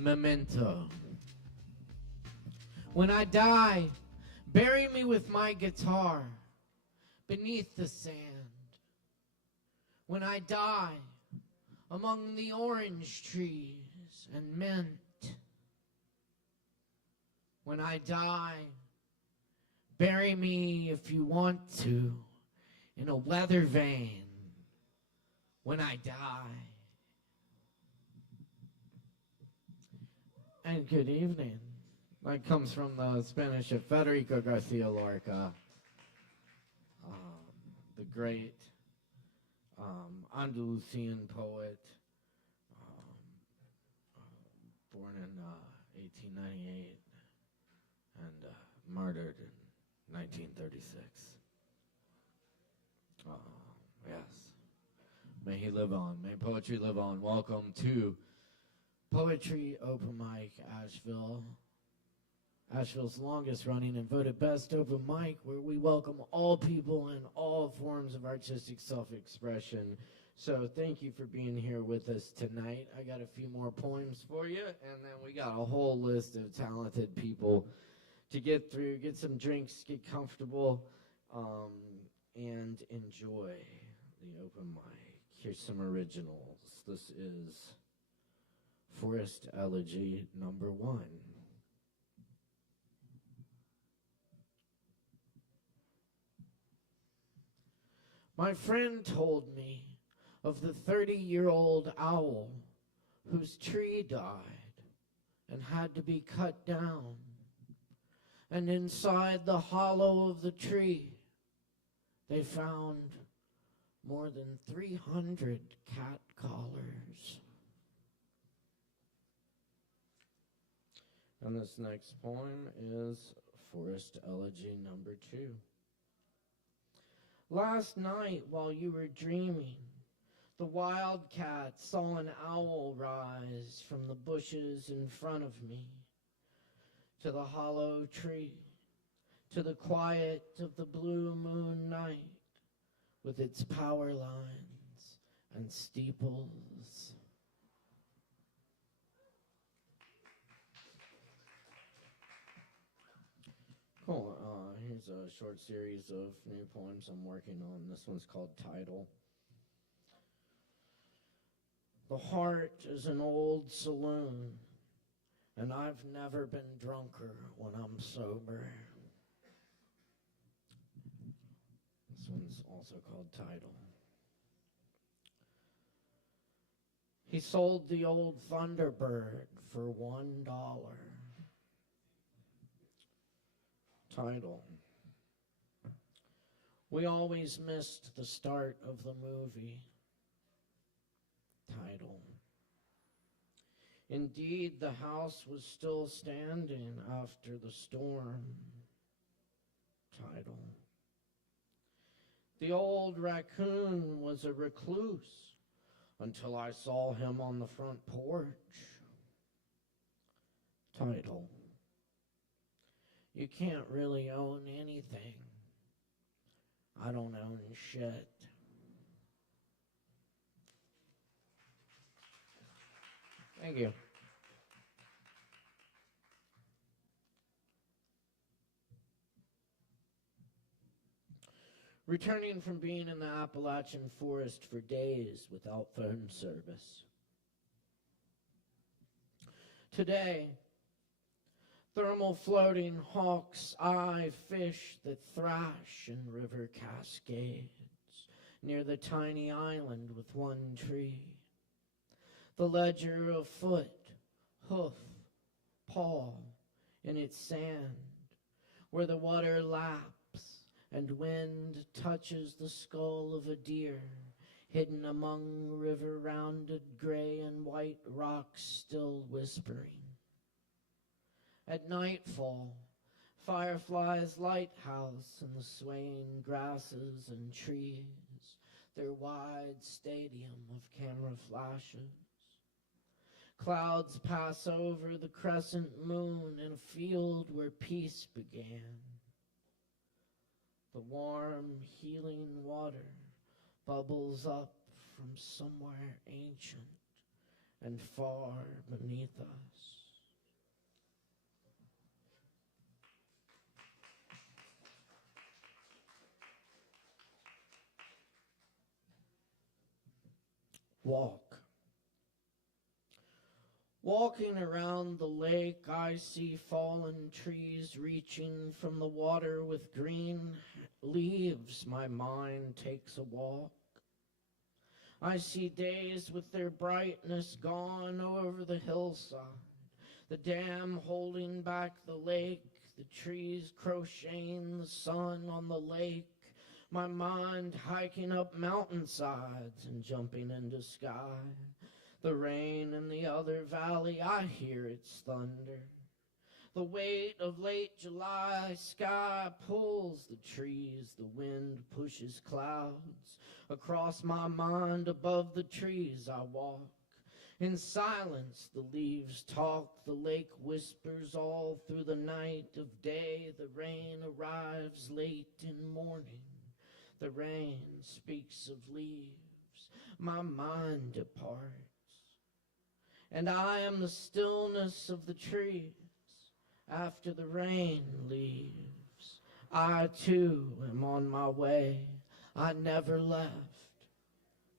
Memento. When I die, bury me with my guitar beneath the sand. When I die, among the orange trees and mint. When I die, bury me if you want to in a weather vane. When I die. And good evening. That comes from the Spanish of Federico Garcia Lorca, the great Andalusian poet, born in 1898 and martyred in 1936. Yes. May he live on. May poetry live on. Welcome to Poetry Open Mic Asheville. Asheville's longest running and voted best open mic, where we welcome all people in all forms of artistic self-expression. So thank you for being here with us tonight. I got a few more poems for you, and then we got a whole list of talented people to get through, get some drinks, get comfortable, and enjoy the open mic. Here's some originals. This is Forest Elegy number 1. My friend told me of the 30-year-old owl whose tree died and had to be cut down. And inside the hollow of the tree, they found more than 300 cat collars. And this next poem is Forest Elegy number 2. Last night, while you were dreaming, the wildcat saw an owl rise from the bushes in front of me to the hollow tree, to the quiet of the blue moon night with its power lines and steeples. Cool. Here's a short series of new poems I'm working on. This one's called Title. The heart is an old saloon, and I've never been drunker when I'm sober. This one's also called Title. He sold the old Thunderbird for $1. Title. We always missed the start of the movie. Title. Indeed, the house was still standing after the storm. Title. The old raccoon was a recluse until I saw him on the front porch. Title. You can't really own anything. I don't own shit. Thank you. Returning from being in the Appalachian forest for days without phone service. Today, thermal floating hawk's eye fish that thrash in river cascades near the tiny island with one tree. The ledger of foot, hoof, paw in its sand, where the water laps and wind touches the skull of a deer hidden among river-rounded gray and white rocks still whispering. At nightfall, fireflies' lighthouse and the swaying grasses and trees, their wide stadium of camera flashes. Clouds pass over the crescent moon in a field where peace began. The warm, healing water bubbles up from somewhere ancient and far beneath us. Walk. Walking around the lake, I see fallen trees reaching from the water with green leaves. My mind takes a walk. I see days with their brightness gone over the hillside, the dam holding back the lake, the trees crocheting the sun on the lake, my mind hiking up mountainsides and jumping into sky. The rain in the other valley, I hear its thunder. The weight of late July sky pulls the trees, the wind pushes clouds. Across my mind above the trees I walk. In silence the leaves talk, the lake whispers all through the night of day. The rain arrives late in morning. The rain speaks of leaves. My mind departs. And I am the stillness of the trees after the rain leaves. I too am on my way. I never left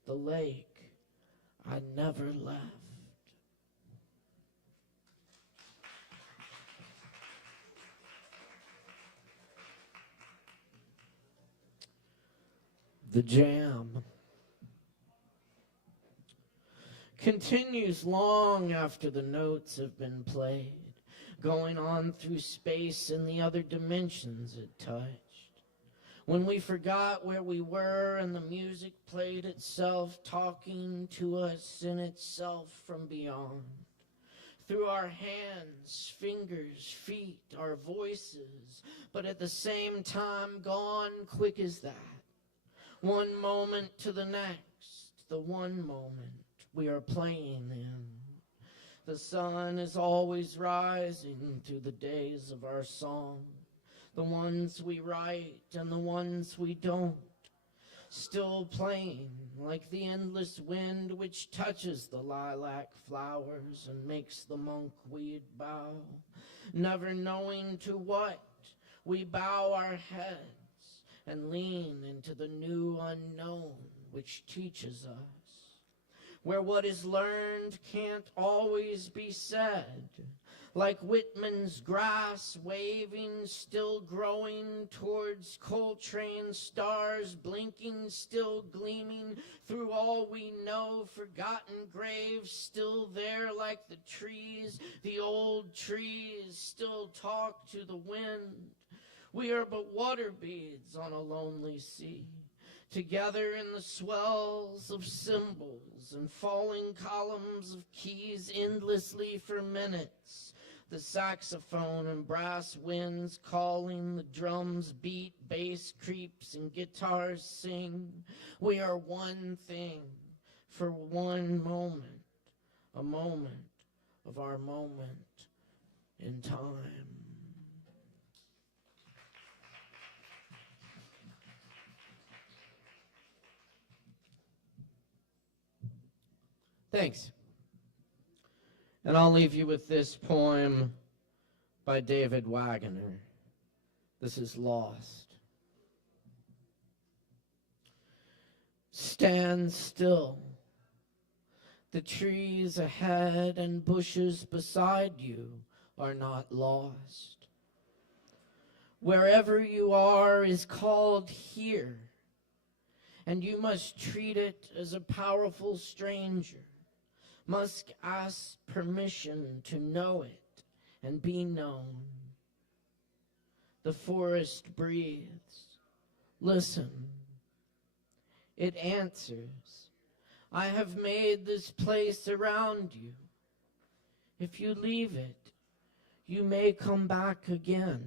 the lake. I never left. The jam continues long after the notes have been played, going on through space and the other dimensions it touched. When we forgot where we were and the music played itself, talking to us in itself from beyond. Through our hands, fingers, feet, our voices, but at the same time gone quick as that. One moment to the next, the one moment we are playing in. The sun is always rising through the days of our song, the ones we write and the ones we don't, still playing like the endless wind which touches the lilac flowers and makes the monkweed bow, never knowing to what we bow our heads and lean into the new unknown which teaches us. Where what is learned can't always be said, like Whitman's grass waving, still growing towards Coltrane's stars, blinking, still gleaming through all we know, forgotten graves still there like the trees, the old trees still talk to the wind. We are but water beads on a lonely sea, together in the swells of cymbals and falling columns of keys endlessly for minutes. The saxophone and brass winds calling, the drums beat, bass creeps, and guitars sing. We are one thing for one moment, a moment of our moment in time. Thanks. And I'll leave you with this poem by David Wagoner. This is Lost. Stand still. The trees ahead and bushes beside you are not lost. Wherever you are is called here, and you must treat it as a powerful stranger. Must ask permission to know it and be known. The forest breathes. Listen. It answers. I have made this place around you. If you leave it, you may come back again,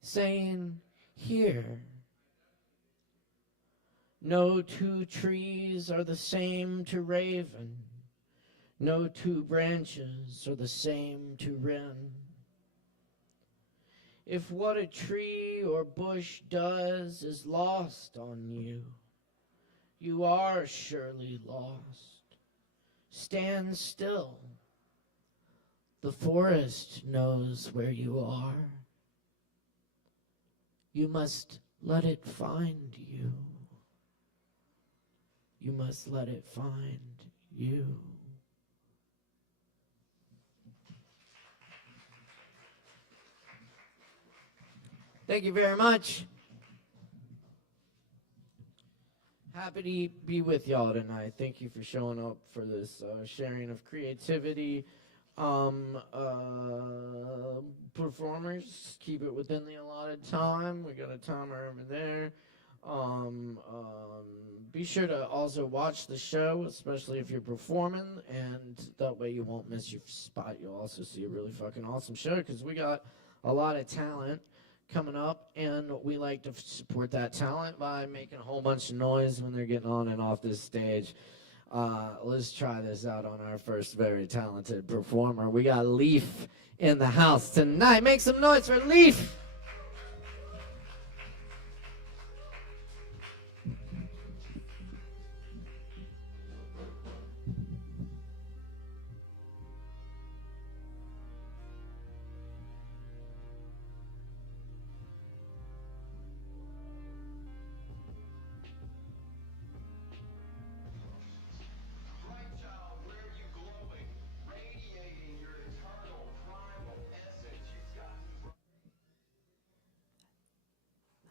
saying, here. No two trees are the same to raven. No two branches are the same to wren. If what a tree or bush does is lost on you, you are surely lost. Stand still. The forest knows where you are. You must let it find you. You must let it find you. Thank you very much. Happy to be with y'all tonight. Thank you for showing up for this sharing of creativity. Performers, keep it within the allotted time. We got a timer over there. Be sure to also watch the show, especially if you're performing, and that way you won't miss your spot. You'll also see a really fucking awesome show, because we got a lot of talent coming up, and we like to support that talent by making a whole bunch of noise when they're getting on and off this stage. Let's try this out on our first very talented performer. We got Leaf in the house tonight. Make some noise for Leaf!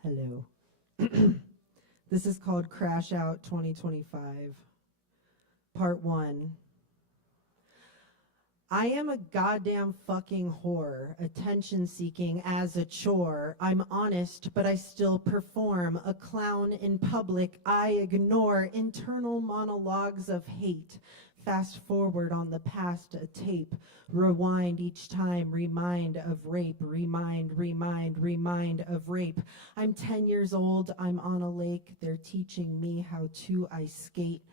Hello. This is called Crash Out 2025. Part 1. I am a goddamn fucking whore, attention seeking as a chore. I'm honest, but I still perform. A clown in public, I ignore internal monologues of hate. Fast forward on the past a tape. Rewind each time, remind of rape. Remind of rape. I'm 10 years old, I'm on a lake. They're teaching me how to ice skate.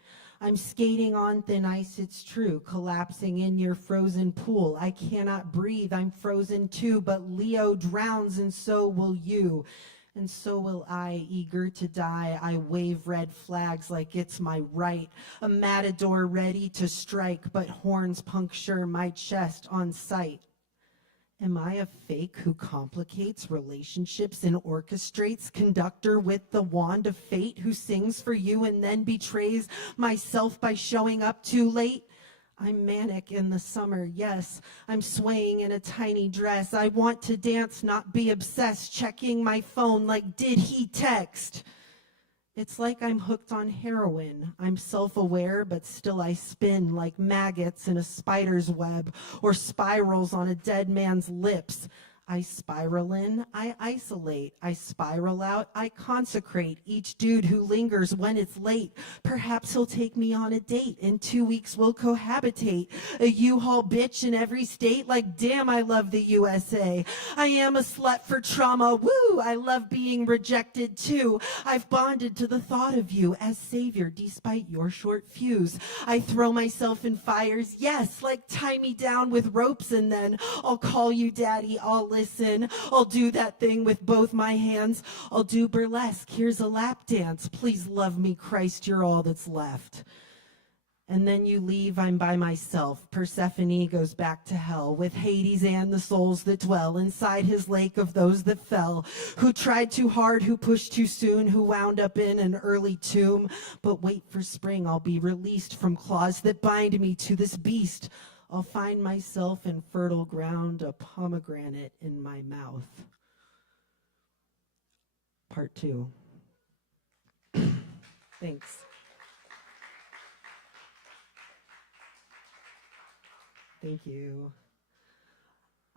I'm skating on thin ice, it's true. Collapsing in your frozen pool. I cannot breathe, I'm frozen too. But Leo drowns and so will you. And so will I, eager to die. I wave red flags like it's my right. A matador ready to strike, but horns puncture my chest on sight. Am I a fake who complicates relationships and orchestrates? Conductor with the wand of fate who sings for you and then betrays myself by showing up too late? I'm manic in the summer, yes. I'm swaying in a tiny dress. I want to dance, not be obsessed, checking my phone like, did he text? It's like I'm hooked on heroin. I'm self-aware, but still I spin like maggots in a spider's web or spirals on a dead man's lips. I spiral in, I isolate, I spiral out, I consecrate each dude who lingers when it's late. Perhaps he'll take me on a date. In 2 weeks we'll cohabitate. A U-Haul bitch in every state, like damn I love the USA. I am a slut for trauma, woo! I love being rejected too. I've bonded to the thought of you as savior despite your short fuse. I throw myself in fires, yes, like tie me down with ropes and then I'll call you daddy, I'll listen. I'll do that thing with both my hands. I'll do burlesque. Here's a lap dance. Please love me, Christ, you're all that's left. And then you leave, I'm by myself. Persephone goes back to hell with Hades and the souls that dwell inside his lake of those that fell, who tried too hard, who pushed too soon, who wound up in an early tomb. But wait for spring, I'll be released from claws that bind me to this beast. I'll find myself in fertile ground, a pomegranate in my mouth. Part 2. Thanks. Thank you.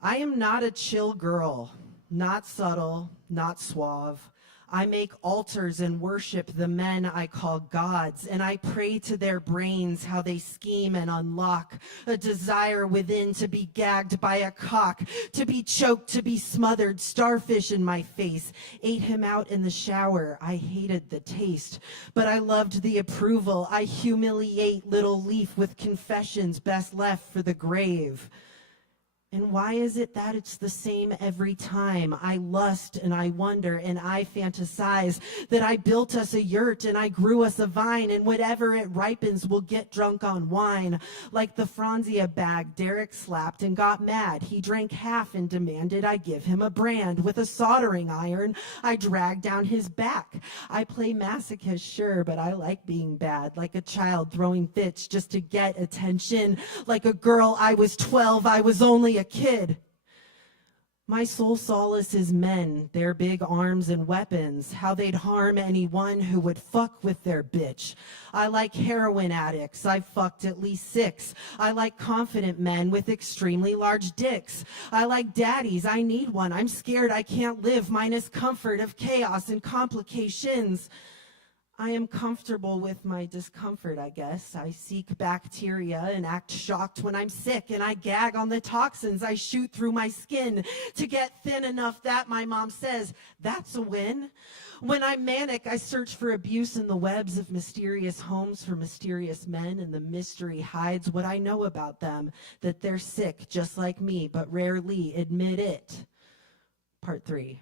I am not a chill girl, not subtle, not suave. I make altars and worship the men I call gods, and I pray to their brains how they scheme and unlock a desire within to be gagged by a cock, to be choked, to be smothered, starfish in my face. Ate him out in the shower. I hated the taste, but I loved the approval. I humiliate little Leaf with confessions best left for the grave. And why is it that it's the same every time? I lust and I wonder and I fantasize that I built us a yurt and I grew us a vine, and whatever it ripens, we'll get drunk on wine. Like the Franzia bag Derek slapped and got mad. He drank half and demanded I give him a brand. With a soldering iron, I dragged down his back. I play masochist, sure, but I like being bad. Like a child throwing fits just to get attention. Like a girl, I was 12, I was only a kid. My sole solace is men, their big arms and weapons, how they'd harm anyone who would fuck with their bitch. I like heroin addicts, I've fucked at least 6. I like confident men with extremely large dicks. I like daddies, I need one, I'm scared I can't live, minus comfort of chaos and complications. I am comfortable with my discomfort, I guess. I seek bacteria and act shocked when I'm sick, and I gag on the toxins I shoot through my skin to get thin enough that my mom says, that's a win. When I'm manic, I search for abuse in the webs of mysterious homes for mysterious men, and the mystery hides what I know about them, that they're sick just like me, but rarely admit it. Part 3.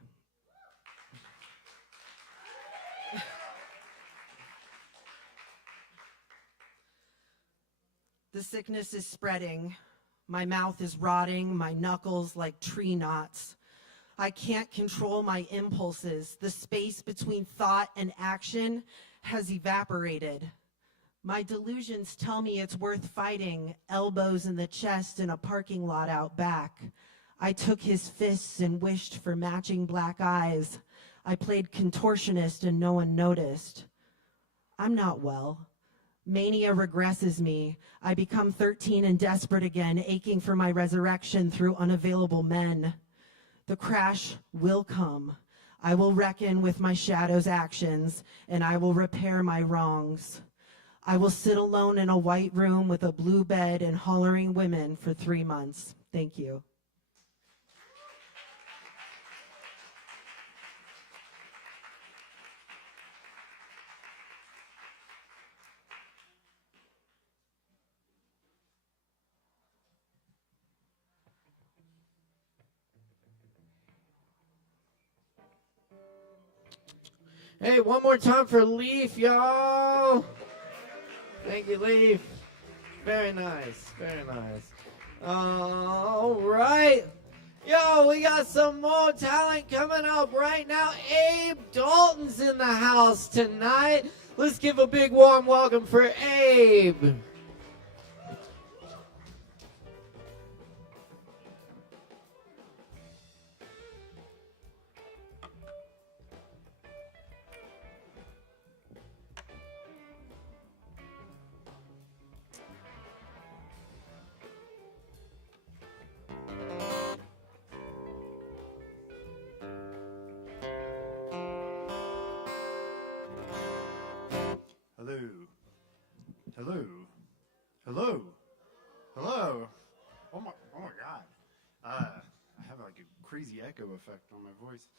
The sickness is spreading. My mouth is rotting, my knuckles like tree knots. I can't control my impulses. The space between thought and action has evaporated. My delusions tell me it's worth fighting, elbows in the chest in a parking lot out back. I took his fists and wished for matching black eyes. I played contortionist and no one noticed. I'm not well. Mania regresses me. I become 13 and desperate again, aching for my resurrection through unavailable men. The crash will come. I will reckon with my shadow's actions, and I will repair my wrongs. I will sit alone in a white room with a blue bed and hollering women for 3 months. Thank you. Hey, one more time for Leaf, y'all. Thank you, Leaf. Very nice, very nice. All right. Yo, we got some more talent coming up right now. Abe Dalton's in the house tonight. Let's give a big warm welcome for Abe. Hello. Hello. Hello. Oh my God. I have like a crazy echo effect on my voice.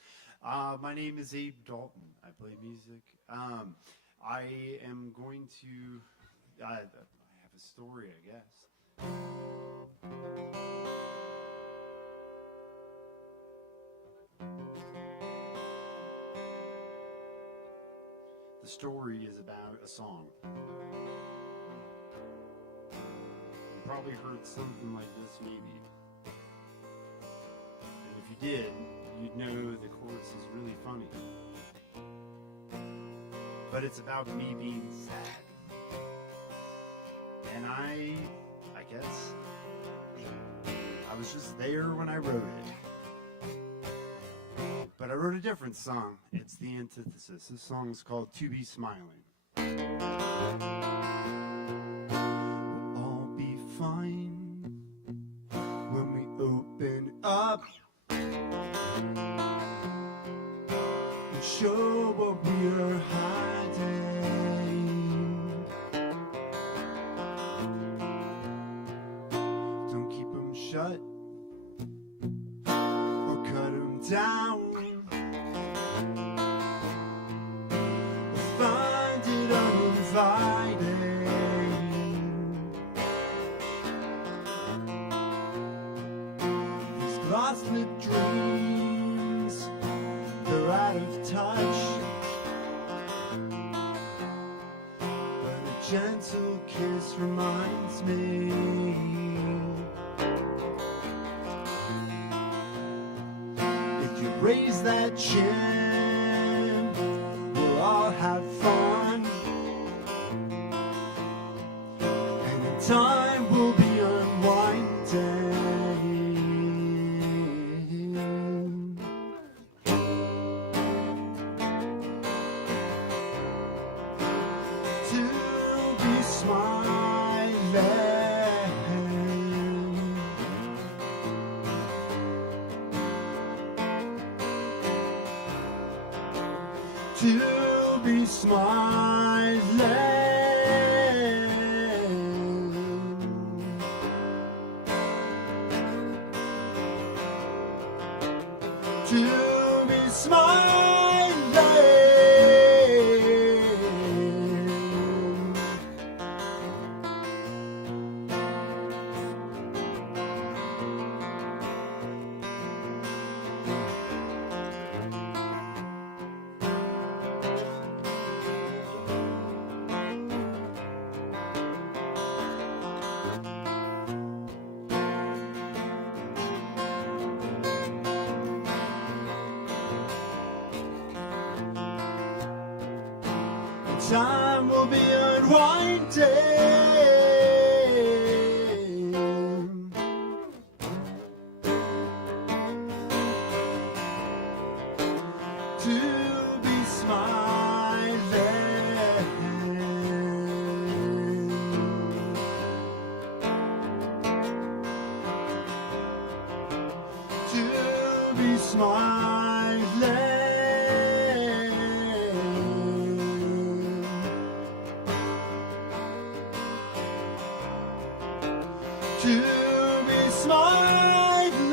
My name is Abe Dalton. I play music. I am going to, I have a story, I guess. The story is about a song. You probably heard something like this, maybe. And if you did, you'd know the chorus is really funny. But it's about me being sad. And I guess, I was just there when I wrote it. But I wrote a different song. It's the antithesis. This song is called To Be Smiling. We'll all be fine when we open up and show what we're hiding. Don't keep them shut or cut them down. Find it uninviting. gentle kiss reminds me. If you raise that chin, we'll all have fun. And in time we'll be unwinding. To be smiling, to be smiling, time will be unwinding. To be smiling, to be smiling. To be smiling,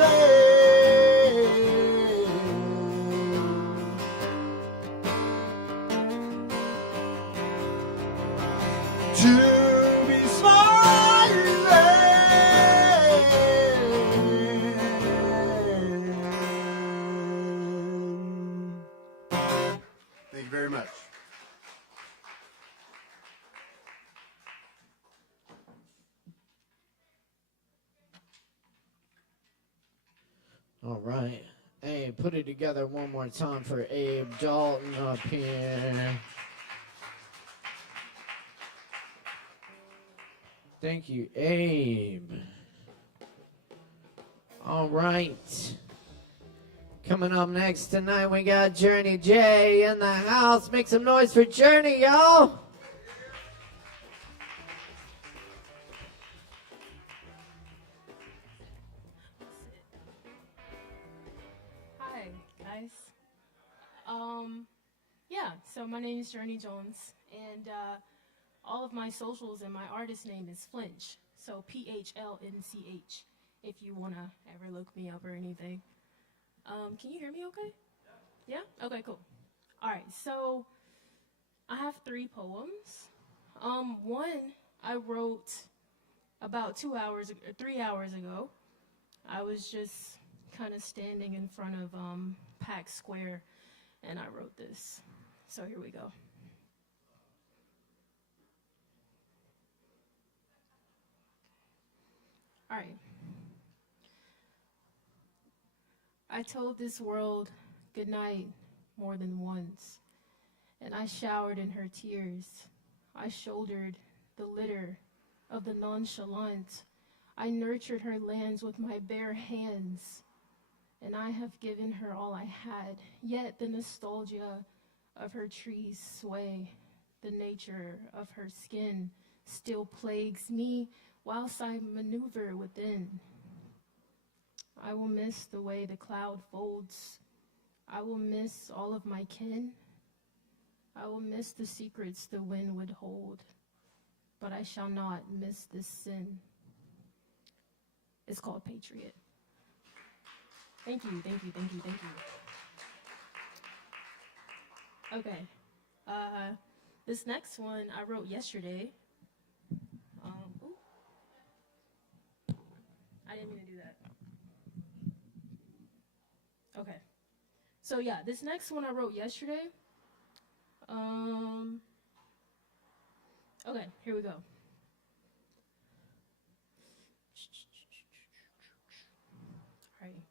to be smiling. Thank you very much. All right. Hey, put it together one more time for Abe Dalton up here. Thank you, Abe. All right. Coming up next tonight, we got Journey J in the house. Make some noise for Journey, y'all. Yeah, so my name is Journey Jones, and all of my socials and my artist name is Flinch, so PHLNCH, if you want to ever look me up or anything. Can you hear me okay? Yeah? Okay, cool. All right, so I have 3 poems. One I wrote about 3 hours ago. I was just kind of standing in front of Pack Square, and I wrote this. So here we go. All right. I told this world goodnight more than once, and I showered in her tears. I shouldered the litter of the nonchalant. I nurtured her lands with my bare hands, and I have given her all I had. Yet the nostalgia of her trees sway. The nature of her skin still plagues me whilst I maneuver within. I will miss the way the cloud folds. I will miss all of my kin. I will miss the secrets the wind would hold. But I shall not miss this sin. It's called Patriot. Thank you, thank you, thank you, thank you. Okay, this next one I wrote yesterday. I didn't mean to do that. Okay, so yeah, this next one I wrote yesterday. Okay, here we go. All right.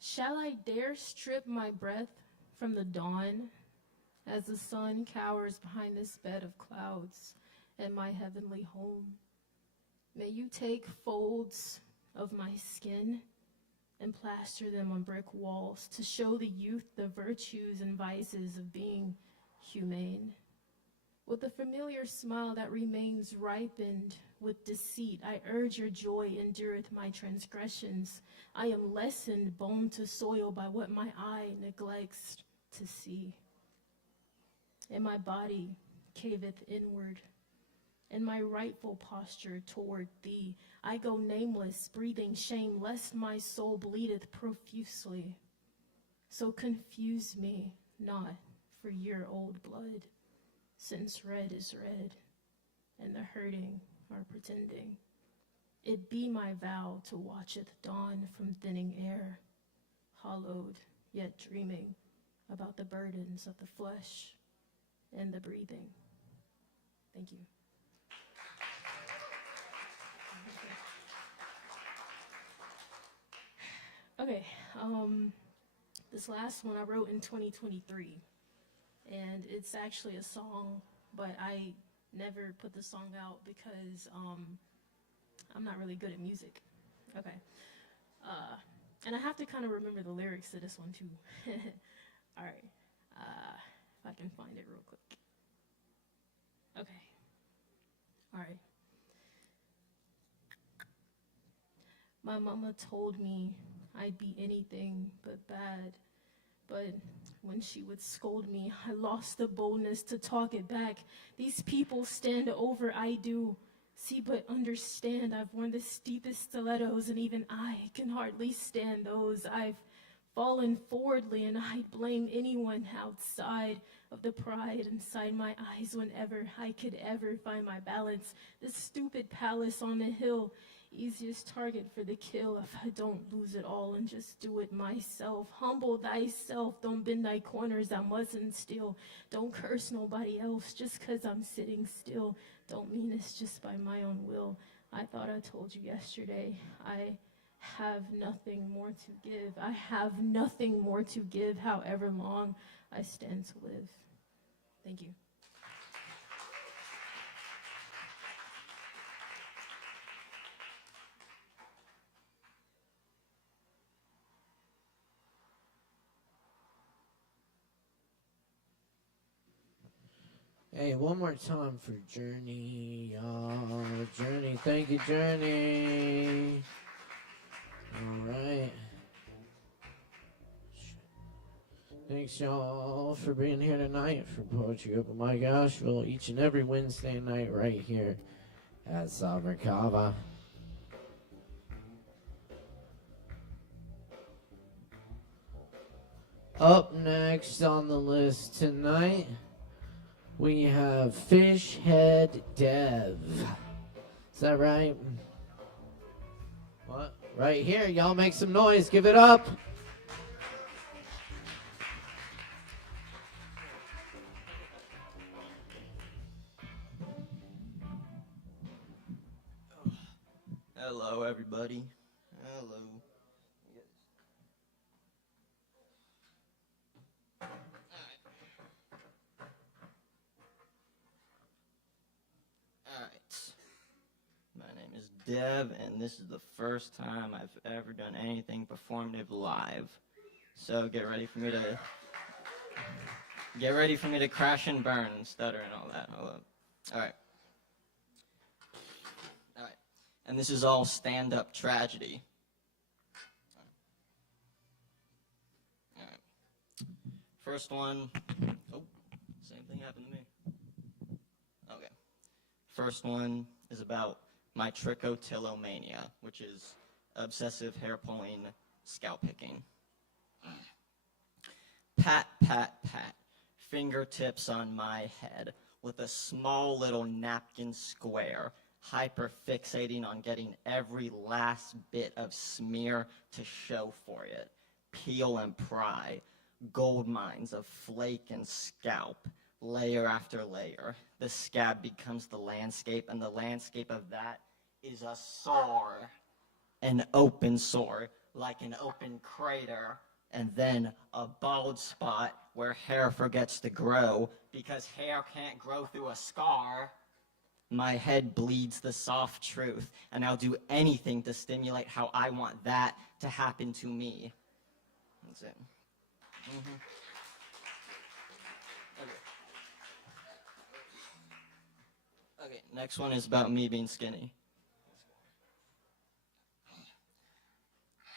Shall I dare strip my breath from the dawn as the sun cowers behind this bed of clouds in my heavenly home? May you take folds of my skin and plaster them on brick walls to show the youth the virtues and vices of being humane. With a familiar smile that remains ripened with deceit, I urge your joy endureth my transgressions. I am lessened bone to soil by what my eye neglects to see. And my body caveth inward, and my rightful posture toward thee. I go nameless, breathing shame, lest my soul bleedeth profusely. So confuse me not for your old blood, since red is red, and the hurting are pretending. It be my vow to watch at dawn from thinning air, hollowed yet dreaming about the burdens of the flesh and the breathing. Thank you. Okay, this last one I wrote in 2023, and it's actually a song, but I never put the song out because I'm not really good at music. Okay, and I have to kind of remember the lyrics to this one too. All right, if I can find it real quick. Okay, all right. My mama told me I'd be anything but bad, but when she would scold me, I lost the boldness to talk it back. These people stand over, I do. See, but understand, I've worn the steepest stilettos, and even I can hardly stand those. I've fallen forwardly, and I'd blame anyone outside of the pride inside my eyes whenever I could ever find my balance. This stupid palace on the hill, easiest target for the kill if I don't lose it all and just do it myself. Humble thyself, don't bend thy corners, I mustn't steal. Don't curse nobody else just 'cause I'm sitting still. Don't mean it's just by my own will. I thought I told you yesterday, I have nothing more to give. I have nothing more to give, however long I stand to live. Thank you. Hey, one more time for Journey, y'all. Journey, thank you, Journey. All right. Thanks, y'all, for being here tonight for Poetry Open Mic Asheville each and every Wednesday night right here at Kava. Up next on the list tonight, we have Fishhead Dev. Is that right? What? Right here. Y'all make some noise. Give it up. Hello, everybody. Hello. Alright. My name is Dev, and this is the first time I've ever done anything performative live. So get ready for me to crash and burn and stutter and all that. Hold up. Alright. And this is all stand-up tragedy. All right. First one. Oh, same thing happened to me. Okay. First one is about my trichotillomania, which is obsessive hair pulling, scalp picking. Pat, pat, pat. Fingertips on my head with a small little napkin square, hyper-fixating on getting every last bit of smear to show for it. Peel and pry, gold mines of flake and scalp, layer after layer. The scab becomes the landscape, and the landscape of that is a sore, an open sore, like an open crater, and then a bald spot where hair forgets to grow because hair can't grow through a scar. My head bleeds the soft truth, and I'll do anything to stimulate how I want that to happen to me. That's it. Okay, next one is about me being skinny.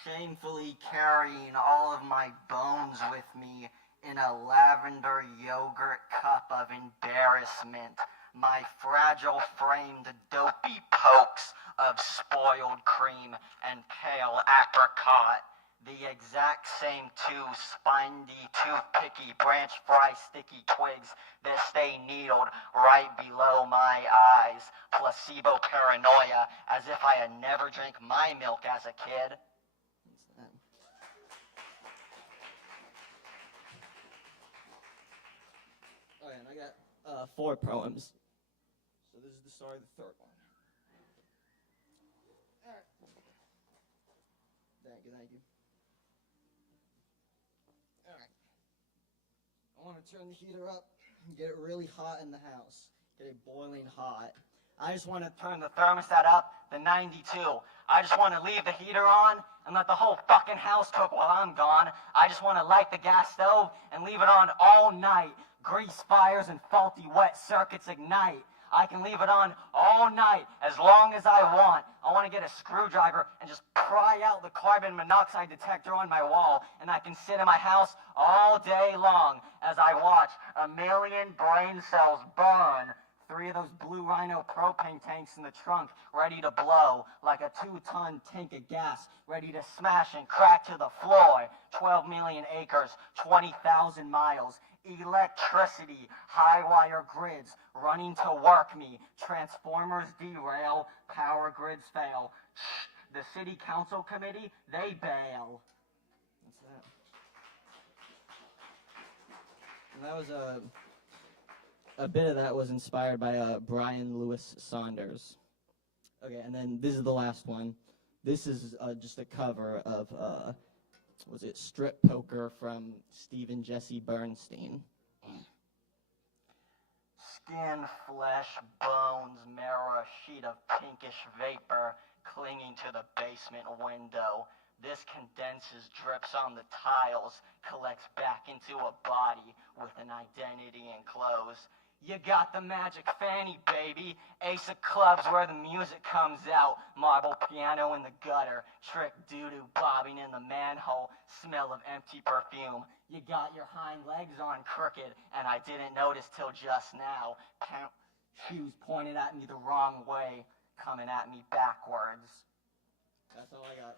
Shamefully carrying all of my bones with me in a lavender yogurt cup of embarrassment, my fragile framed dopey pokes of spoiled cream and pale apricot, the exact same two spinedy, toothpicky, branch fry sticky twigs that stay needled right below my eyes, placebo paranoia, as if I had never drank my milk as a kid. Okay, and I got 4 poems. So this is the start of the third one. All right. Thank you. All right. I want to turn the heater up and get it really hot in the house. Get it boiling hot. I just want to turn the thermostat up to 92. I just want to leave the heater on and let the whole fucking house cook while I'm gone. I just want to light the gas stove and leave it on all night. Grease fires and faulty wet circuits ignite. I can leave it on all night as long as I want. I want to get a screwdriver and just pry out the carbon monoxide detector on my wall, and I can sit in my house all day long as I watch a million brain cells burn. 3 of those blue Rhino propane tanks in the trunk ready to blow like a 2-ton tank of gas ready to smash and crack to the floor. 12 million acres, 20,000 miles. Electricity, high wire grids running to work me. Transformers derail, power grids fail. The city council committee, they bail. What's that? And that was a bit of that was inspired by Brian Lewis Saunders. Okay, and then this is the last one. This is just a cover of was it Strip Poker from Stephen Jesse Bernstein. Skin, flesh, bones, marrow, a sheet of pinkish vapor clinging to the basement window. This condenses, drips on the tiles, collects back into a body with an identity and clothes. You got the magic fanny, baby. Ace of clubs where the music comes out. Marble piano in the gutter. Trick doo-doo bobbing in the manhole. Smell of empty perfume. You got your hind legs on crooked, and I didn't notice till just now. Shoes pointed at me the wrong way, coming at me backwards. That's all I got.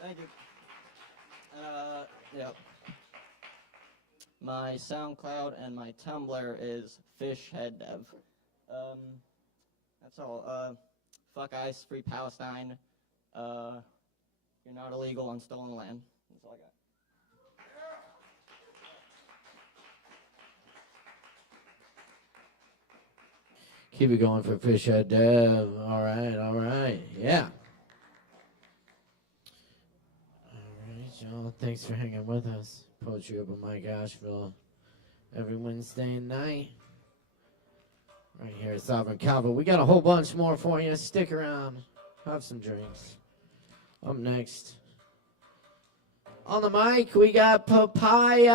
Thank you. Yep. My SoundCloud and my Tumblr is fishheaddev. That's all. Fuck ICE, free Palestine. You're not illegal on stolen land. That's all I got. Keep it going for Fishhead Dev. All right. Yeah. All right, y'all. Thanks for hanging with us. Poetry Open Mic Asheville every Wednesday night. Right here at Sovereign Kava. We got a whole bunch more for you. Stick around. Have some drinks. Up next. On the mic, we got Papaya.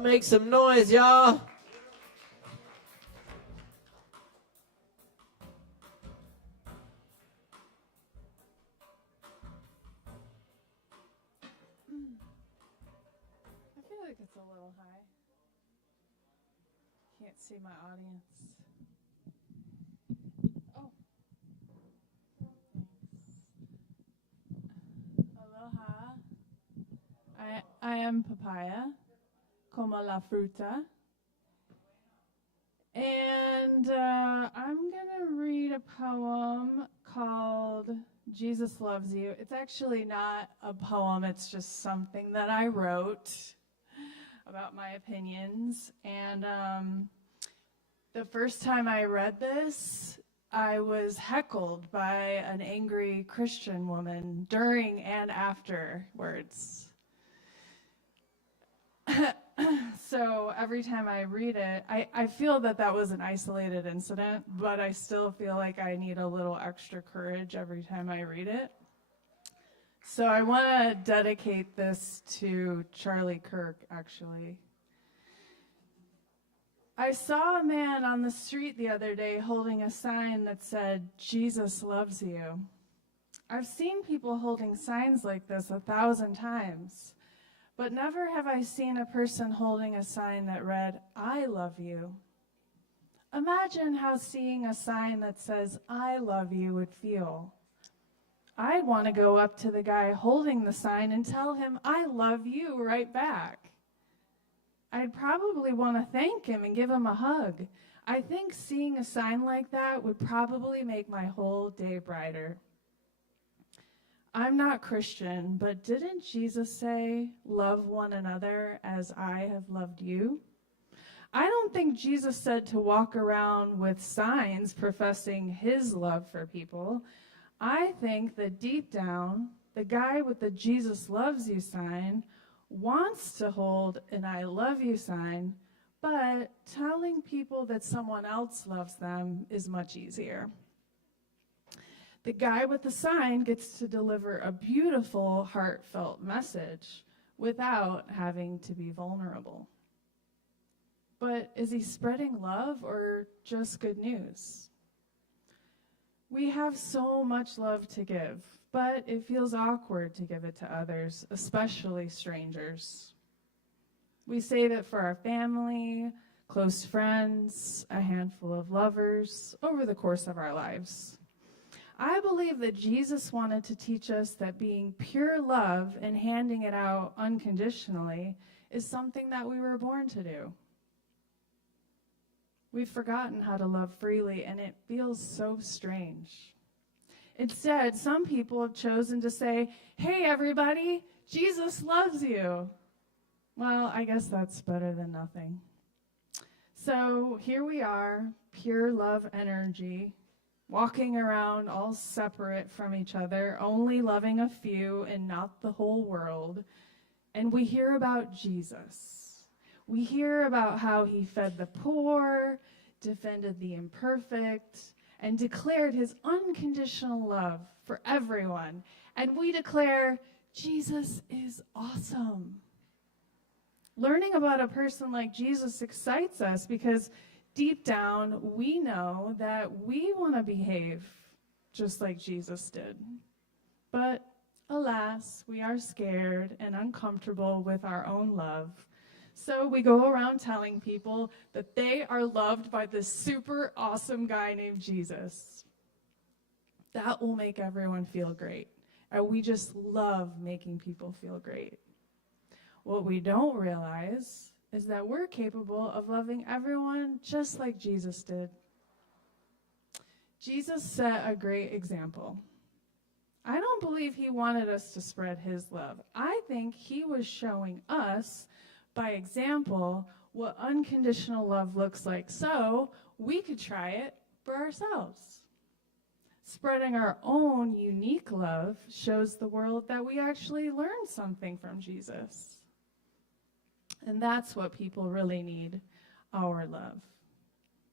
Make some noise, y'all. I feel like it's a little high. Can't see my audience. Oh. Aloha. I am Papaya, como la fruta. And I'm going to read a poem called Jesus Loves You. It's actually not a poem, it's just something that I wrote. about my opinions. And the first time I read this, I was heckled by an angry Christian woman during and afterwards. So every time I read it, I feel that that was an isolated incident, but I still feel like I need a little extra courage every time I read it. So I want to dedicate this to Charlie Kirk, actually. I saw a man on the street the other day holding a sign that said, "Jesus loves you." I've seen people holding signs like this 1,000 times, but never have I seen a person holding a sign that read, "I love you." Imagine how seeing a sign that says, "I love you" would feel. I'd want to go up to the guy holding the sign and tell him, "I love you" right back. I'd probably want to thank him and give him a hug. I think seeing a sign like that would probably make my whole day brighter. I'm not Christian, but didn't Jesus say, "Love one another as I have loved you"? I don't think Jesus said to walk around with signs professing his love for people. I think that deep down, the guy with the "Jesus loves you" sign wants to hold an "I love you" sign, but telling people that someone else loves them is much easier. The guy with the sign gets to deliver a beautiful, heartfelt message without having to be vulnerable. But is he spreading love or just good news? We have so much love to give, but it feels awkward to give it to others, especially strangers. We save it for our family, close friends, a handful of lovers over the course of our lives. I believe that Jesus wanted to teach us that being pure love and handing it out unconditionally is something that we were born to do. We've forgotten how to love freely, and it feels so strange. Instead, some people have chosen to say, "Hey, everybody, Jesus loves you." Well, I guess that's better than nothing. So here we are, pure love energy, walking around all separate from each other, only loving a few and not the whole world. And we hear about Jesus. We hear about how he fed the poor, defended the imperfect, and declared his unconditional love for everyone. And we declare, Jesus is awesome. Learning about a person like Jesus excites us because deep down we know that we want to behave just like Jesus did. But alas, we are scared and uncomfortable with our own love. So we go around telling people that they are loved by this super awesome guy named Jesus. That will make everyone feel great. And we just love making people feel great. What we don't realize is that we're capable of loving everyone just like Jesus did. Jesus set a great example. I don't believe he wanted us to spread his love. I think he was showing us by example what unconditional love looks like, so we could try it for ourselves. Spreading our own unique love shows the world that we actually learned something from Jesus. And that's what people really need, our love.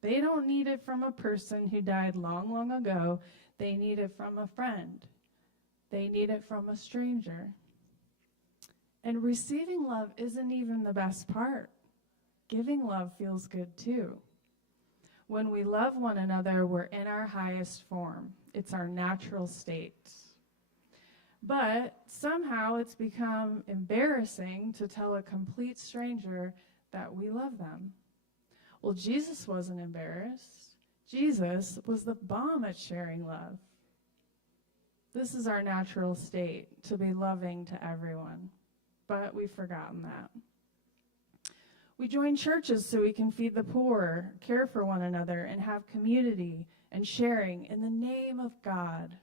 They don't need it from a person who died long, long ago. They need it from a friend. They need it from a stranger. And receiving love isn't even the best part. Giving love feels good too. When we love one another, we're in our highest form. It's our natural state. But somehow it's become embarrassing to tell a complete stranger that we love them. Well, Jesus wasn't embarrassed. Jesus was the bomb at sharing love. This is our natural state, to be loving to everyone. But we've forgotten that. We join churches so we can feed the poor, care for one another, and have community and sharing in the name of God.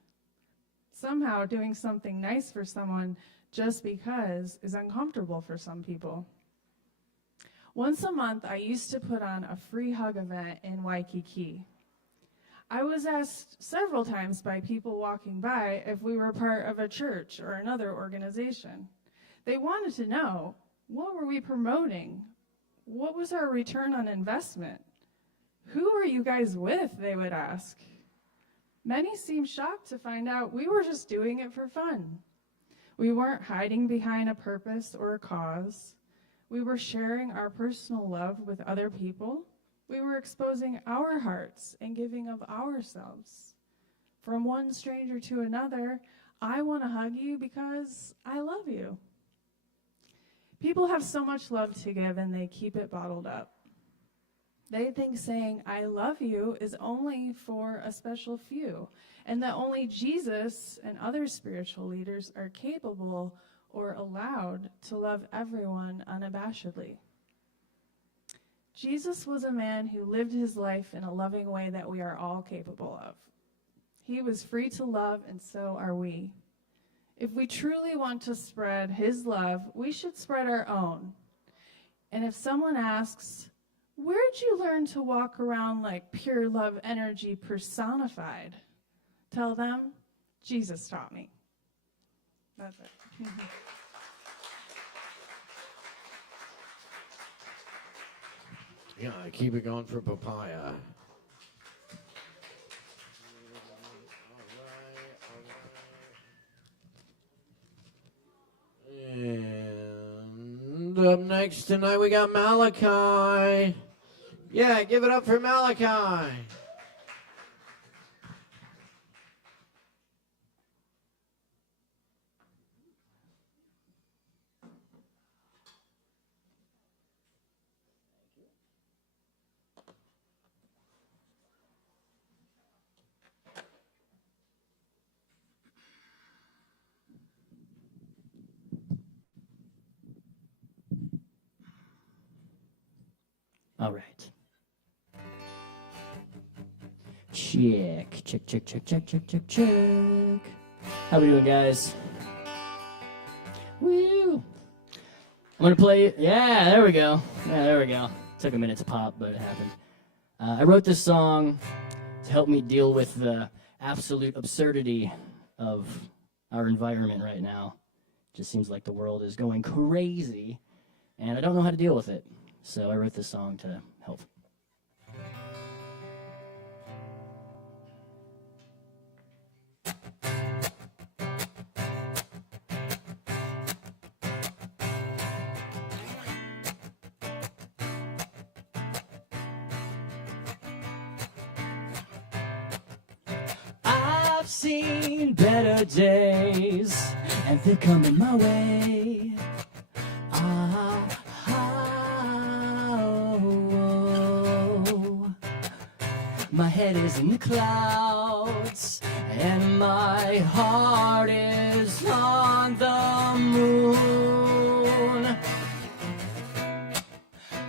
Somehow doing something nice for someone just because is uncomfortable for some people. Once a month, I used to put on a free hug event in Waikiki. I was asked several times by people walking by if we were part of a church or another organization. They wanted to know, what were we promoting? What was our return on investment? Who are you guys with, they would ask. Many seemed shocked to find out we were just doing it for fun. We weren't hiding behind a purpose or a cause. We were sharing our personal love with other people. We were exposing our hearts and giving of ourselves. From one stranger to another, I want to hug you because I love you. People have so much love to give and they keep it bottled up. They think saying, I love you is only for a special few, and that only Jesus and other spiritual leaders are capable or allowed to love everyone unabashedly. Jesus was a man who lived his life in a loving way that we are all capable of. He was free to love, and so are we. If we truly want to spread his love, we should spread our own. And if someone asks, where'd you learn to walk around like pure love energy personified? Tell them, Jesus taught me. That's it. Yeah, keep it going for Papaya. And up next tonight we got Malachi. Yeah, give it up for Malachi. All right. Check. How we doing, guys? Woo! I'm gonna play. Yeah, there we go. Took a minute to pop, but it happened. I wrote this song to help me deal with the absolute absurdity of our environment right now. Just seems like the world is going crazy, and I don't know how to deal with it. So I wrote this song to help. I've seen better days, and they're coming my way. My head is in the clouds, and my heart is on the moon.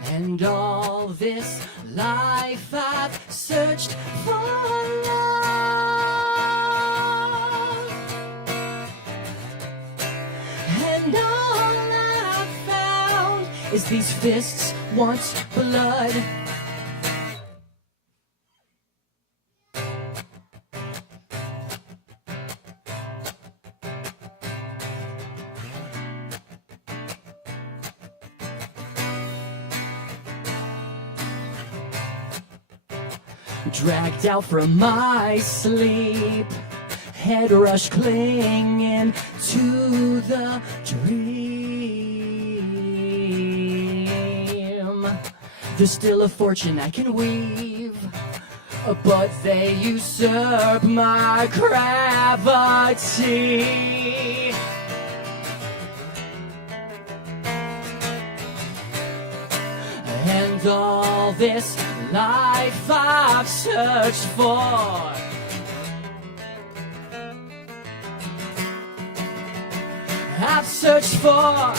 And all this life I've searched for love, and all I've found is these fists want blood. Dragged out from my sleep, head rush clinging to the dream. There's still a fortune I can weave, but they usurp my gravity. And all this life I've searched for, I've searched for love,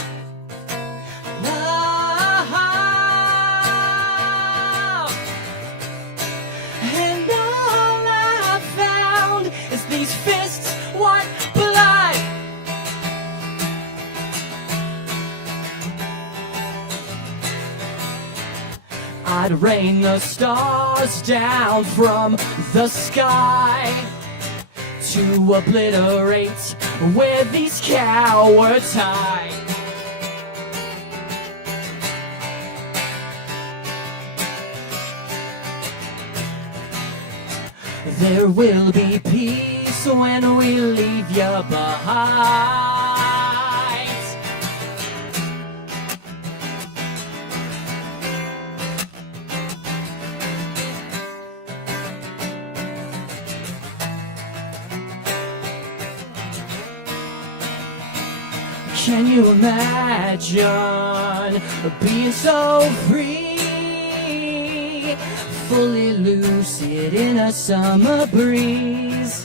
and all I've found is these fists want blood. I'd rain the stars down from the sky to obliterate where these cowards hide. There will be peace when we leave you behind. Can you imagine being so free, fully lucid in a summer breeze?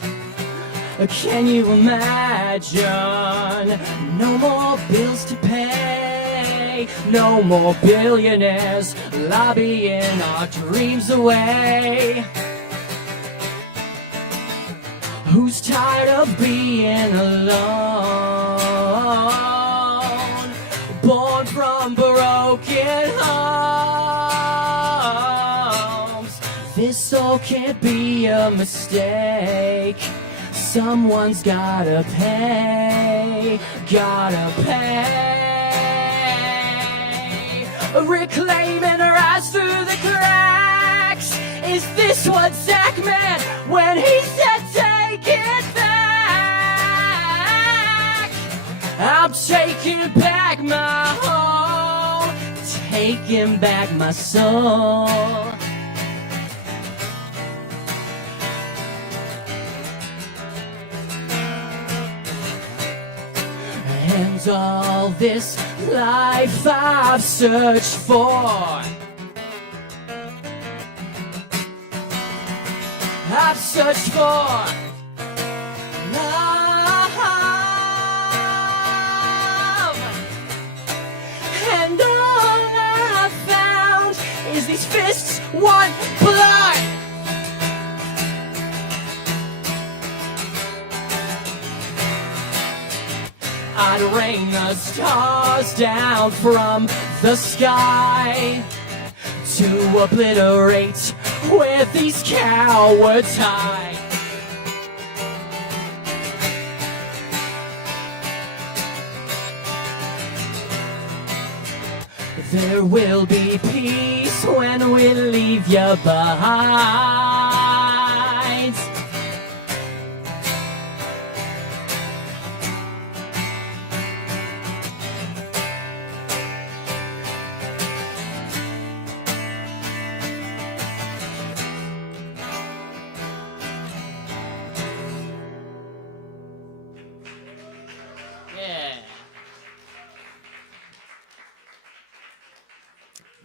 Can you imagine no more bills to pay, no more billionaires lobbying our dreams away? Who's tired of being alone, born from broken homes? This all can't be a mistake. Someone's gotta pay, gotta pay. Reclaiming her eyes through the cracks. Is this what Zach meant when he said take it back? I'm taking back my home, taking back my soul. And all this life I've searched for, I've searched for love, and all I've found is these fists, one blood. I'd rain the stars down from the sky to obliterate where these cowards hide. There will be peace when we leave you behind.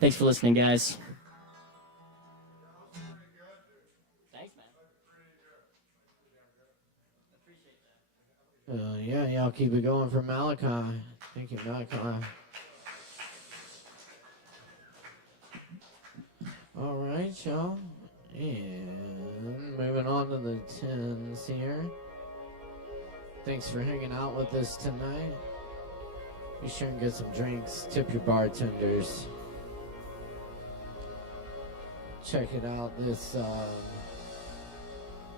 Thanks for listening, guys. Thanks, man. Yeah, y'all keep it going for Malachi. Thank you, Malachi. All right, y'all. And moving on to the 10s here. Thanks for hanging out with us tonight. Be sure and get some drinks. Tip your bartenders. Check it out this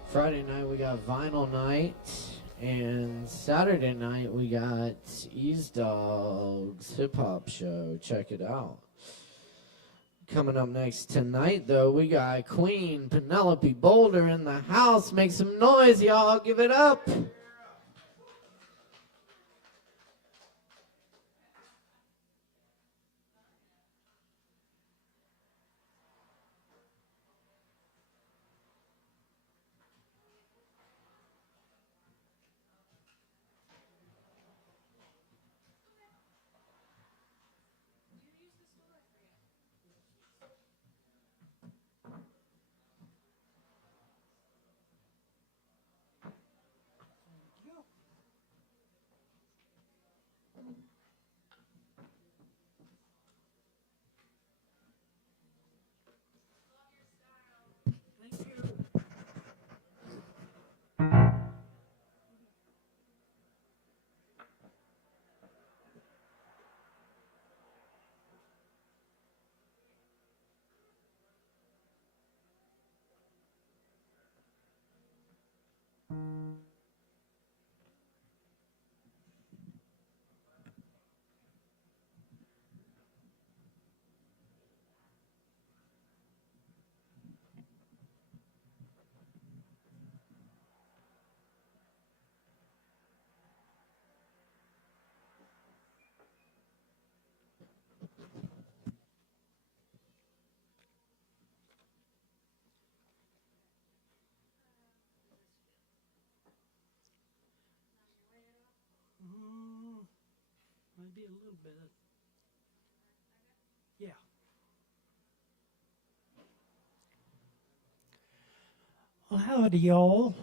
Friday night we got vinyl night, and Saturday night we got Ease Dog's hip hop show. Check it out. Coming up next tonight though, we got Queen Penelope Boulder in the house. Make some noise, y'all. Give it up. maybe a little bit. Yeah. Well, howdy, y'all.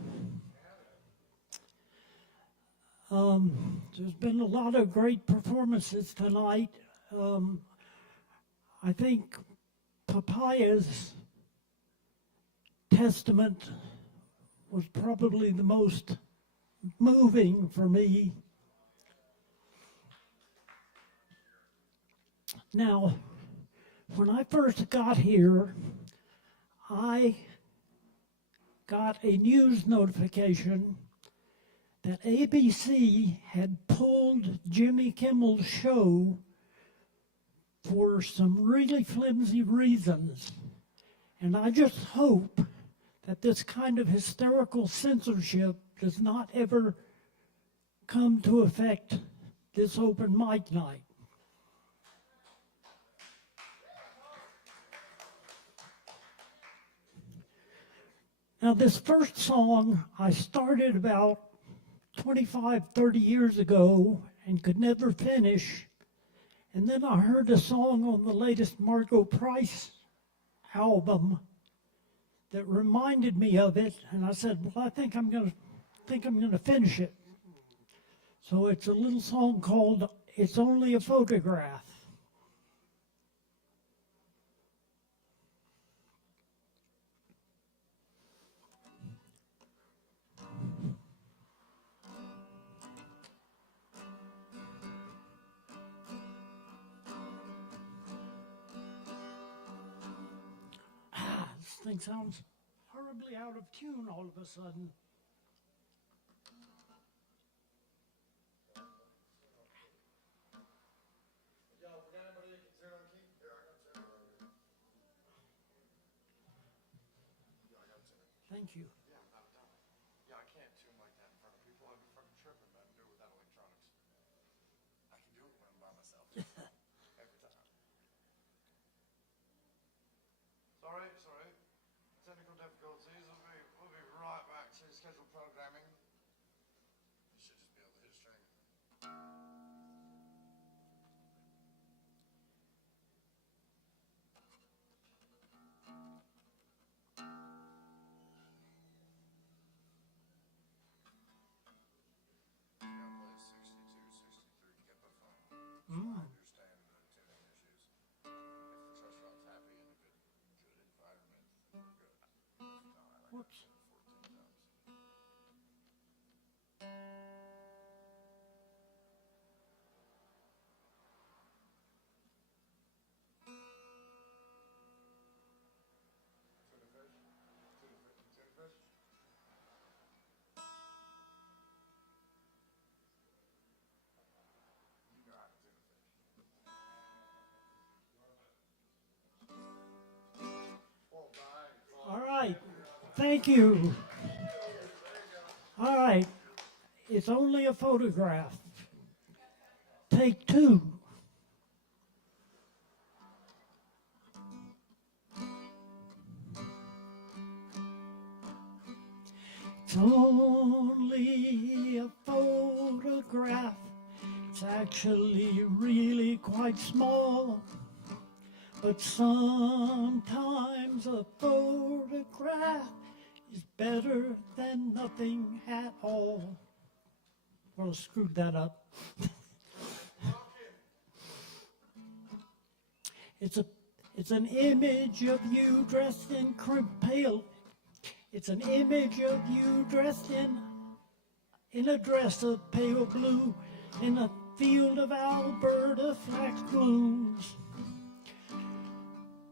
There's been a lot of great performances tonight. I think Papaya's testament was probably the most moving for me. Now, when I first got here, I got a news notification that ABC had pulled Jimmy Kimmel's show for some really flimsy reasons. And I just hope that this kind of hysterical censorship does not ever come to affect this open mic night. Now, this first song I started about 25, 30 years ago and could never finish. And then I heard a song on the latest Margot Price album that reminded me of it, and I said, well, I think I'm gonna finish it. So it's a little song called It's Only a Photograph. This thing sounds horribly out of tune all of a sudden. Thank you. Yeah, I can't tune like that in front of people. I'd be fucking tripping, man. Do it without electronics. I can do it when I'm by myself. Every time. It's alright, it's alright. Technical difficulties. We'll be right back to scheduled programming. You should just be able to hit a string. I understand the tuning issues. If the truss rod's happy in a good environment, then we're good. No, I like Whoops. 14 times. Tuna fish? Tuna fish? You got it, tuna fish. Well, bye. All right, thank you. All right, It's Only a Photograph. Take two. It's only a photograph. It's actually really quite small. But sometimes a photograph is better than nothing at all. Well, I screwed that up. It's an image of you dressed in pale. It's an image of you dressed in a dress of pale blue, in a field of Alberta flax blooms.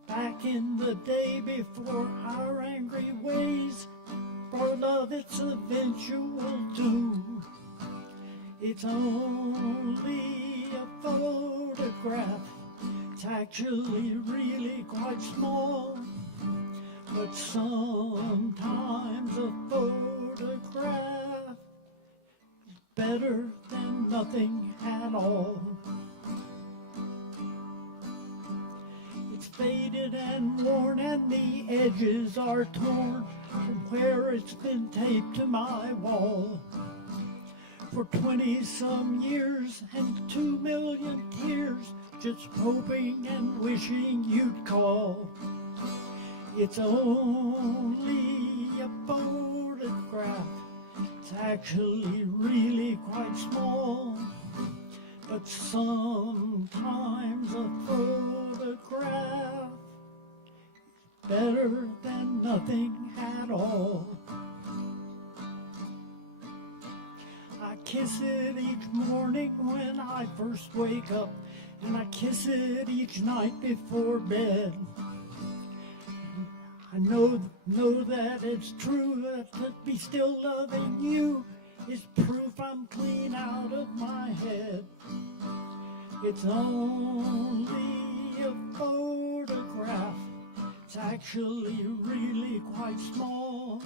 Back in the day before our angry ways brought love its eventual doom. It's only a photograph. It's actually really quite small. But sometimes a photograph is better than nothing at all. It's faded and worn and the edges are torn from where it's been taped to my wall. for 20-some years and 2 million tears, just hoping and wishing you'd call. It's only a photograph, it's actually really quite small, but sometimes a photograph is better than nothing at all. I kiss it each morning when I first wake up, and I kiss it each night before bed. I know that it's true, that to be still loving you is proof I'm clean out of my head. It's only a photograph, it's actually really quite small,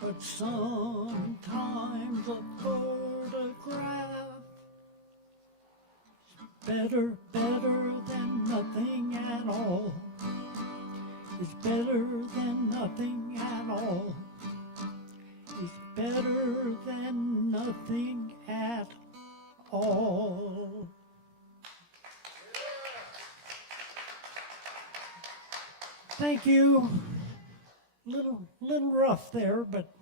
but sometimes a photograph is better than nothing at all. It's better than nothing at all. It's better than nothing at all. Thank you. Little rough there, but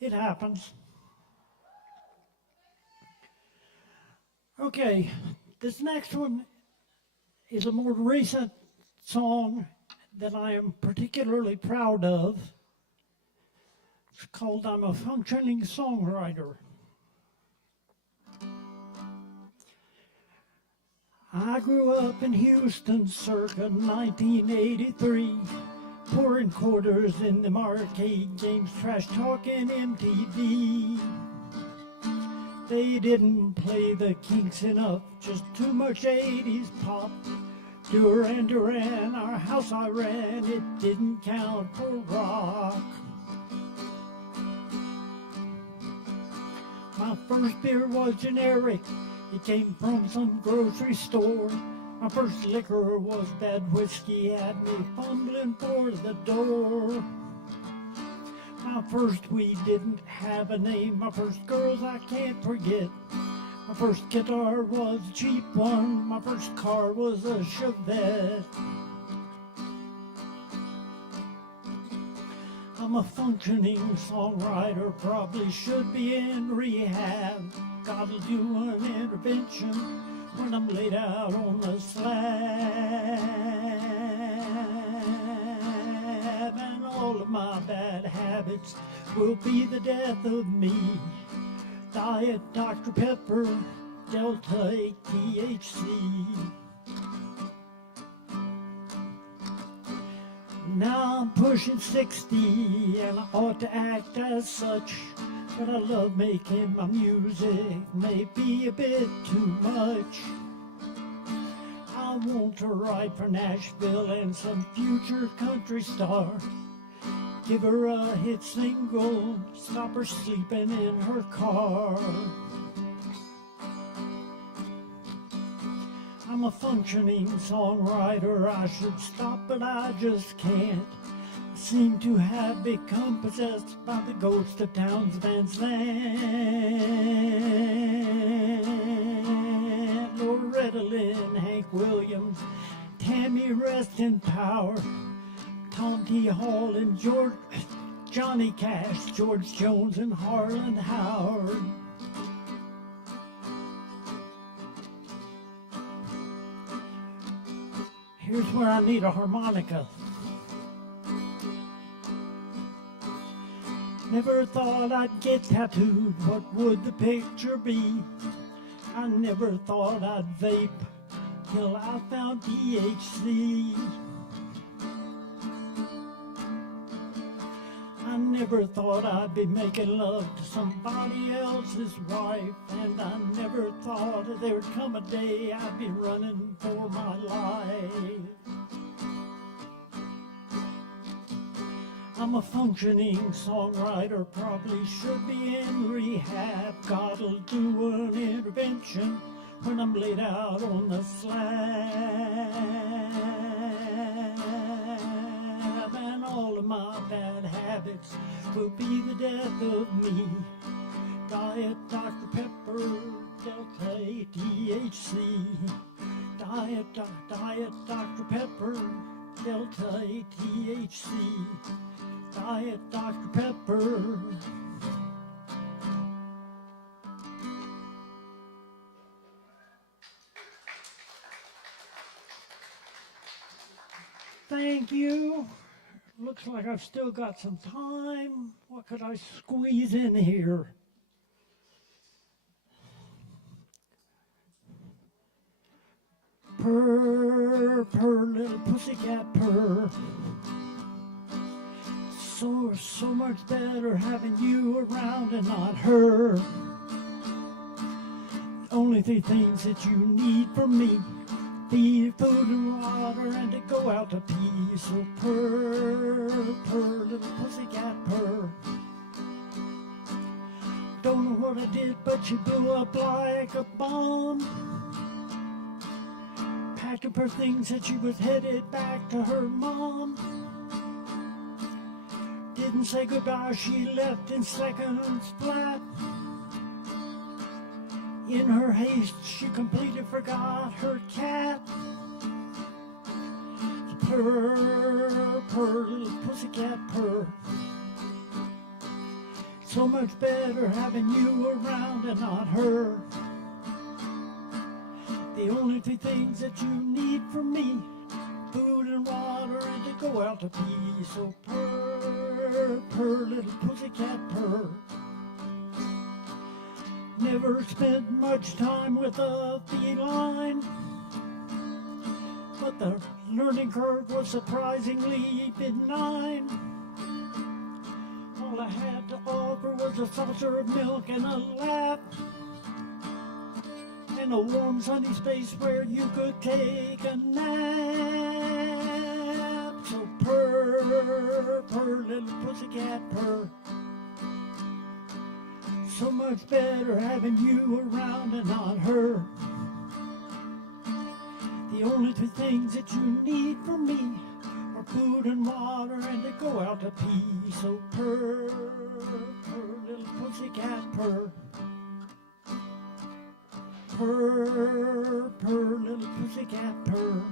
it happens. Okay, this next one is a more recent song that I am particularly proud of. It's called I'm a Functioning Songwriter. I grew up in Houston circa 1983, pouring quarters in the arcade games, trash talking MTV. They didn't play the Kinks enough, just too much 80s pop. Duran Duran, our house I ran, it didn't count for rock. My first beer was generic, it came from some grocery store. My first liquor was bad whiskey, had me fumbling for the door. My first weed didn't have a name, my first girls I can't forget. My first guitar was a cheap one, my first car was a Chevette. I'm a functioning songwriter, probably should be in rehab. Gotta do an intervention when I'm laid out on the slab. And all of my bad habits will be the death of me. Diet Dr. Pepper, Delta 8 THC. Now I'm pushing 60 and I ought to act as such, but I love making my music, maybe a bit too much. I want to write for Nashville and some future country star. Give her a hit single, stop her sleeping in her car. I'm a functioning songwriter, I should stop but I just can't. I seem to have become possessed by the ghost of Townes Van Zandt. Loretta Lynn, Hank Williams, Tammy Rest in Power, Tom T. Hall and Johnny Cash, George Jones and Harlan Howard. Here's where I need a harmonica. Never thought I'd get tattooed, what would the picture be? I never thought I'd vape till I found THC. I never thought I'd be making love to somebody else's wife, and I never thought there would come a day I'd be running for my life. I'm a functioning songwriter, probably should be in rehab. God'll do an intervention when I'm laid out on the slab. And all of my bad habits will be the death of me. Diet Dr. Pepper, Delta 8 THC. Diet Dr. Pepper, Delta 8 THC. Diet Dr. Pepper. Thank you. Looks like I've still got some time. What could I squeeze in here? Purr, purr, little pussycat, purr. So much better having you around and not her. The only three things that you need from me: feed, food, and water, and to go out to pee. So purr, purr, little pussycat, purr. Don't know what I did, but she blew up like a bomb. Packed up her things and she was headed back to her mom. Didn't say goodbye, she left in seconds flat. In her haste, she completely forgot her cat. Purr, purr, little pussycat, purr. So much better having you around and not her. The only three things that you need from me: food and water, and to go out to pee. So purr, purr, little pussycat, purr. Never spent much time with a feline, but the learning curve was surprisingly benign. All I had to offer was a saucer of milk and a lap, and a warm sunny space where you could take a nap. So purr, purr, little pussycat, purr. So much better having you around and not her. The only two things that you need from me are food and water, and to go out to pee. So purr, purr, little pussycat, purr. Purr, purr, little pussycat, purr.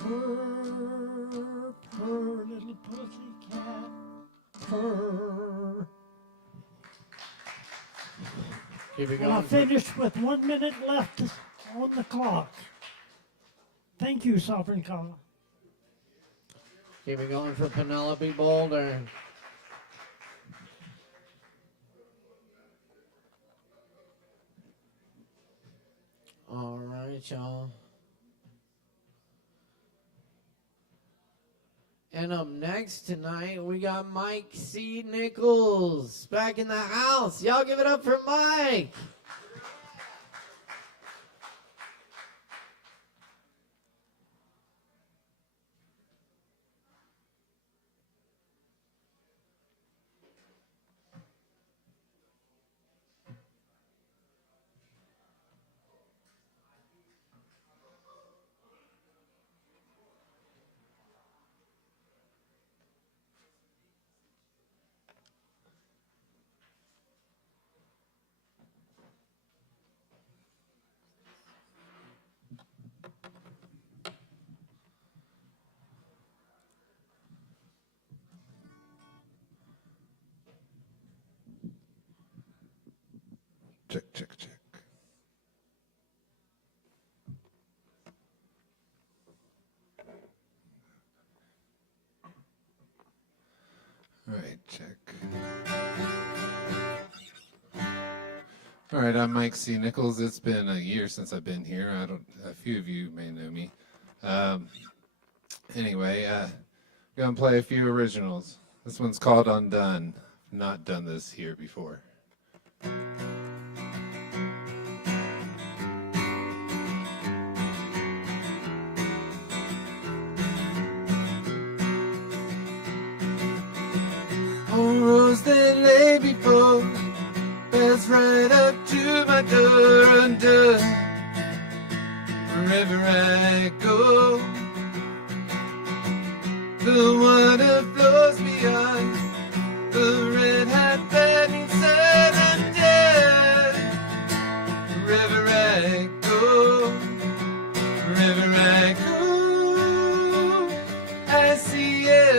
Purr, purr, little pussycat, purr. Keep it Well, I going. finished with 1 minute left on the clock. Thank you, Sovereign Kava. Keep it going for Penelope Boulder. All right, y'all. And up next tonight, we got Mike C. Nichols back in the house. Y'all give it up for Mike. Check, check, check. All right, check. All right, I'm Mike C. Nichols. It's been a year since I've been here. A few of you may know me. Anyway, gonna play a few originals. This one's called Undone. Not done this here before. On roads that lay before, pass right up to my door undone. Wherever I go, the water flows beyond the red hot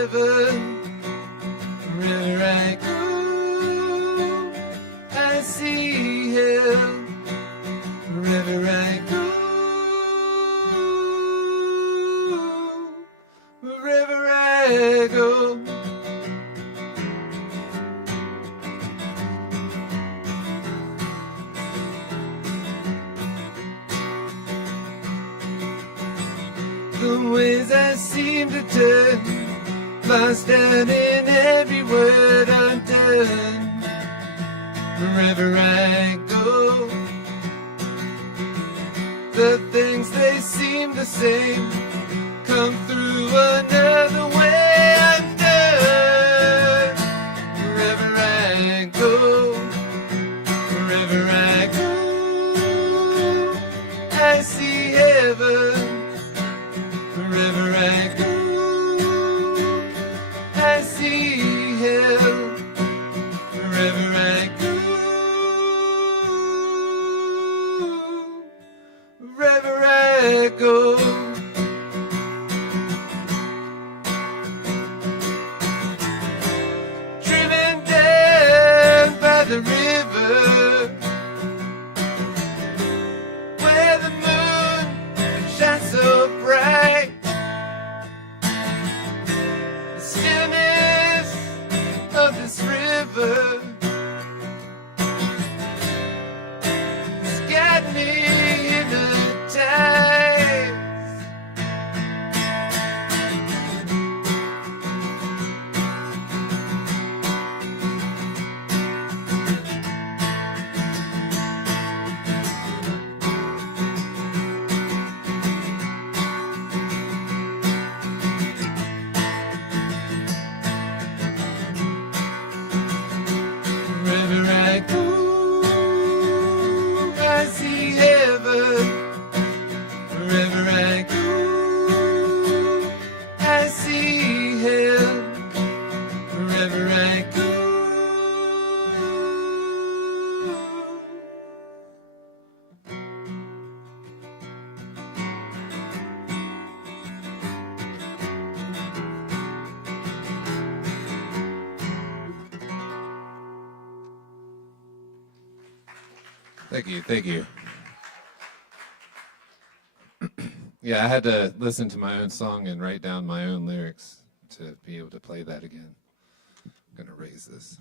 heaven. Wherever I go, I see hell. Wherever I go, wherever I go. The ways I seem to turn, lost out in every word undone. Wherever I go, the things they seem the same come through another way undone. Wherever I go, wherever I go, I see heaven. Wherever I go, I see hell. Wherever I go, wherever I go. Driven down by the river, where the moon shines so bright. The stillness of this river has got me hypnotized. Wherever I go, I see heaven. Wherever I go, I see hell. Wherever I go. Thank you, thank you. Yeah, I had to listen to my own song and write down my own lyrics to be able to play that again. I'm gonna raise this.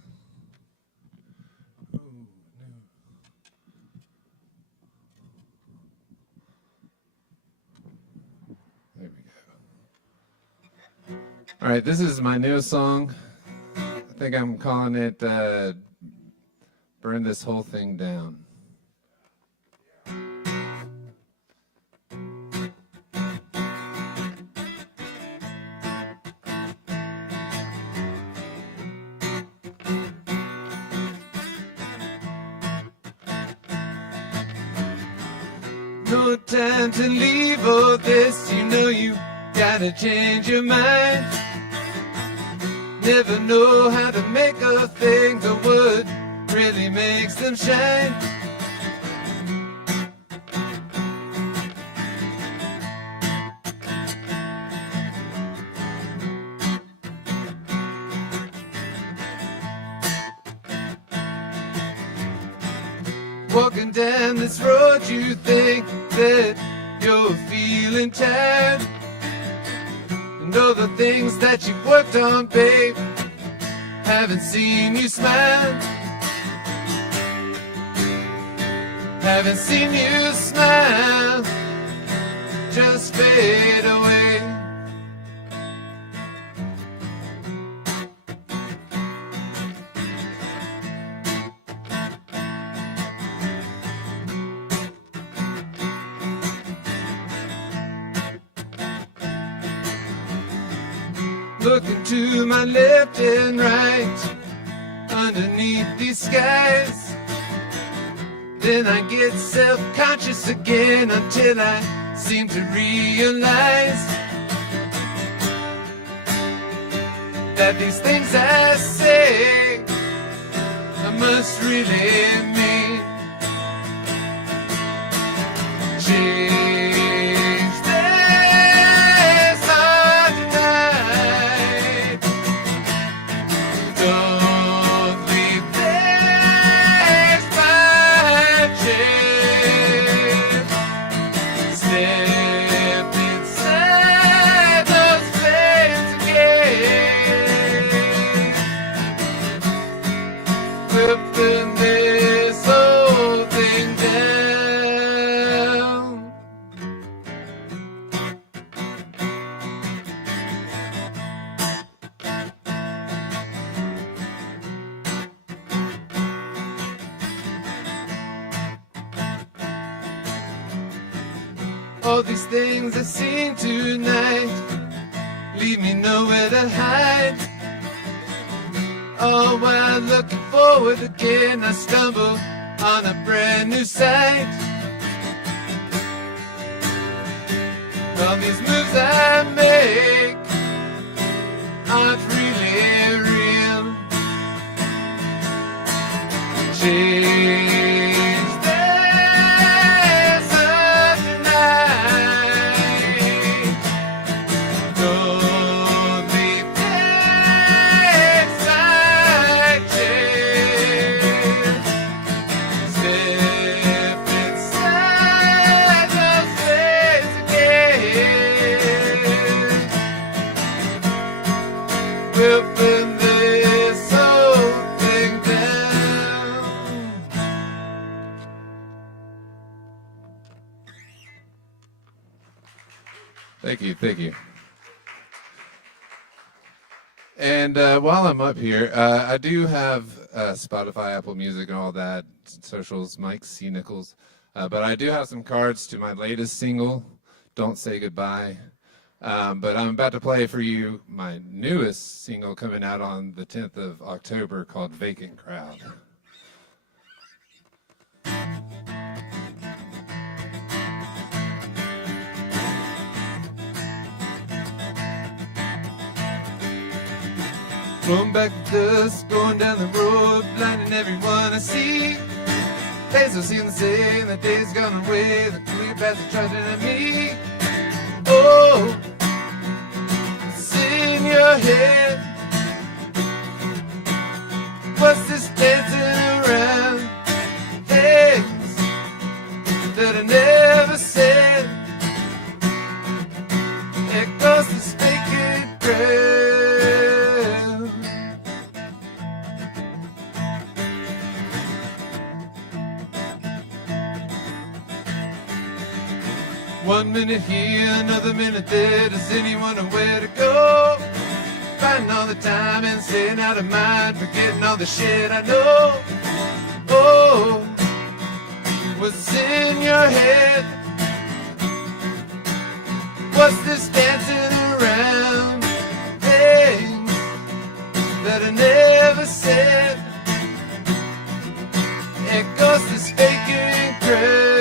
Oh, no. There we go. All right, this is my newest song. I think I'm calling it Burn This Whole Thing Down. No time to leave all this, you know you gotta change your mind. Never know how to make a thing or what really makes them shine. Walking down this road, you think that you're feeling tired, and all the things that you've worked on, babe, haven't seen you smile. Haven't seen you smile, just fade away. Looking to my left and right, underneath these skies. Then I get self-conscious again until I seem to realize that these things I say I must really mean. Change this heart tonight. All these things I've seen tonight leave me nowhere to hide. Oh, while looking forward again, I stumble on a brand new sight. All these moves I make aren't really real. Change this tonight. Don't leave things like change. Step inside those ways again. We'll pin this whole thing down. Thank you, thank you. And while I'm up here, I do have Spotify, Apple Music, and all that, socials, Mike C. Nichols. But I do have some cards to my latest single, Don't Say Goodbye. But I'm about to play for you my newest single coming out on the 10th of October called Vacant Crowd. Blowing back the dust, going down the road, blinding everyone I see. Days don't seem the same, the days gone away, the clear paths are trudging at me. Oh, it's in your head. What's this dancing around? Things that I never said. It goes to vacant crowd. One minute here, another minute there. Does anyone know where to go? Fighting all the time and staying out of mind, forgetting all the shit I know. Oh, what's in your head? What's this dancing around? Things that I never said. It goes this vacant crowd.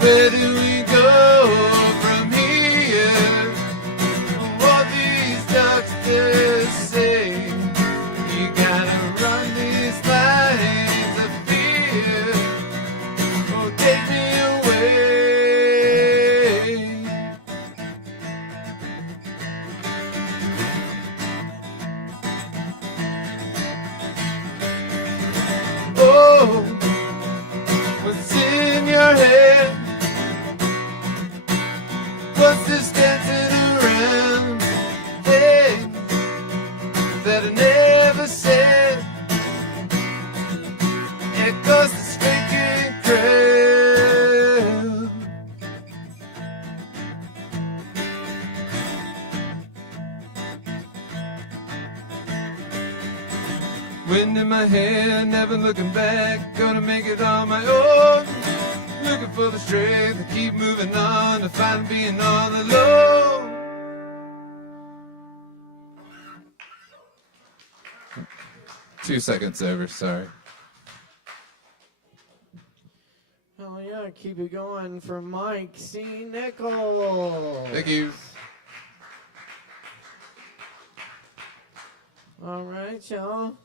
Where do we go from here? What these doctors say, you gotta run these lines of fear. Oh, take me away. Oh, what's in your head? What's this dancing around? Things that I never said. It goes this vacant crowd. Wind in my hair, never looking back. Gonna make it on my own. Looking for the strength to keep moving on, to find being all alone. Two seconds over, sorry. Oh yeah, keep it going for Mike C. Nichols. Thank you. All right, y'all.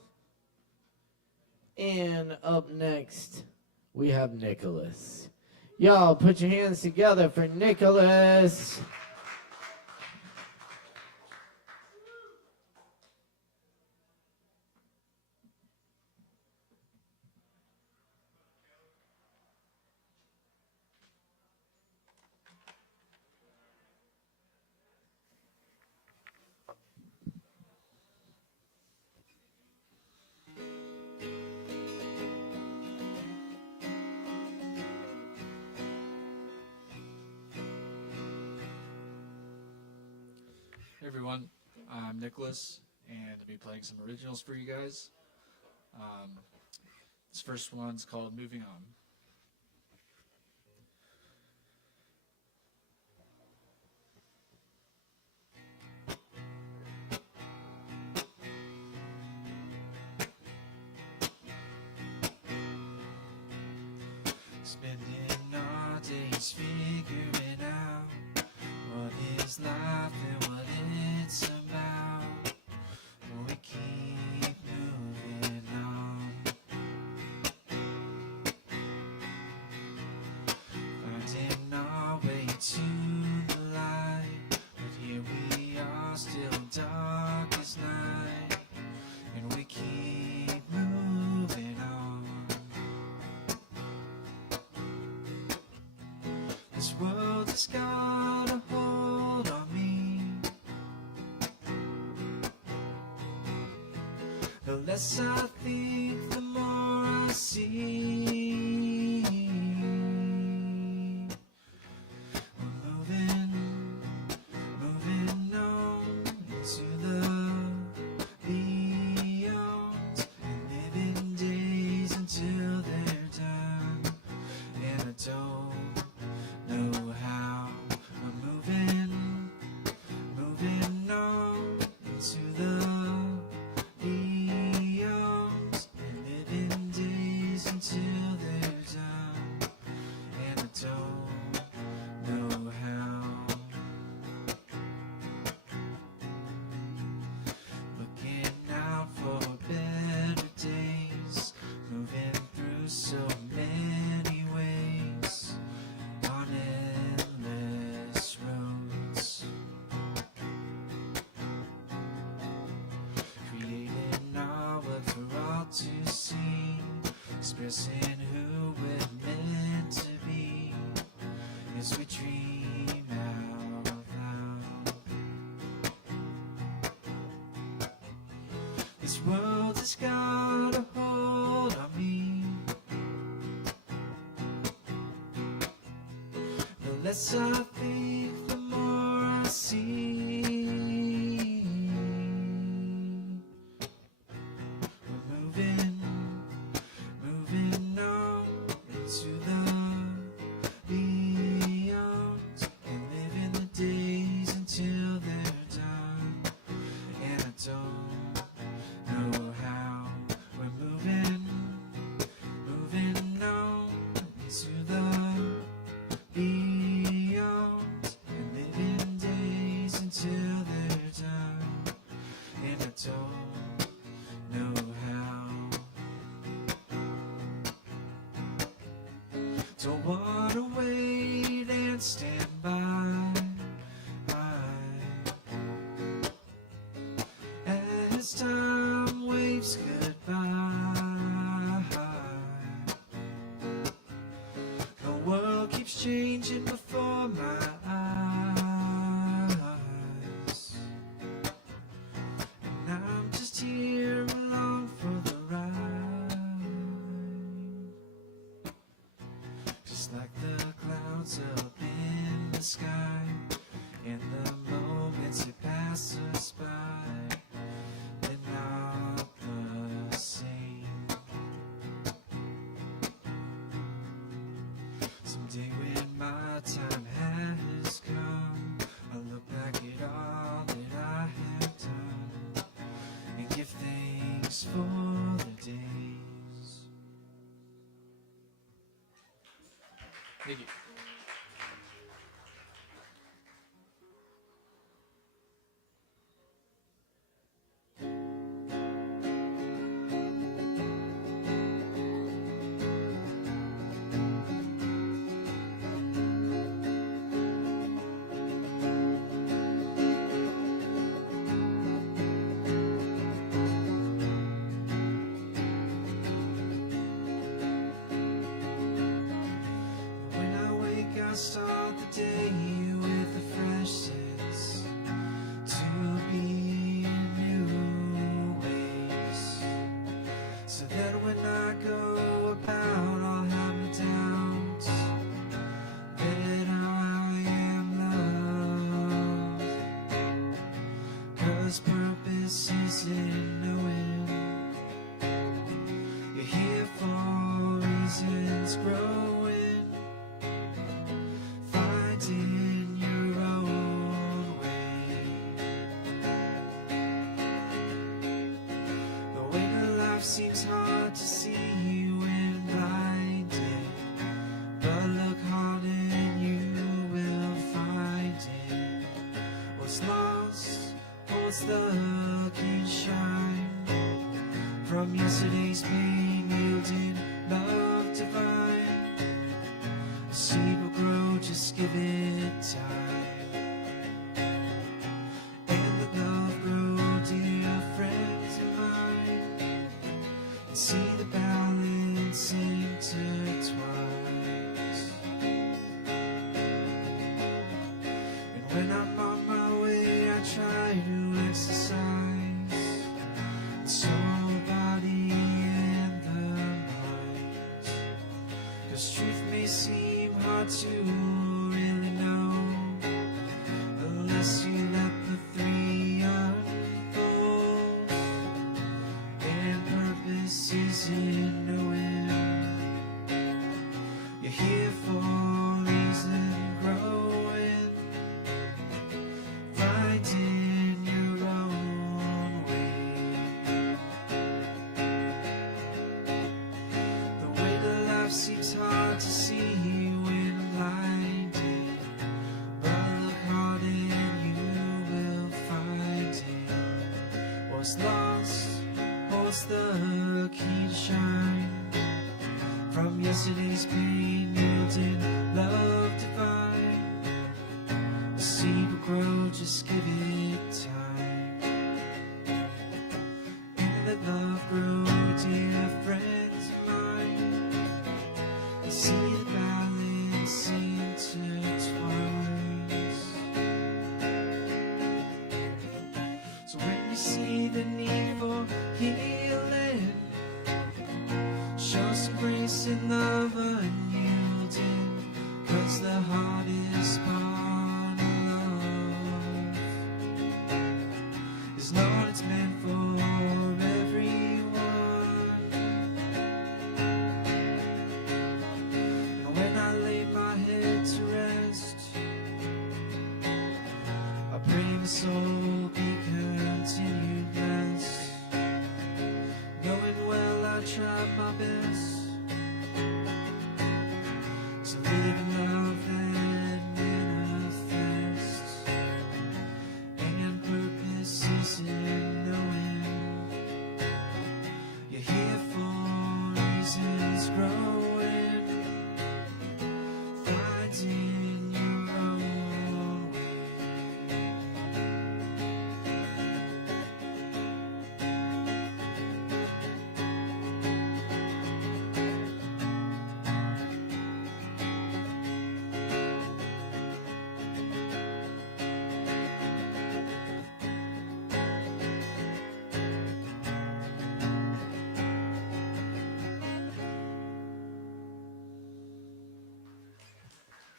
And up next, we have Nicholas. Y'all put your hands together for Nicholas. Hey everyone, I'm Nicholas, and I'll be playing some originals for you guys. This first one's called Moving On. spending our days figuring out what is life and what it's about. We keep moving on, finding our way to the light. But here we are, still dark as night, and we keep moving on. This world has got a hold on me. The less I think, the more I see. We're moving on into the beyond, and living days until they're done. And I don't know how. We're moving on into the beyond, and living days until they're done. And I don't know how. Looking out for better days, moving through so many ways, on endless roads, creating our world for all to see, expressing who we're meant to be as we dream out loud. This world has got a hold on me. The less I think, the more I see. We're moving on into the beyond, and living the days until they're done. And I don't know how. We're moving on into the beyond, and living days until they're done. And I don't know how. Don't wanna wait and stand by as time waves goodbye. The world keeps changing before my eyes, and I'm just here along for the ride. Just like the clouds up in the sky, and the moments that pass us by, they're not the same. Someday when my time has come, I'll look back at all that I have done and give thanks for the days. Thank you. When I holds the key to shine from yesterday's pain, yielding love divine. A seed will grow, just give it time, and let love grow, dear friends of mine, and see the balance intertwines. And when I'm on my way, I try to exercise the soul, body, and the mind. 'Cause truth may seem hard to really know unless you let the three unfold. And purpose is in knowing you're here for a reason, growing, finding your own way. The weight of life seems hard to see when blinded, but look hard and you will find it. What's lost holds the key to shine from yesterday's pain, yielding love divine. The seed will grow, just give it time, and let love grow, dear friends of mine, and see the balance intertwines. So when you see the need for healing, show some grace and love unyielding, 'cause the hardest part of love is knowing it's meant for everyone. And when I lay my head to rest, I pray my soul be continued blessed, knowing well I tried my best to live in love that manifests, and purpose is in knowing you're here for reasons, growing, finding your own way.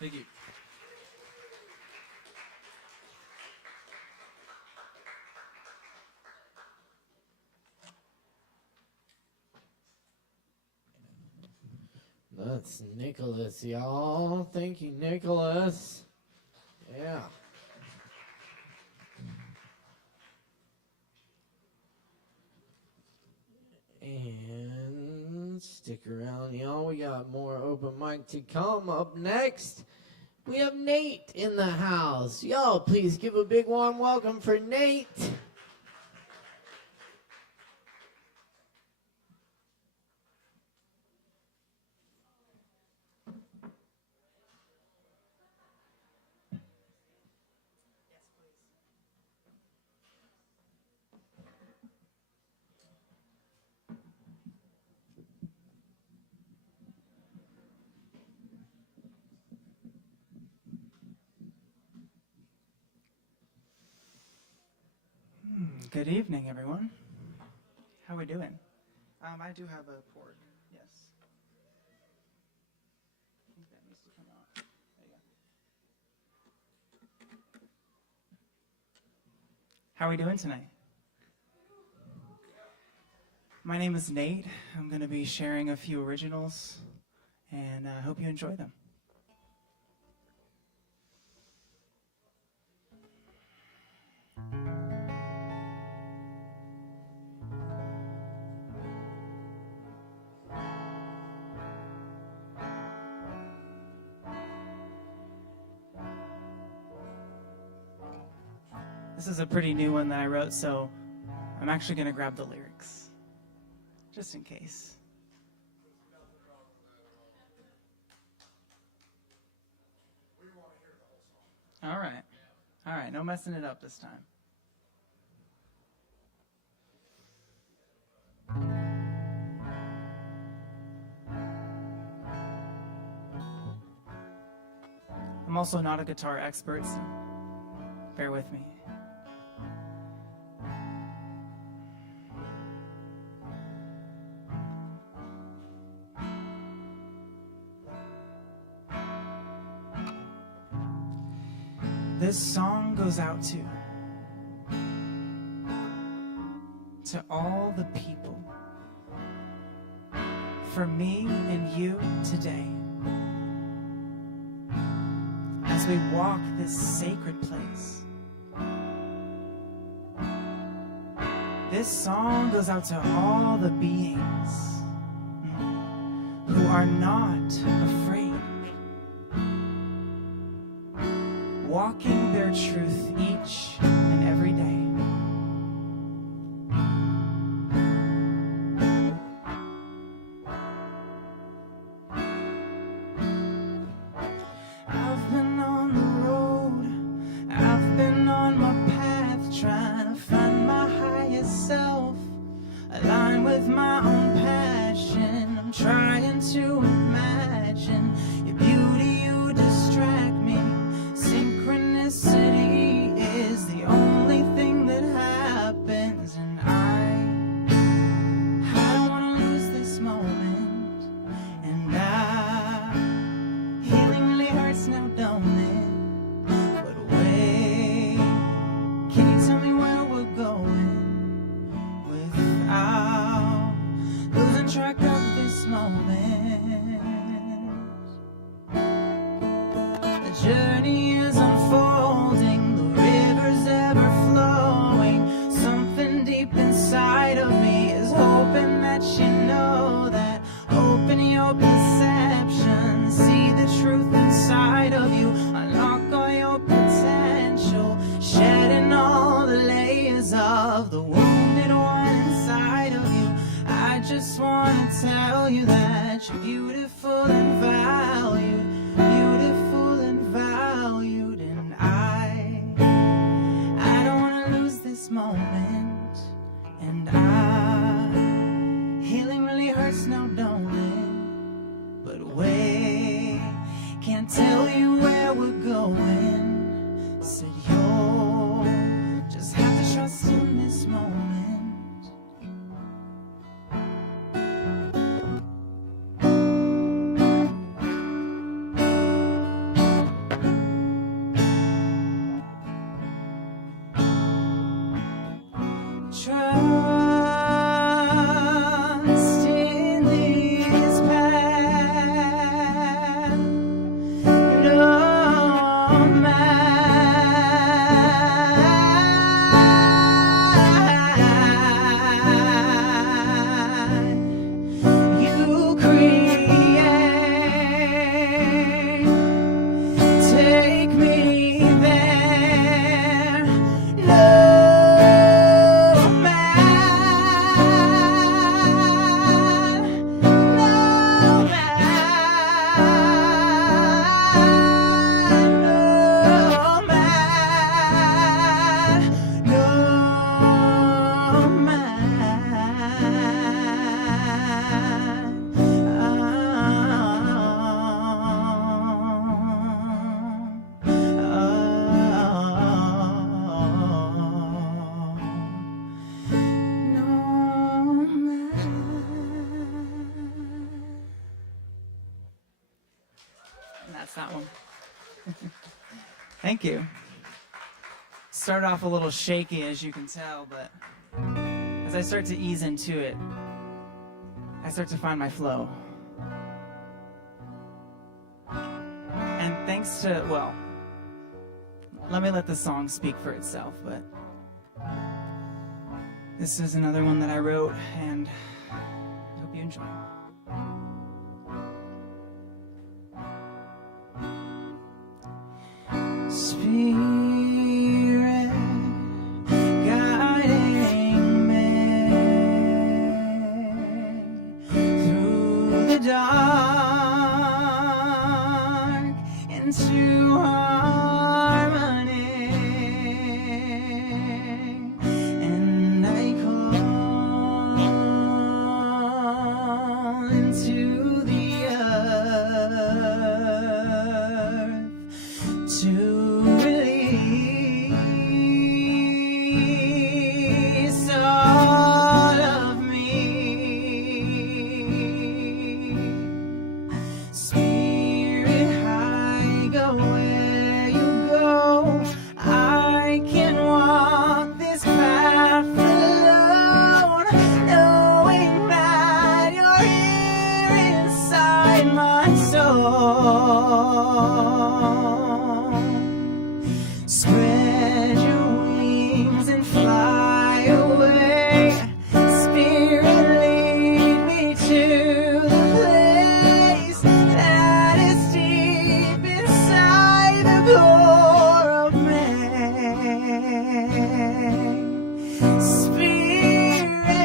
Thank you. That's Nicholas, y'all. Thank you, Nicholas. Yeah. And stick around, y'all. We got more open mic to come. Up next, we have Nate in the house. Y'all, please give a big warm welcome for Nate. Good evening, everyone. How are we doing? I do have a port, yes. I think that needs to come out. There you go. How are we doing tonight? My name is Nate. I'm going to be sharing a few originals, and I hope you enjoy them. This is a pretty new one that I wrote, so I'm actually going to grab the lyrics, just in case. All right, no messing it up this time. I'm also not a guitar expert, so bear with me. This song goes out to all the people, for me and you today, as we walk this sacred place. This song goes out to all the beings who are not afraid, walking their truth each and every day. I've been on the road, I've been on my path, trying to find my highest self, align with my own passion. I'm trying to imagine your beauty, you distract me. Synchronicity is the only thing that happens, and I don't want to lose this moment, and healing really hurts now, don't it? But wait, can you tell me where we're going without losing track of this moment? The journey is unfolding, the river's ever flowing. Something deep inside of me is hoping that you know that. Open your perception, see the truth inside of you, unlock all your potential, shedding all the layers of the wounded one inside of you. I just want to tell you that you're beautiful and valued, beautiful and valued, and I don't want to lose this moment, and healing really hurts now, don't it? But wait, can't tell you where we're going, said you'll just have to trust in this moment. Trust in this path, no man you create, take me there, no. And that's that one. Thank you. Started off a little shaky, as you can tell, but as I start to ease into it, I start to find my flow. And thanks to, well, let me let the song speak for itself, but this is another one that I wrote, and I hope you enjoy. Spirit, release all of me. Spirit, I go where you go. I can walk this path alone, knowing that you're here inside my soul. Spread your wings and fly away. Spirit, lead me to the place that is deep inside the core of man. Spirit,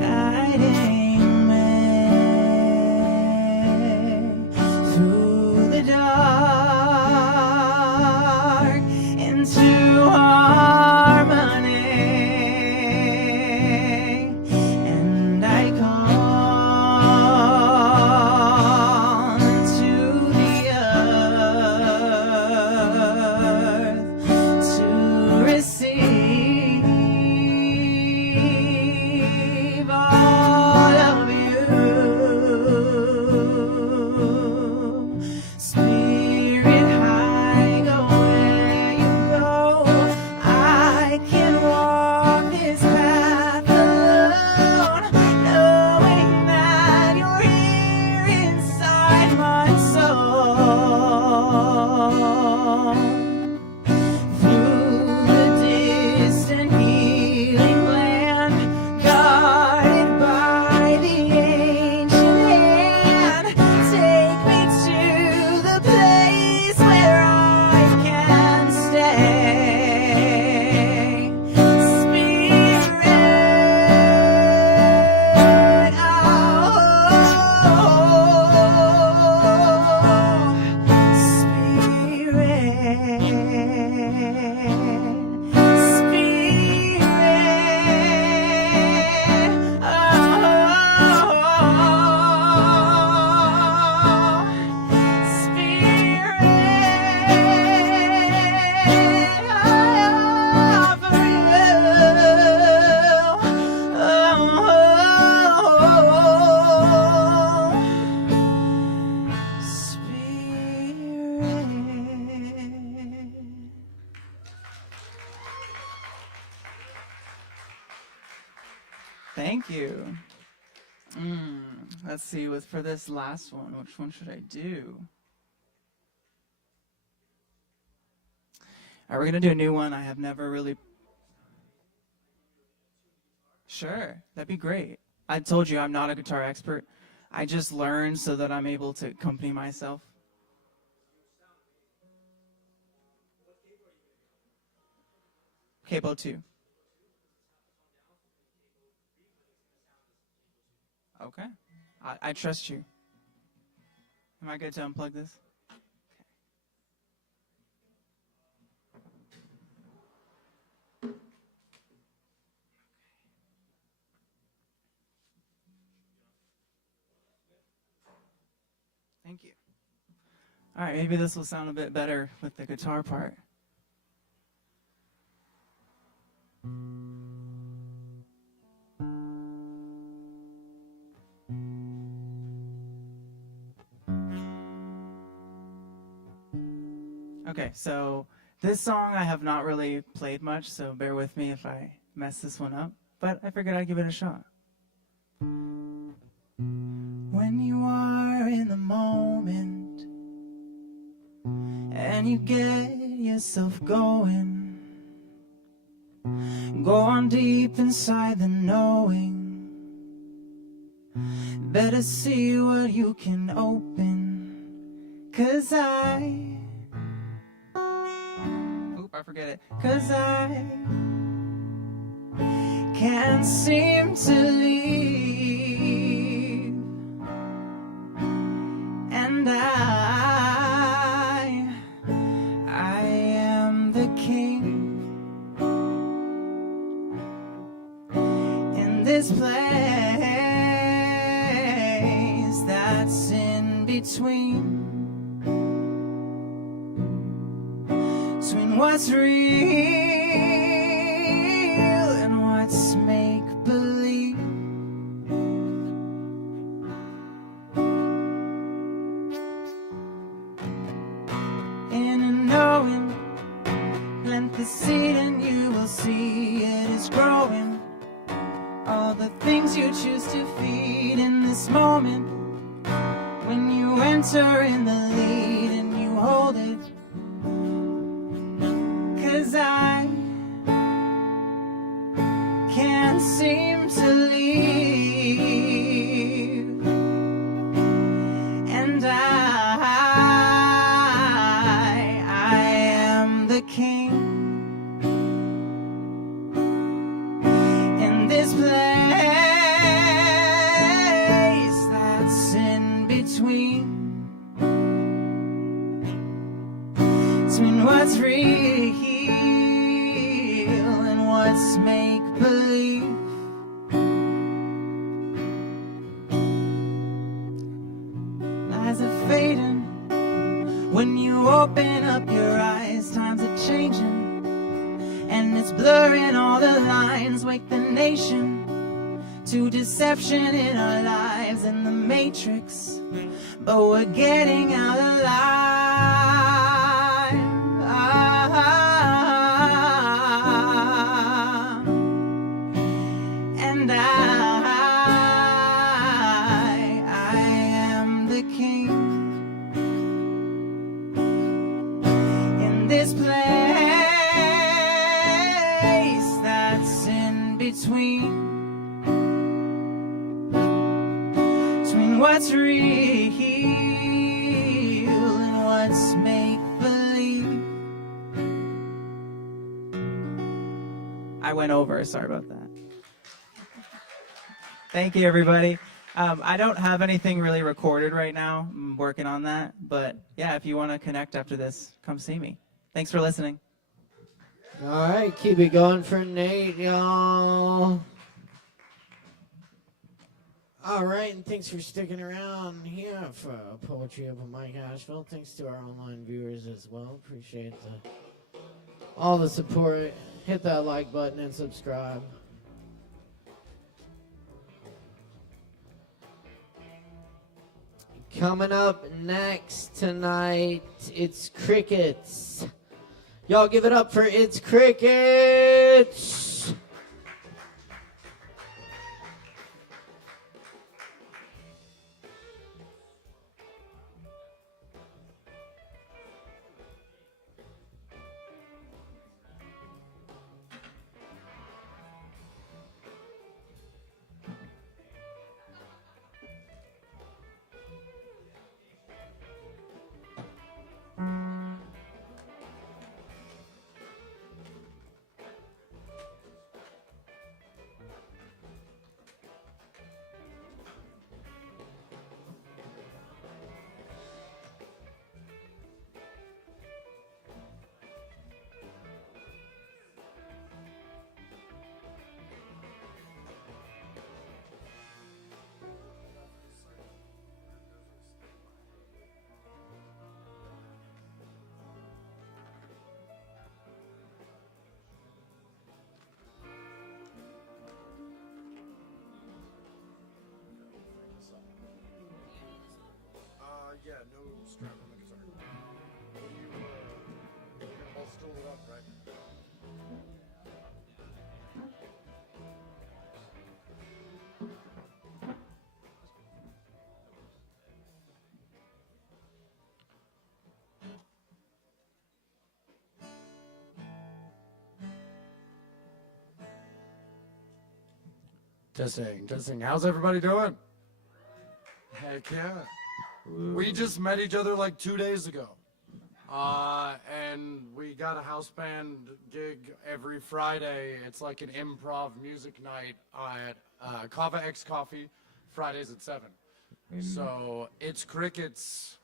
guiding me through the dark into harmony, and I call to the earth to receive all of you. Spirit, I go where you go. I can walk this path alone, knowing that you're here inside my soul. Through the distant healing land, guarded by the ancient hand, take me to the place where I can stay. Spirit, Thank you. Let's see, for this last one, which one should I do? All right, we're going to do a new one. I have never really... Sure, that'd be great. I told you I'm not a guitar expert. I just learned so that I'm able to accompany myself. Cable 2. Okay. I trust you. Am I good to unplug this? Thank you. All right, maybe this will sound a bit better with the guitar part. Okay, so this song I have not really played much, so bear with me if I mess this one up, but I figured I'd give it a shot. When you are in the moment can you get yourself going? Go on deep inside the knowing. Better see what you can open. 'Cause I forget it. 'Cause I can't seem to leave. And I am the king in this place that's in between what's real and what's make-believe. In a knowing, plant the seed and you will see it is growing. All the things you choose to feed in this moment, when you enter in the lead and you hold it. 'Cause I can't seem to leave. And I am the king in this place that's in between what's real and what's make-believe. Eyes are fading when you open up your eyes. Times are changing and it's blurring all the lines. Wake the nation to deception in our lives and the matrix, but we're getting out alive. And I am the king in this place that's in between what's real and what's make-believe. I went over, sorry about that. Thank you, everybody. I don't have anything really recorded right now. I'm working on that. But yeah, if you want to connect after this, come see me. Thanks for listening. All right, keep it going for Nate, y'all. All right, and thanks for sticking around here for Poetry Open Mic Asheville. Thanks to our online viewers as well. Appreciate all the support. Hit that like button and subscribe. Coming up next tonight, it's Crickets. Y'all give it up for It's Crickets. Testing. How's everybody doing? Heck yeah. We just met each other like 2 days ago. And we got a house band gig every Friday. It's like an improv music night at Kava X Coffee, Fridays at 7. So it's crickets.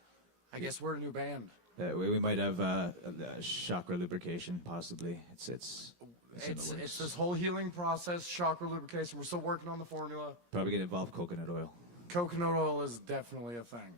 I guess we're a new band. We might have chakra lubrication, possibly. It's this whole healing process, chakra lubrication. We're still working on the formula. probably gonna involve coconut oil. Coconut oil is definitely a thing.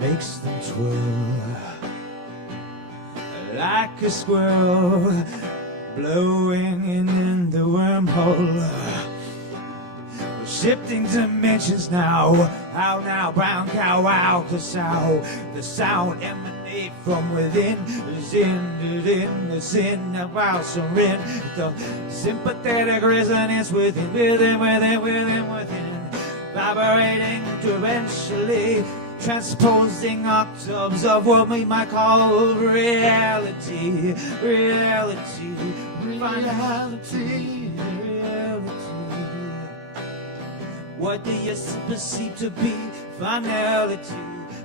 Makes them twirl like a squirrel blowing in the wormhole. We're shifting dimensions now. How now, brown cow, wow, cause how the sound emanate from within. The sin of our surrender. The sympathetic resonance within, vibrating torrentially. Transposing octaves of what we might call reality. What do you perceive to be finality?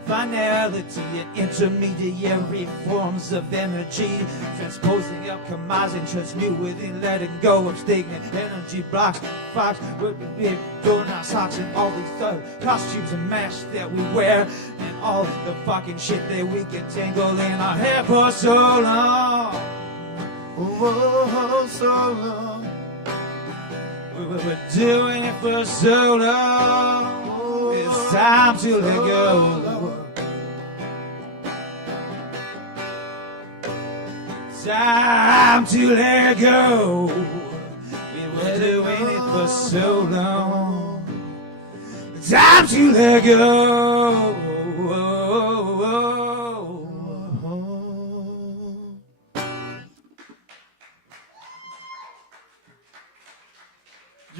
Finality and intermediary forms of energy, transposing up, commising, transmute within, letting go of stagnant energy blocks. Fox with big doorknob socks and all these costumes and masks that we wear, and all the fucking shit that we get tangled in our hair for so long. Oh, so long. We're doing it for so long. It's time to let go. Time to let go. We were doing it for so long. Time to let go.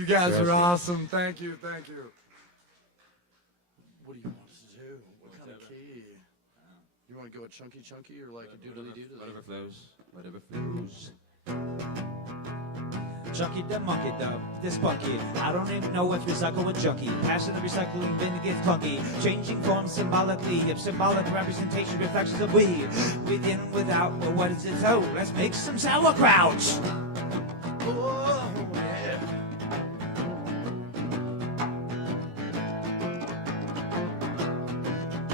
You guys are awesome. Thank you. Thank you. What do you want us to do? What kind of key? You want to go a chunky or like a doodly doodly? Whatever flows. Whatever flows. Chunky the monkey though, this funky. I don't even know what's recycle and junkie. Passion of recycling bin gets clunky. Changing forms symbolically of symbolic representation, reflections of we. Within, without, well, what is it? So let's make some sauerkraut. Oh, yeah.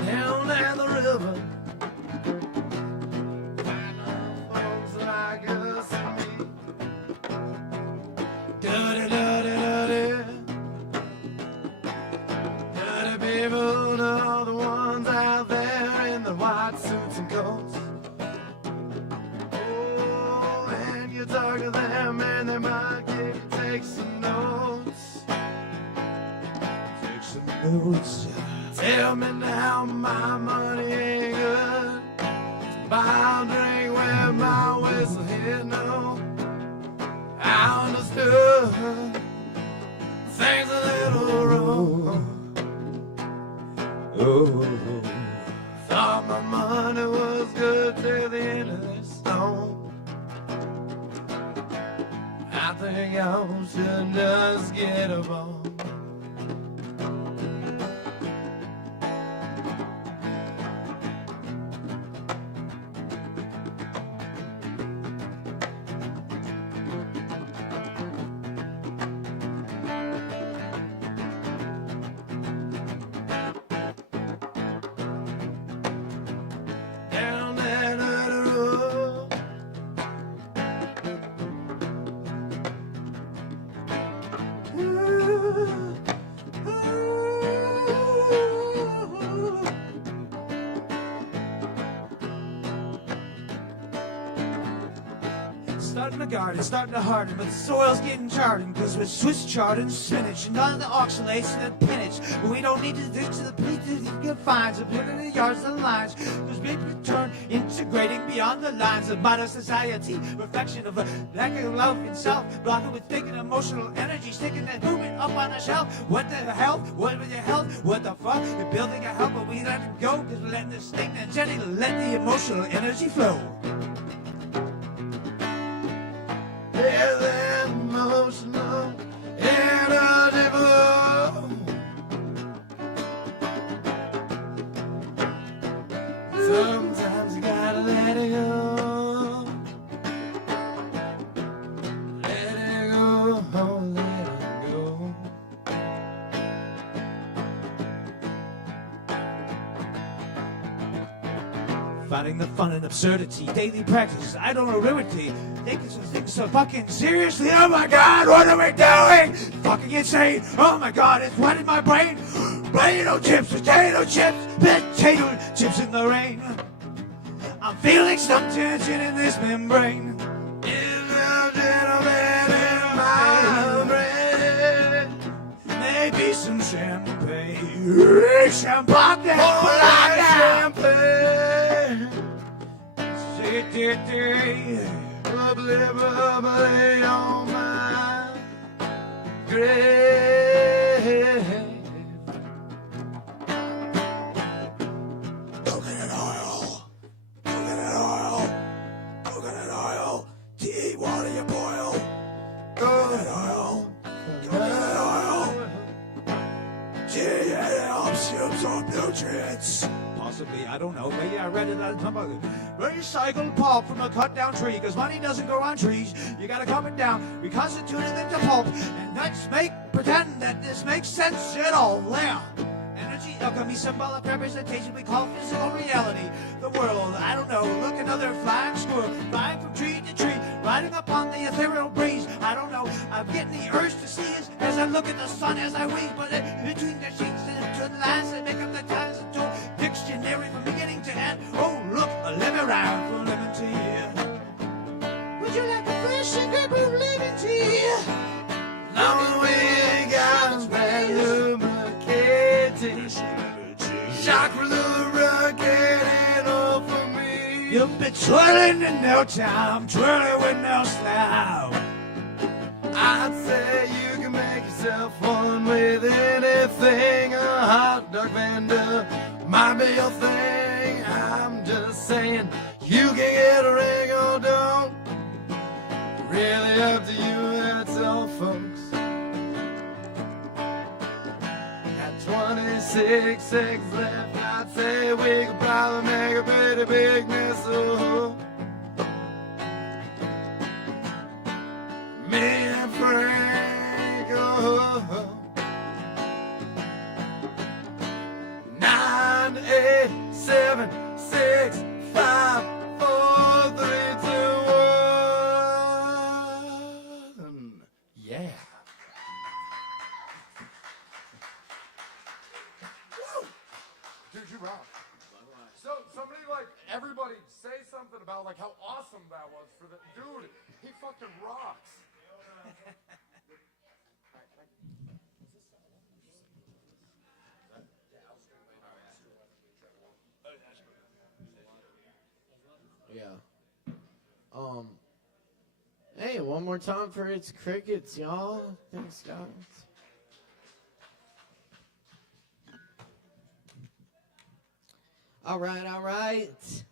Down at the river, find folks like us and me. Dirty, dirty, dirty. Dirty people know the ones out there in the white suits and coats. Oh, and you talk to them and they might get you take some notes. Take some notes. Tell me now my money ain't good. Buy a drink with my whistle here, no. I understood things a little wrong. Oh. Thought my money was good till the end of this song. I think I should just get a bone. Down that dirty road. Starting a garden, starting to harden, but the soil's getting charred. Cause with Swiss chard and spinach, and none of the oxalates and the pinach. But we don't need to ditch to the plate to get fines, and put in the yards and lines. Cause we return integrating beyond the lines of modern society. Reflection of a lack of love in self, blocking with thinking emotional energy, sticking that movement up on the shelf. What the hell? What with your health? What the fuck? You're building a help, but we let it go. Cause we're letting this thing and gently let the emotional energy flow. There's an emotional energy flow. Sometimes you gotta let it go. Let it go, oh, let it go. Finding the fun in absurdity, daily practice, I don't know reality. Taking some things so fucking seriously, oh my god, what are we doing? Fucking insane, oh my god, it's wet in my brain. Potato chips in the rain. I'm feeling some tension in this membrane. Maybe some champagne. Champagne. Bubbly, bubbly on my grave. Coconut oil. Coconut oil. Coconut oil. Tea, water you boil. Coconut oil. Coconut oil. Tea, it helps you absorb nutrients. Possibly, I don't know. Maybe I read it on some other. Recycled pulp from a cut down tree, because money doesn't grow on trees. You gotta cut it down, reconstitute it into pulp, and let's pretend that this makes sense at all. Yeah. Energy, alchemy, symbolic representation we call physical reality. The world, I don't know. Look, another flying squirrel, flying from tree to tree, riding upon the ethereal breeze. I don't know. I'm getting the urge to see it as I look at the sun as I weave, but between the sheets and the lines that make up the times and two dictionary from beginning to end. Oh, look, a lemon round for lemon tea. Would you like a fresh sugar brew lemon tea? Long way got bad lubricated. Shock lubricated all for me. You'll be twirling in no time, twirling with no slow. I'd say you can make yourself one with anything. A hot dog vendor might be your thing. I'm just saying, you can get a ring or don't. Really up to you, that's all, folks. At 26 seconds left, I'd say we could probably make a pretty big mess of me and Frank. Oh. 9, 8, 7, 6, 5, 4, 3, 2, 1. Yeah. Woo! Dude, you rock. So somebody everybody say something about how awesome that was for the dude. He fucking rocks. Yeah. Hey, one more time for It's Crickets, y'all. Thanks, guys. All right.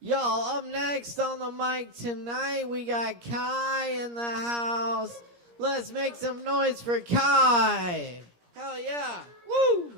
Y'all, up next on the mic tonight, we got Kai in the house. Let's make some noise for Kai. Hell yeah. Woo!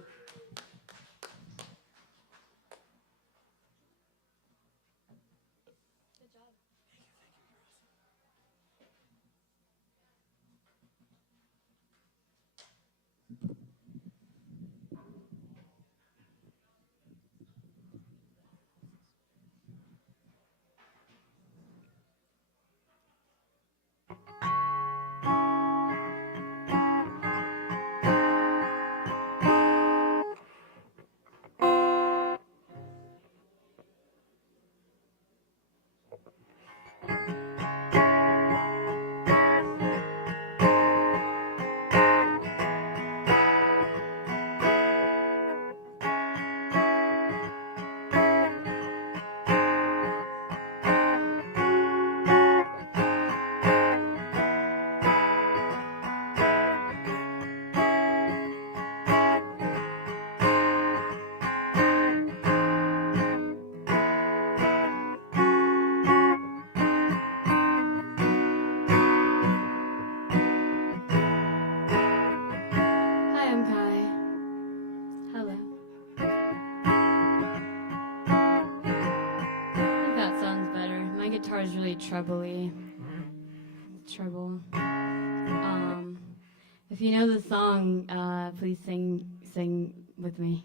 Trebly. Treble. If you know the song, please sing with me.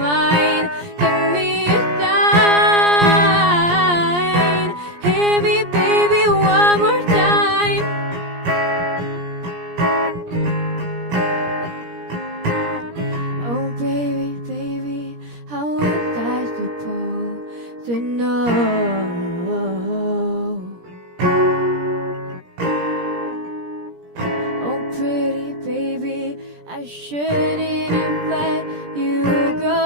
mine. Give me a sign. Hear me, baby, one more time. Oh, baby, baby, how was I supposed to know? Oh, pretty baby, I shouldn't have let you go.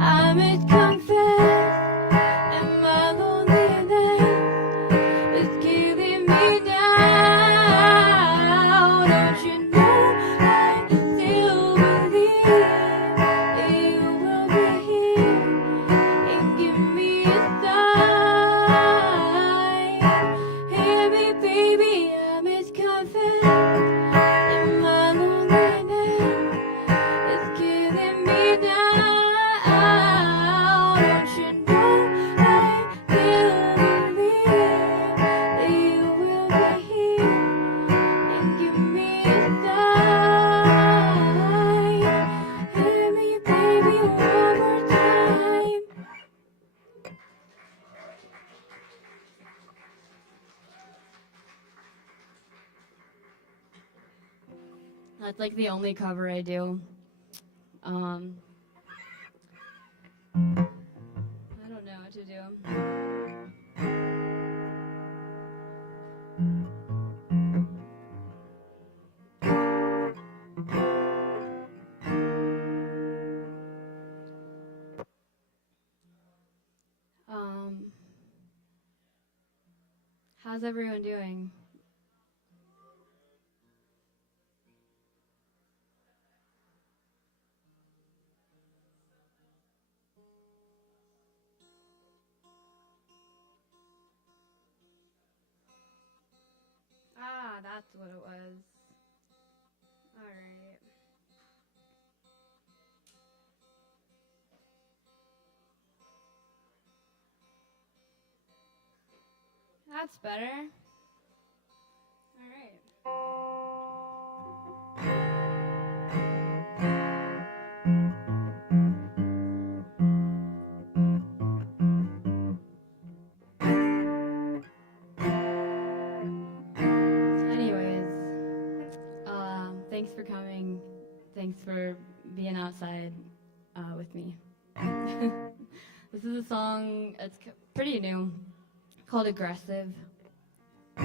I must confess that my loneliness is killing me now. Don't you know I still believe that you will be here and give me a sign. Hear me, baby, I must confess that my loneliness is killing me now. Don't you know I still believe that you will be here and give me a sign. Hear me, baby, one more time. That's like the only cover I do. I don't know what to do. How's everyone doing? Ah, that's what it was. All right. That's better. All right. Anyways, thanks for coming. Thanks for being outside with me. This is a song that's pretty new, called Aggressive. I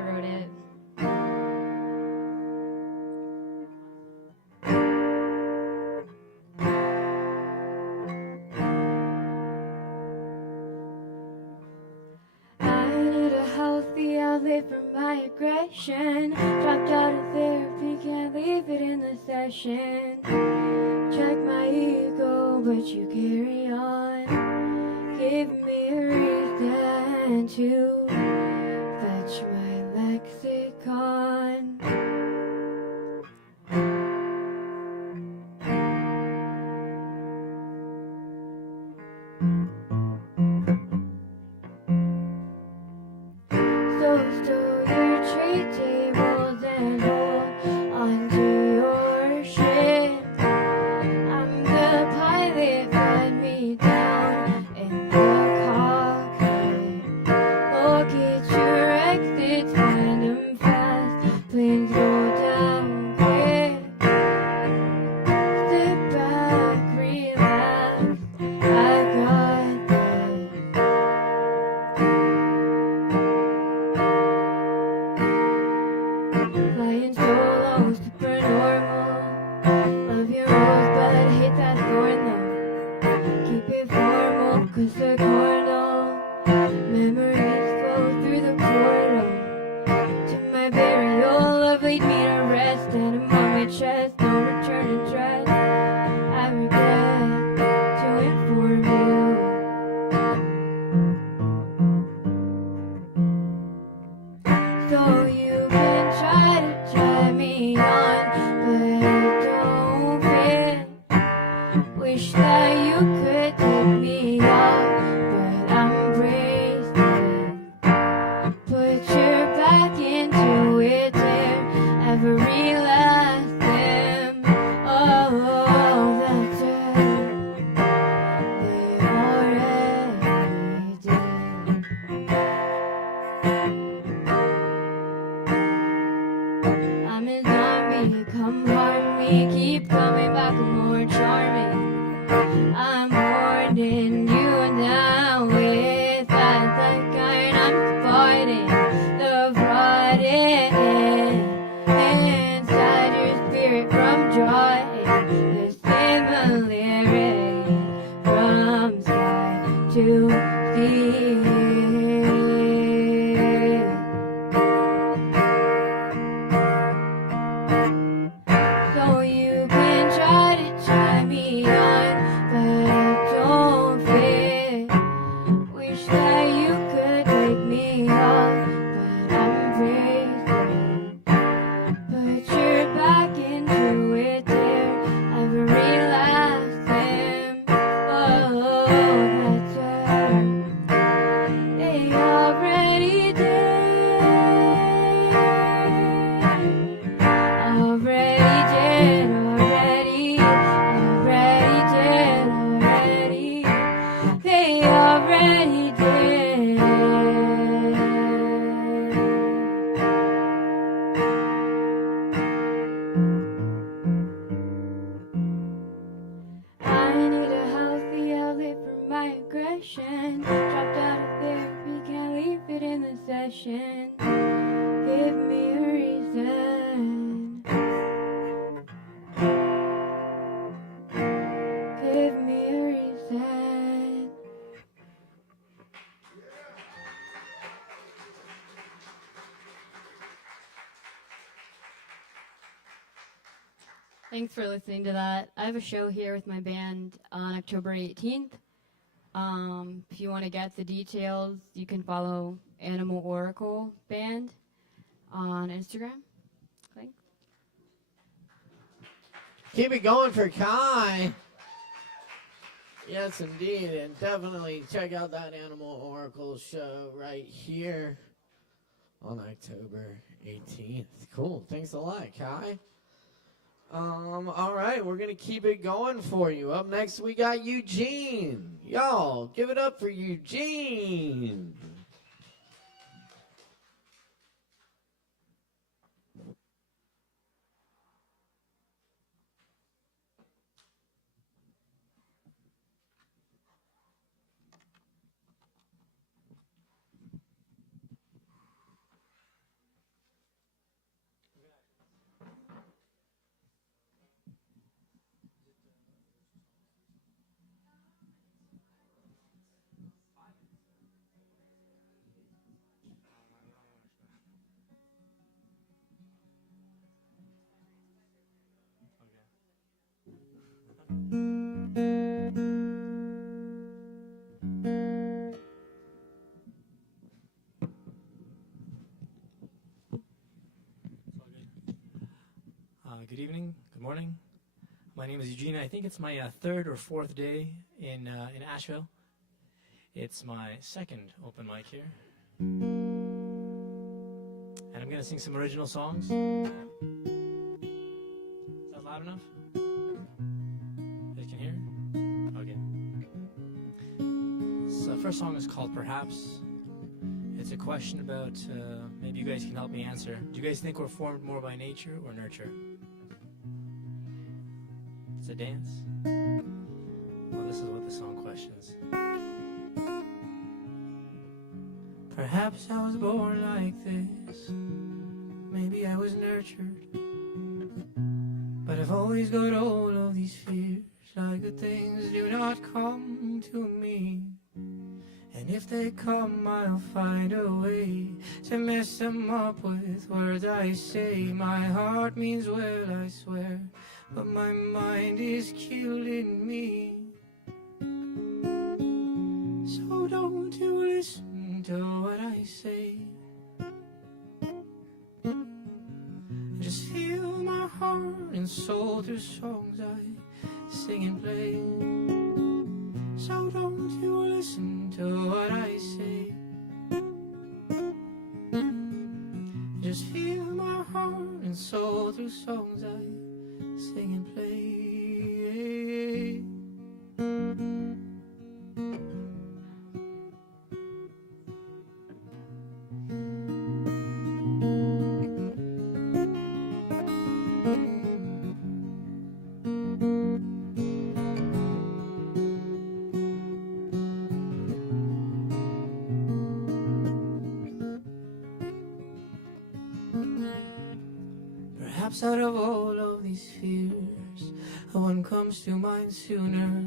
wrote it. I need a healthy outlet for my aggression. Dropped out of therapy, can't leave it in the session. Check my ego, but you carry on. Give me a reason to fetch my lexicon. So stow your tray tables and hold onto your shit. I'm the pilot, ride me down in the cockpit. Locate your exits, find them fast. Planes go down quick. Sit back, relax. I got this. Flying solo, super normal. Love your rosebud, hate that thorn though. Keep it formal, cause they're carnal. Memories flow through the portal to my burial. Love laid me to rest, and I'm on my chest. No return address. I regret to inform you. So you can try to try me on, but it don't fit. Wish that you could take me off, but I'm braced. Put your back into it. come harm me. Keep coming back more charming. I'm warning you now. With that kind I'm fighting the rotting inside your spirit from drawing the similarity from sky to sea. So you can try to tie me on, but I don't fit. Wish that you could take me off, but I'm bracing. Put your back into it, dear. Every last thing. Oh, that's it. They already did. Already did. Already. They already did. I need a healthy outlet for my aggression. Dropped out of therapy, can't leave it in the session. Give me a reason. Give me a reason. Thanks for listening to that. I have a show here with my band on October 18th. If you want to get the details, you can follow Animal Oracle Band on Instagram. Thanks. Keep it going for Kai. Yes, indeed. And definitely check out that Animal Oracle show right here on October 18th. Cool. Thanks a lot, Kai. All right, we're going to keep it going for you. Up next, we got Eugene. Y'all, give it up for Eugene. Good evening, good morning. My name is Eugene. I think it's my third or fourth day in Asheville. It's my second open mic here. And I'm going to sing some original songs. Is that loud enough? You guys can hear? Okay. So the first song is called Perhaps. It's a question about, maybe you guys can help me answer. Do you guys think we're formed more by nature or nurture? It's a dance? Well, this is what the song questions. Perhaps I was born like this. Maybe I was nurtured. But I've always got all of these fears. Like good things do not come to me. And if they come, I'll find a way to mess them up with words I say. My heart means well, I swear, but my mind is killing me. So don't you listen to what I say. Just feel my heart and soul through songs I sing and play. So don't you listen to what I say. Just feel my heart and soul through songs I sing and play. Perhaps out of all of these fears, one comes to mind sooner.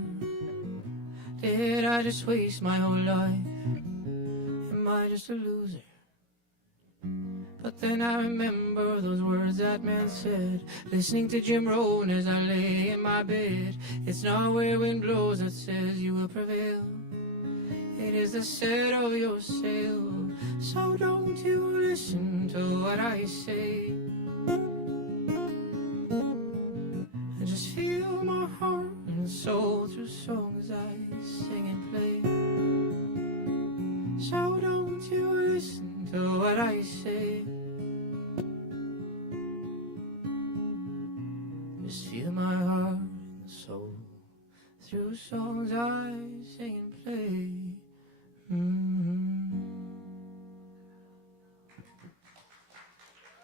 Did I just waste my whole life? Am I just a loser? But then I remember those words that man said, listening to Jim Rohn as I lay in my bed. It's not where wind blows that says you will prevail. It is the set of your sail. So don't you listen to what I say. And just feel my heart and soul through songs I sing and play. So don't you listen to what I say. Just feel my heart and soul through songs I sing and play.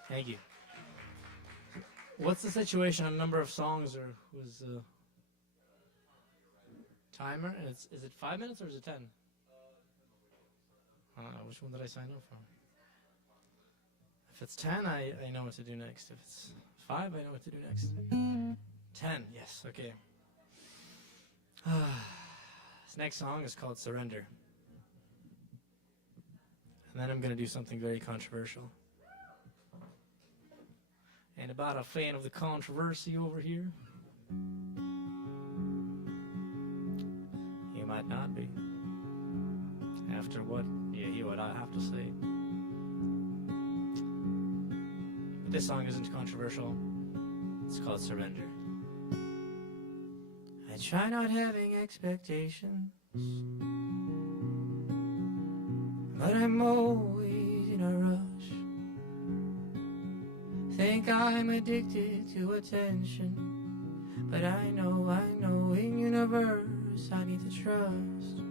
Thank you. What's the situation on number of songs, or was the timer? And is it 5 minutes or is it 10? Which one did I sign up for? If it's 10, I know what to do next. If it's 5, I know what to do next. 10, yes, okay. This next song is called Surrender. And then I'm going to do something very controversial. And about a fan of the controversy over here? You might not be. After what you hear what I have to say. But this song isn't controversial. It's called Surrender. I try not having expectations, but I'm always in a rush. Think I'm addicted to attention, but I know in universe I need to trust.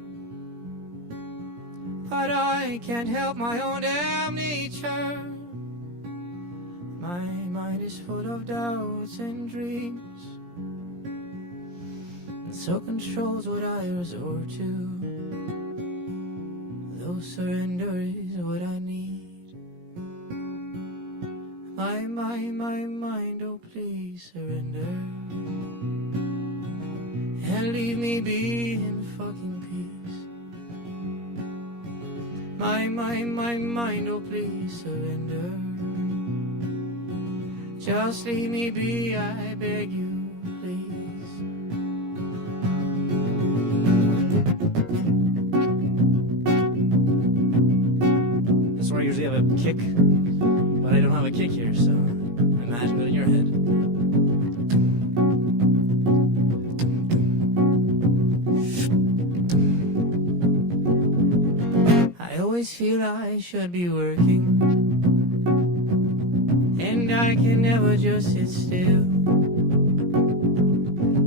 But I can't help my own damn nature. My mind is full of doubts and dreams, and so controls what I resort to. Though surrender is what I need. My mind, oh please surrender, and leave me be in fucking peace. My mind, oh please surrender. Just leave me be, I beg you, please. This is where I usually have a kick, but I don't have a kick here, so imagine it in your head. I always feel I should be working, and I can never just sit still.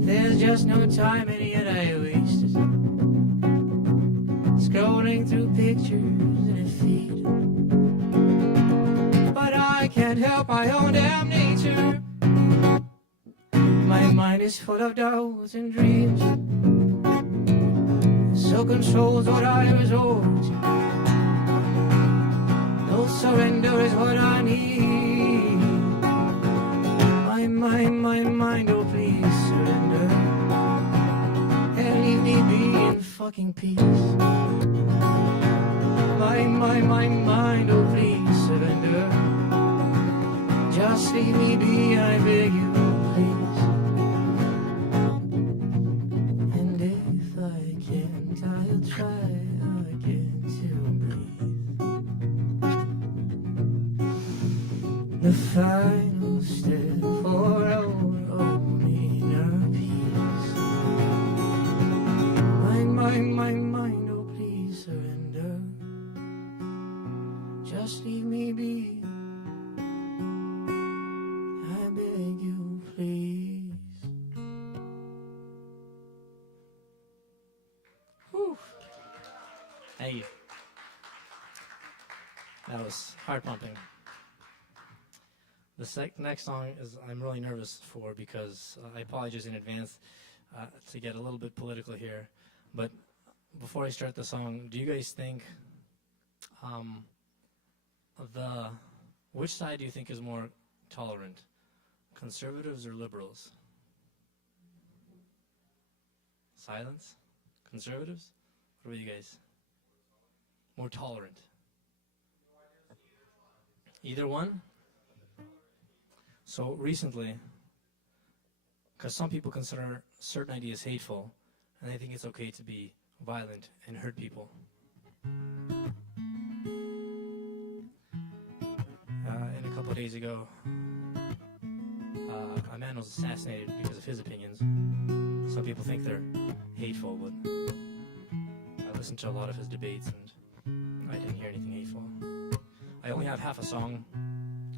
There's just no time, and yet I waste it scrolling through pictures in a feed. But I can't help my own damn nature. My mind is full of doubts and dreams, so controls what I resort to. No surrender is what I need. My mind, oh please surrender, and leave me be in fucking peace. My mind, oh please surrender. Just leave me be, I beg you, please. And if I can't, I'll try again to breathe. The final step for our own inner peace. My mind, oh please surrender. Just leave me be, I beg you, please. Whew. Thank you. That was heart pumping. The next song is I'm really nervous for because I apologize in advance to get a little bit political here. But before I start the song, do you guys think which side do you think is more tolerant? Conservatives or liberals? Silence? Conservatives? What about you guys? More tolerant? Either one? So recently, because some people consider certain ideas hateful, and they think it's okay to be violent and hurt people. And a couple of days ago, a man was assassinated because of his opinions. Some people think they're hateful, but I listened to a lot of his debates and I didn't hear anything hateful. I only have half a song.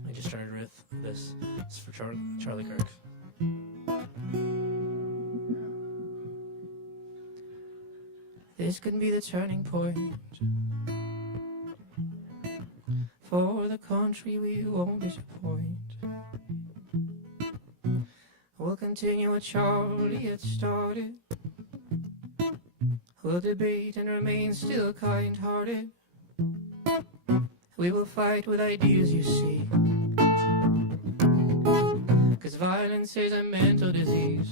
I just started with this. It's for Charlie Kirk. This could be the turning point for the country we won't disappoint. We'll continue what Charlie had started. We'll debate and remain still kind-hearted. We will fight with ideas, you see. 'Cause violence is a mental disease.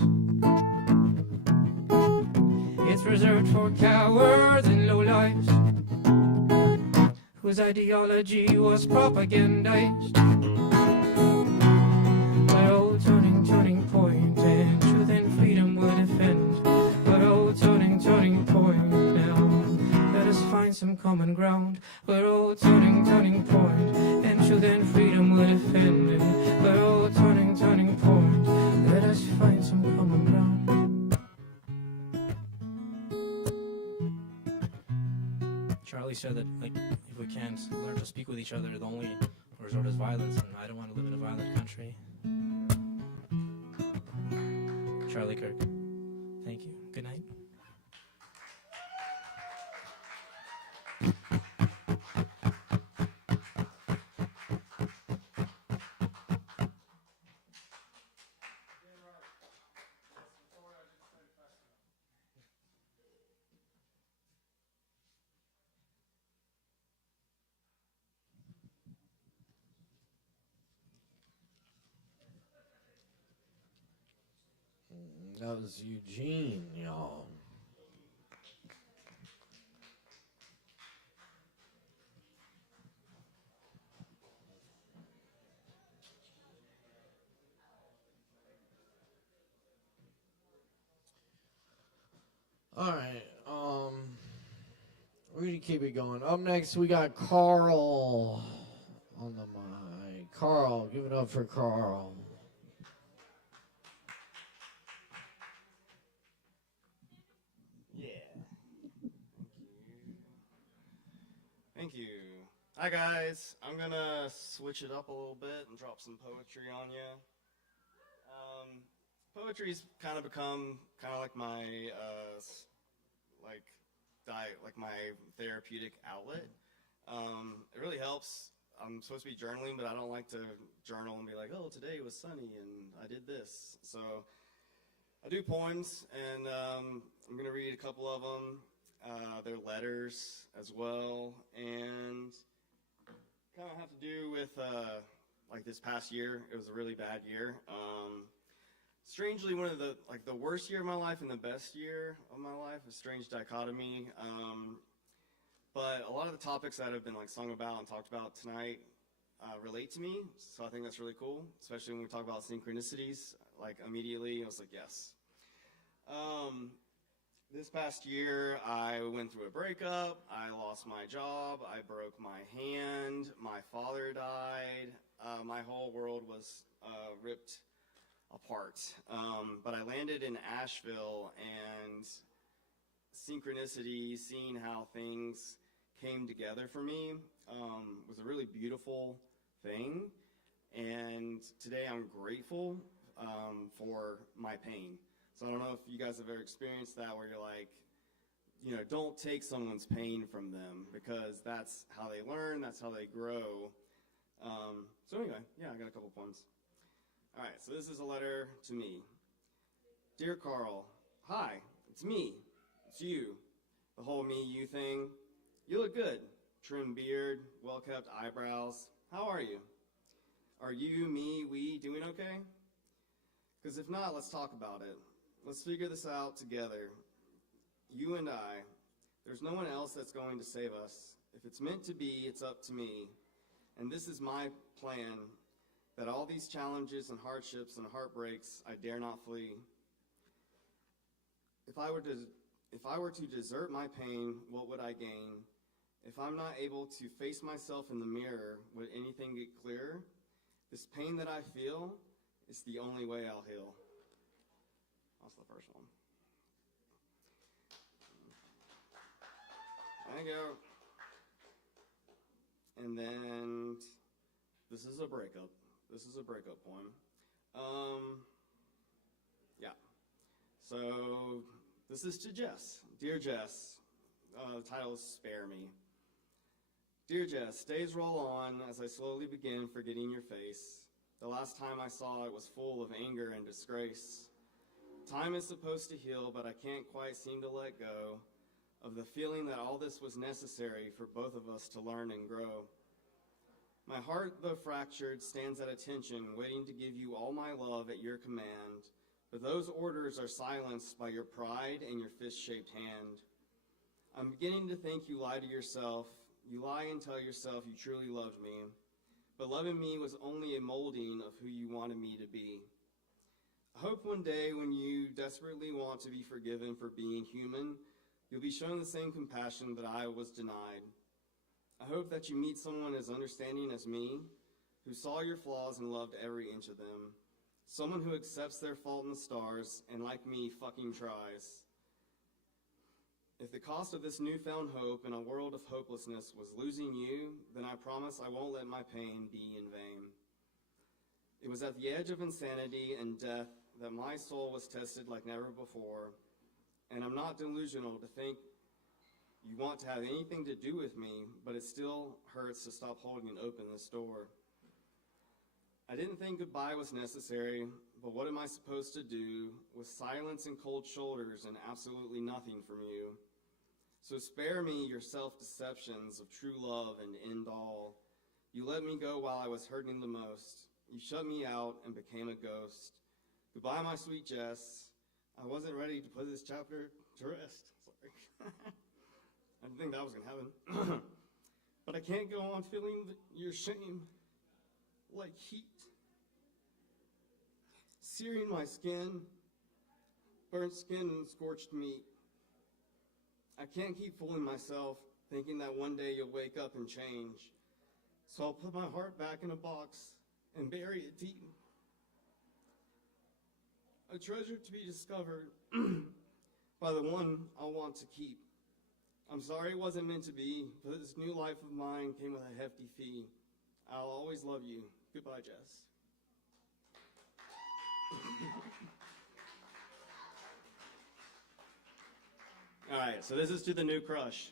It's reserved for cowards and lowlifes whose ideology was propagandized. But old turning point, and truth and freedom will defend. But old turning point now. Let us find some common ground. But old turning point, and truth and freedom will defend. But old turning point, let us find some common ground. Charlie said that, like, if we can't learn to speak with each other, the only resort is violence, and I don't want to live in a violent country. Charlie Kirk. Thank you. Good night. That was Eugene, y'all. All right, we're gonna keep it going. Up next, we got Carl on the mic. Carl, give it up for Carl. Thank you. Hi guys, I'm gonna switch it up a little bit and drop some poetry on you. Poetry's kind of become like my like my therapeutic outlet. It really helps. I'm supposed to be journaling, but I don't like to journal and be like, oh, today was sunny and I did this. So I do poems, and I'm gonna read a couple of them. They're letters as well, and kind of have to do with like this past year. It was a really bad year. Strangely, one of the worst year of my life and the best year of my life. A strange dichotomy. But a lot of the topics that have been sung about and talked about tonight relate to me. So I think that's really cool, especially when we talk about synchronicities. Immediately, I was like, yes. This past year, I went through a breakup, I lost my job, I broke my hand, my father died, my whole world was ripped apart. But I landed in Asheville, and synchronicity, seeing how things came together for me, was a really beautiful thing. And today I'm grateful for my pain. So I don't know if you guys have ever experienced that, where you're like, don't take someone's pain from them, because that's how they learn, that's how they grow. So anyway, yeah, I got a couple poems. All right, so this is a letter to me. Dear Carl, hi, it's me, it's you, the whole me, you thing. You look good, trim beard, well-kept eyebrows. How are you? Are you, me, we doing okay? Because if not, let's talk about it. Let's figure this out together. You and I. There's no one else that's going to save us. If it's meant to be, it's up to me. And this is my plan, that all these challenges and hardships and heartbreaks, I dare not flee. If I were to desert my pain, what would I gain? If I'm not able to face myself in the mirror, would anything get clearer? This pain that I feel is the only way I'll heal. That's the first one. There you go. And then this is a breakup. This is a breakup poem. Yeah. So this is to Jess. Dear Jess, the title is Spare Me. Dear Jess, days roll on as I slowly begin forgetting your face. The last time I saw it was full of anger and disgrace. Time is supposed to heal, but I can't quite seem to let go of the feeling that all this was necessary for both of us to learn and grow. My heart, though fractured, stands at attention, waiting to give you all my love at your command, but those orders are silenced by your pride and your fist-shaped hand. I'm beginning to think you lie to yourself. You lie and tell yourself you truly loved me, but loving me was only a molding of who you wanted me to be. I hope one day when you desperately want to be forgiven for being human, you'll be shown the same compassion that I was denied. I hope that you meet someone as understanding as me, who saw your flaws and loved every inch of them. Someone who accepts their fault in the stars and, like me, fucking tries. If the cost of this newfound hope in a world of hopelessness was losing you, then I promise I won't let my pain be in vain. It was at the edge of insanity and death that my soul was tested like never before, and I'm not delusional to think you want to have anything to do with me, but it still hurts to stop holding open this door. I didn't think goodbye was necessary, but what am I supposed to do with silence and cold shoulders and absolutely nothing from you? So spare me your self-deceptions of true love and end all. You let me go while I was hurting the most. You shut me out and became a ghost. Goodbye, my sweet Jess. I wasn't ready to put this chapter to rest. Sorry. I didn't think that was going to happen. But I can't go on feeling your shame like heat, searing my skin, burnt skin and scorched meat. I can't keep fooling myself, thinking that one day you'll wake up and change. So I'll put my heart back in a box and bury it deep. A treasure to be discovered by the one I'll want to keep. I'm sorry it wasn't meant to be, but this new life of mine came with a hefty fee. I'll always love you. Goodbye, Jess. All right, so this is to the new crush.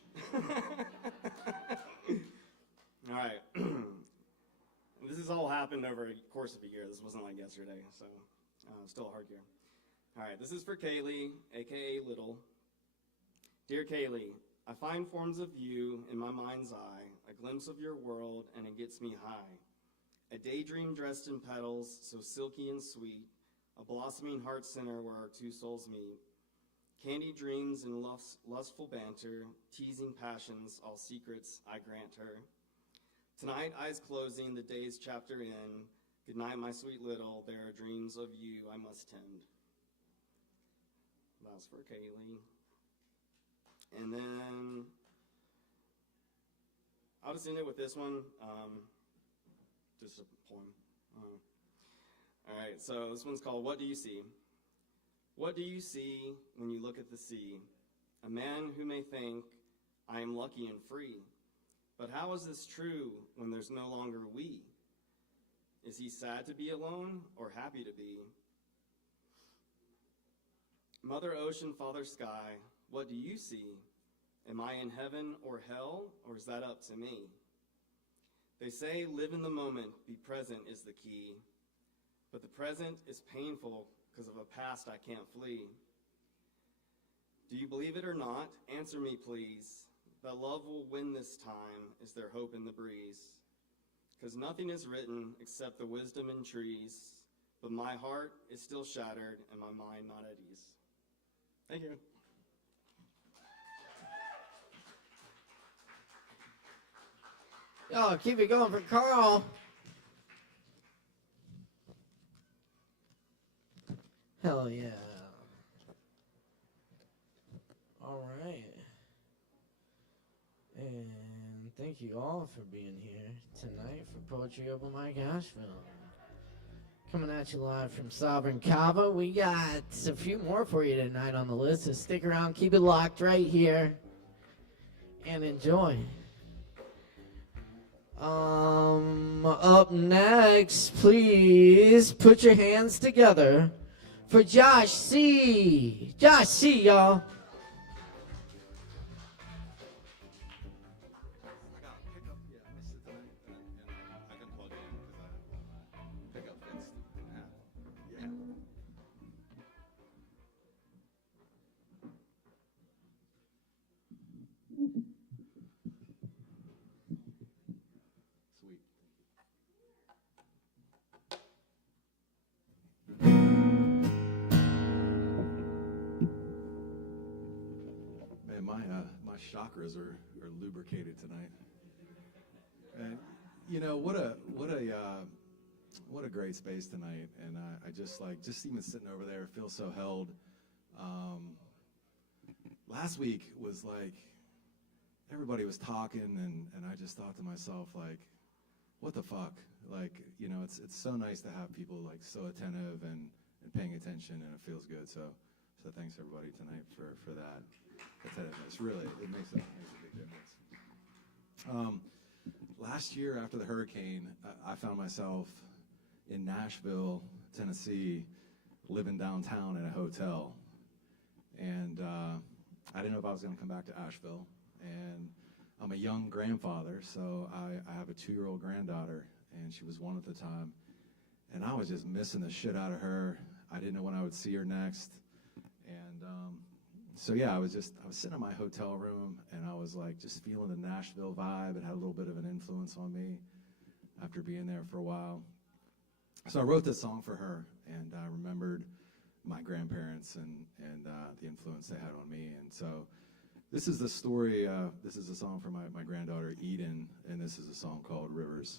All right. This has all happened over a course of a year. This wasn't like yesterday, so still a hard year. All right, this is for Kaylee, a.k.a. Little. Dear Kaylee, I find forms of you in my mind's eye, a glimpse of your world, and it gets me high. A daydream dressed in petals, so silky and sweet, a blossoming heart center where our two souls meet. Candy dreams and lustful banter, teasing passions, all secrets I grant her. Tonight, eyes closing, the day's chapter in. Good night, my sweet little, there are dreams of you I must tend. That's for Kaylee. And then I'll just end it with this one. Just a poem. All right, so this one's called What Do You See? What do you see when you look at the sea? A man who may think, I am lucky and free. But how is this true when there's no longer we? Is he sad to be alone or happy to be? Mother ocean, father sky, what do you see? Am I in heaven or hell, or is that up to me? They say live in the moment, be present is the key. But the present is painful because of a past I can't flee. Do you believe it or not? Answer me, please. That love will win this time, is there hope in the breeze? Because nothing is written except the wisdom in trees. but my heart is still shattered and my mind not at ease. Thank you. Yo, keep it going for Carl. Hell yeah. All right. And thank you all for being here tonight for Poetry Open Mic Asheville. Coming at you live from Sovereign Kava. We got a few more for you tonight on the list, so stick around, keep it locked right here, and enjoy. Up next, please put your hands together for Josh C. Josh C, y'all. Man, my chakras are lubricated tonight. And you know what a great space tonight. And I just even sitting over there feel so held. Last week was like everybody was talking, and I just thought to myself, like, what the fuck? Like, you know, it's so nice to have people like so attentive and paying attention, and it feels good. So thanks everybody tonight for that attentiveness. Really, it makes a big difference. Last year after the hurricane, I found myself in Nashville, Tennessee, living downtown in a hotel, and I didn't know if I was going to come back to Asheville. And I'm a young grandfather, so I have a 2-year-old granddaughter, and she was 1 at the time, and I was just missing the shit out of her. I didn't know when I would see her next, and so yeah, I was sitting in my hotel room, and I was like just feeling the Nashville vibe. It had a little bit of an influence on me after being there for a while. So I wrote this song for her, and I remembered my grandparents and the influence they had on me. And so this is the story, this is a song for my granddaughter Eden, and this is a song called Rivers.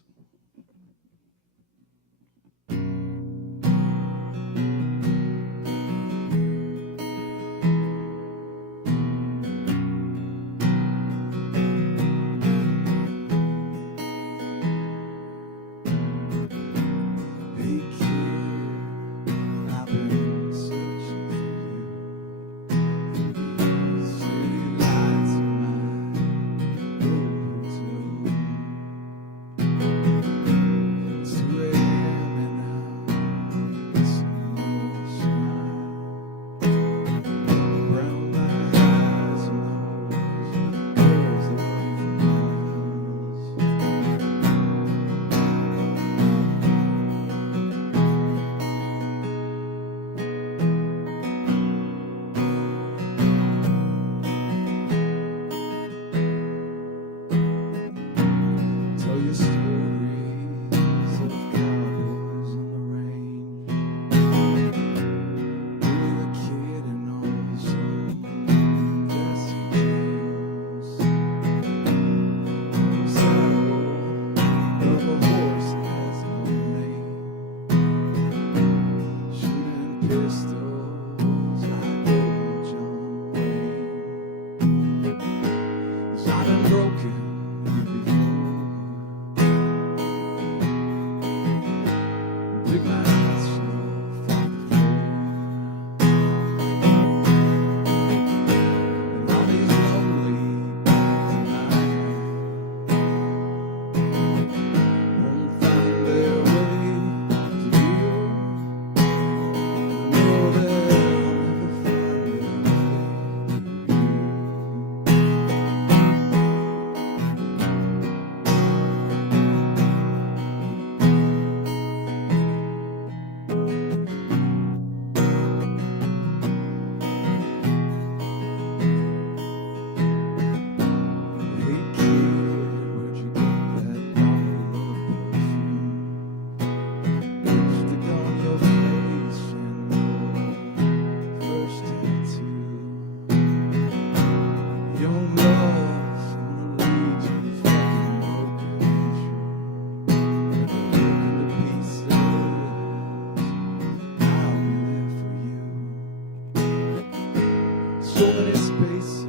so many spaces.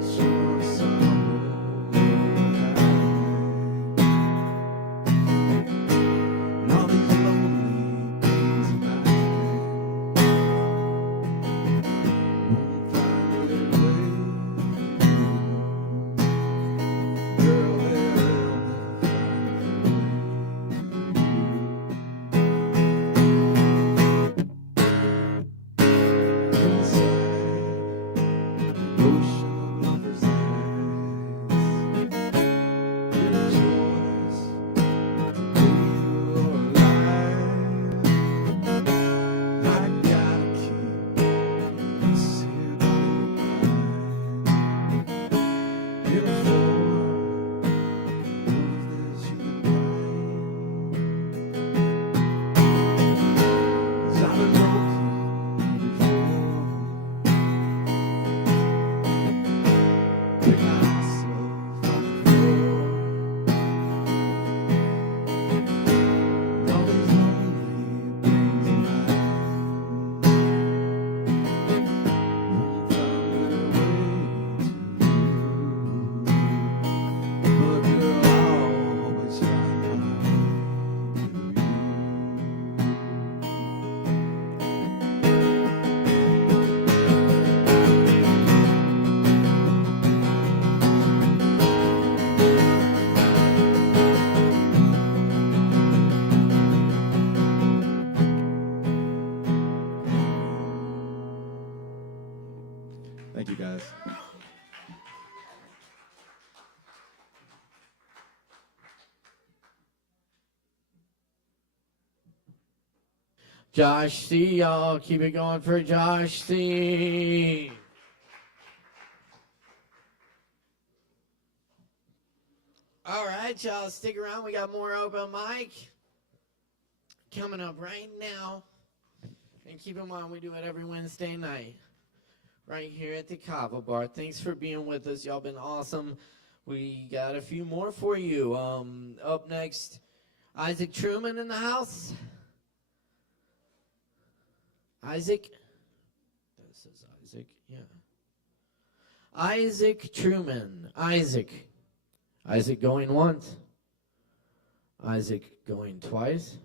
So much sorrow and all these lonely things of mine won't find their way. Girl, they'll never Thank you, guys. Josh C, y'all. Keep it going for Josh C. All right, y'all. Stick around. We got more open mic coming up right now. And keep in mind, we do it every Wednesday night right here at the Kava Bar. Thanks for being with us. Y'all been awesome. We got a few more for you. Up next, Isaac Truman in the house. Isaac? This is Isaac, yeah. Isaac Truman. Isaac. Isaac going once. Isaac going twice.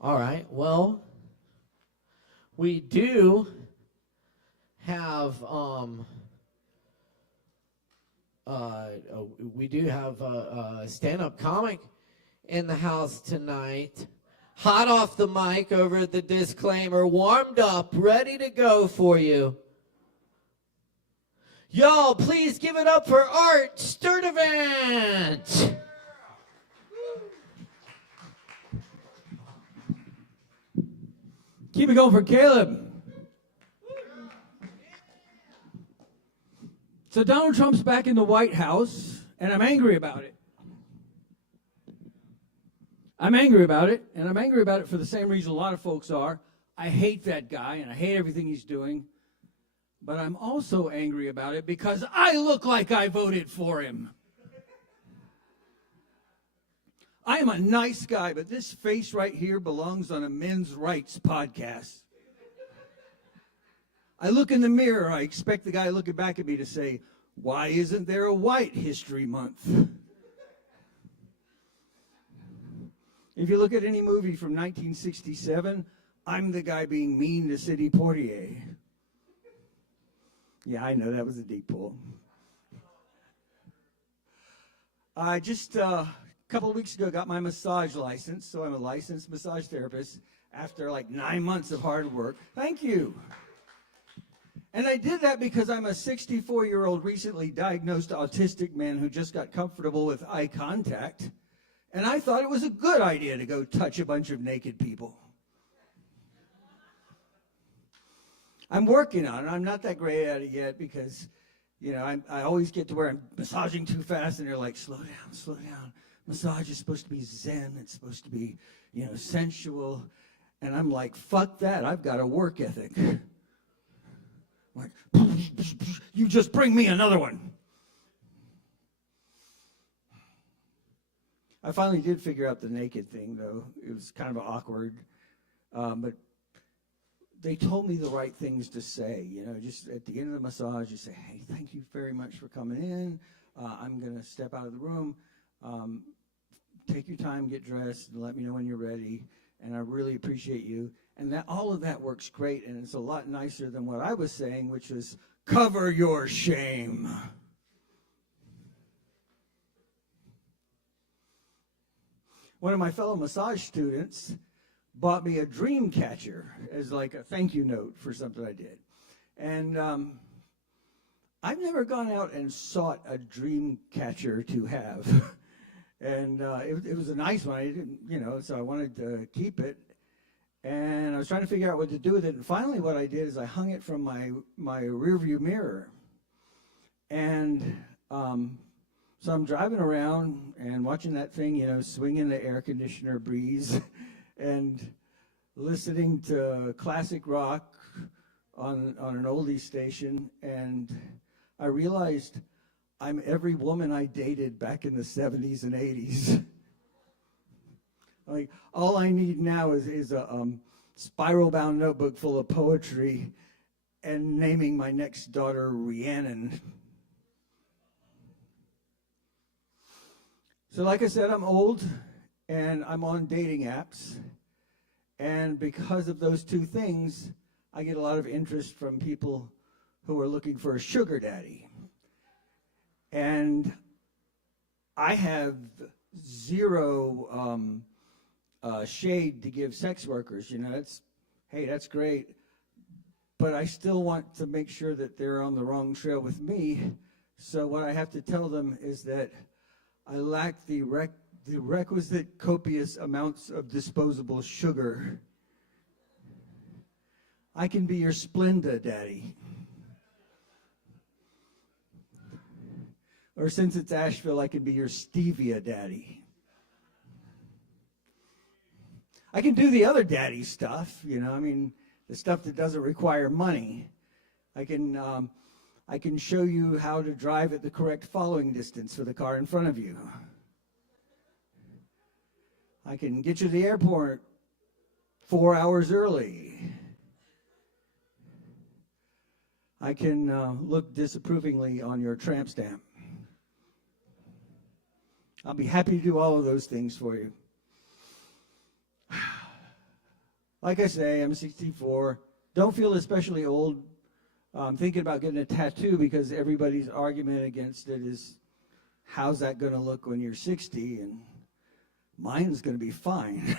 All right, well, we do have a stand-up comic in the house tonight. Hot off the mic over at the Disclaimer, warmed up, ready to go for you. Y'all, please give it up for Art Sturdivant. Keep it going for Caleb. So Donald Trump's back in the White House, and I'm angry about it. I'm angry about it, and I'm angry about it for the same reason a lot of folks are. I hate that guy, and I hate everything he's doing. But I'm also angry about it because I look like I voted for him. I am a nice guy, but this face right here belongs on a men's rights podcast. I look in the mirror, I expect the guy looking back at me to say, "Why isn't there a White History Month?" If you look at any movie from 1967, I'm the guy being mean to Sidney Poitier. Yeah, I know, that was a deep pull. I just, a couple of weeks ago, got my massage license, so I'm a licensed massage therapist after like 9 months of hard work. Thank you. And I did that because I'm a 64-year-old recently diagnosed autistic man who just got comfortable with eye contact. And I thought it was a good idea to go touch a bunch of naked people. I'm working on it. I'm not that great at it yet because, you know, I always get to where I'm massaging too fast and they're like, slow down, slow down. Massage is supposed to be zen. It's supposed to be, you know, sensual. And I'm like, fuck that. I've got a work ethic. Like, you just bring me another one. I finally did figure out the naked thing, though. It was kind of awkward. But they told me the right things to say. You know, just at the end of the massage, you say, hey, thank you very much for coming in. I'm going to step out of the room. Take your time, get dressed, and let me know when you're ready. And I really appreciate you. And that all of that works great, and it's a lot nicer than what I was saying, which was, cover your shame. One of my fellow massage students bought me a dream catcher as like a thank you note for something I did. And I've never gone out and sought a dream catcher to have. And it was a nice one. I didn't, you know, so I wanted to keep it. And I was trying to figure out what to do with it. And finally what I did is I hung it from my rearview mirror. And so I'm driving around and watching that thing, you know, swing in the air conditioner breeze and listening to classic rock on an oldie station. And I realized I'm every woman I dated back in the 70s and 80s. Like, all I need now is a spiral-bound notebook full of poetry and naming my next daughter Rhiannon. So like I said, I'm old, and I'm on dating apps. And because of those two things, I get a lot of interest from people who are looking for a sugar daddy. And I have zero shade to give sex workers. You know, hey, that's great. But I still want to make sure that they're on the wrong trail with me. So what I have to tell them is that I lack the requisite copious amounts of disposable sugar. I can be your Splenda daddy. Or since it's Asheville, I can be your Stevia daddy. I can do the other daddy stuff, you know, I mean, the stuff that doesn't require money. I can show you how to drive at the correct following distance for the car in front of you. I can get you to the airport 4 hours early. I can look disapprovingly on your tramp stamp. I'll be happy to do all of those things for you. Like I say, I'm 64. Don't feel especially old. I'm thinking about getting a tattoo because everybody's argument against it is, how's that going to look when you're 60? And mine's going to be fine.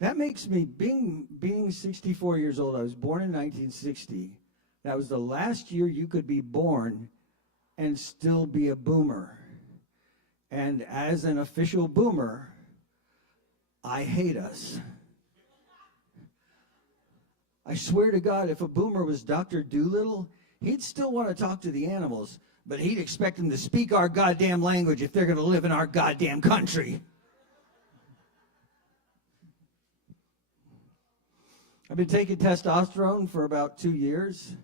That makes me, being 64 years old, I was born in 1960. That was the last year you could be born and still be a boomer. And as an official boomer, I hate us. I swear to God, if a boomer was Dr. Doolittle, he'd still want to talk to the animals, but he'd expect them to speak our goddamn language if they're going to live in our goddamn country. I've been taking testosterone for about 2 years,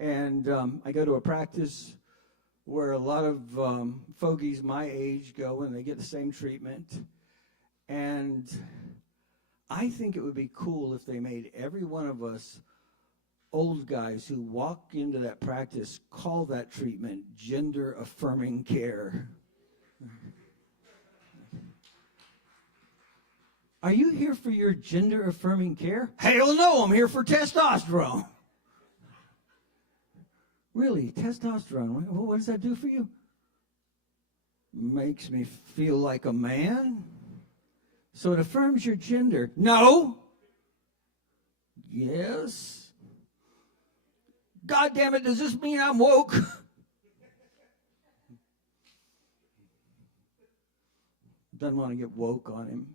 and I go to a practice where a lot of fogies my age go and they get the same treatment. And I think it would be cool if they made every one of us old guys who walk into that practice call that treatment gender-affirming care. Are you here for your gender-affirming care? Hell no, I'm here for testosterone. Really, testosterone, what does that do for you? Makes me feel like a man. So it affirms your gender. No. Yes. God damn it, does this mean I'm woke? Doesn't want to get woke on him.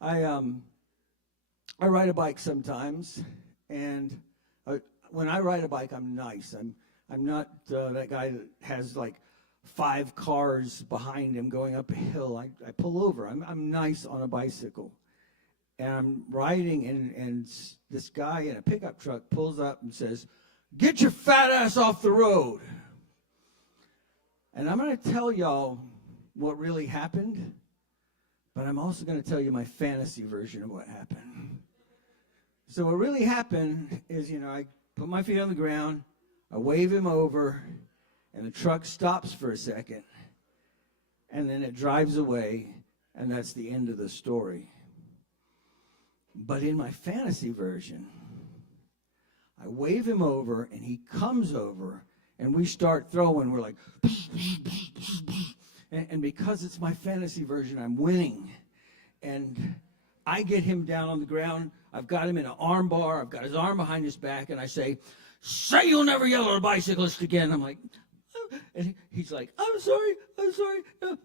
I ride a bike sometimes, and when I ride a bike, I'm nice. I'm not that guy that has like 5 cars behind him going up a hill. I pull over. I'm nice on a bicycle. And I'm riding, and this guy in a pickup truck pulls up and says, Get your fat ass off the road. And I'm going to tell y'all what really happened, but I'm also going to tell you my fantasy version of what happened. So what really happened is, I put my feet on the ground, I wave him over, and the truck stops for a second, and then it drives away, and that's the end of the story. But in my fantasy version, I wave him over, and he comes over, and we start throwing. We're like, and because it's my fantasy version, I'm winning. And I get him down on the ground. I've got him in an arm bar. I've got his arm behind his back, and I say you'll never yell at a bicyclist again. I'm like, oh. And he's like, I'm sorry.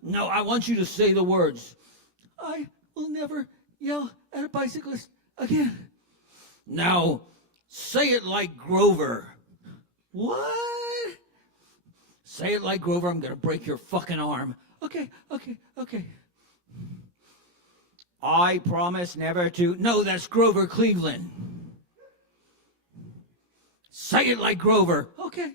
No, I want you to say the words. I will never yell at a bicyclist again. Now, say it like Grover. What? Say it like Grover. I'm going to break your fucking arm. Okay. I promise never to. No, that's Grover Cleveland. Say it like Grover. Okay.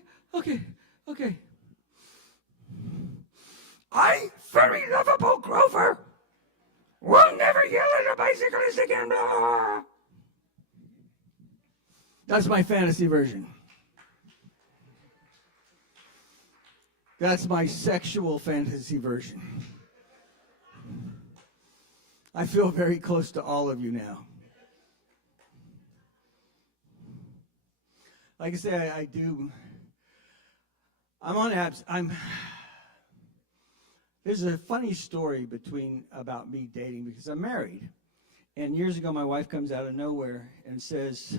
I, very lovable Grover, will never yell at a bicyclist again. Blah. That's my fantasy version. That's my sexual fantasy version. I feel very close to all of you now. Like I say, I do. I'm on apps. There's a funny story about me dating because I'm married. And years ago, my wife comes out of nowhere and says,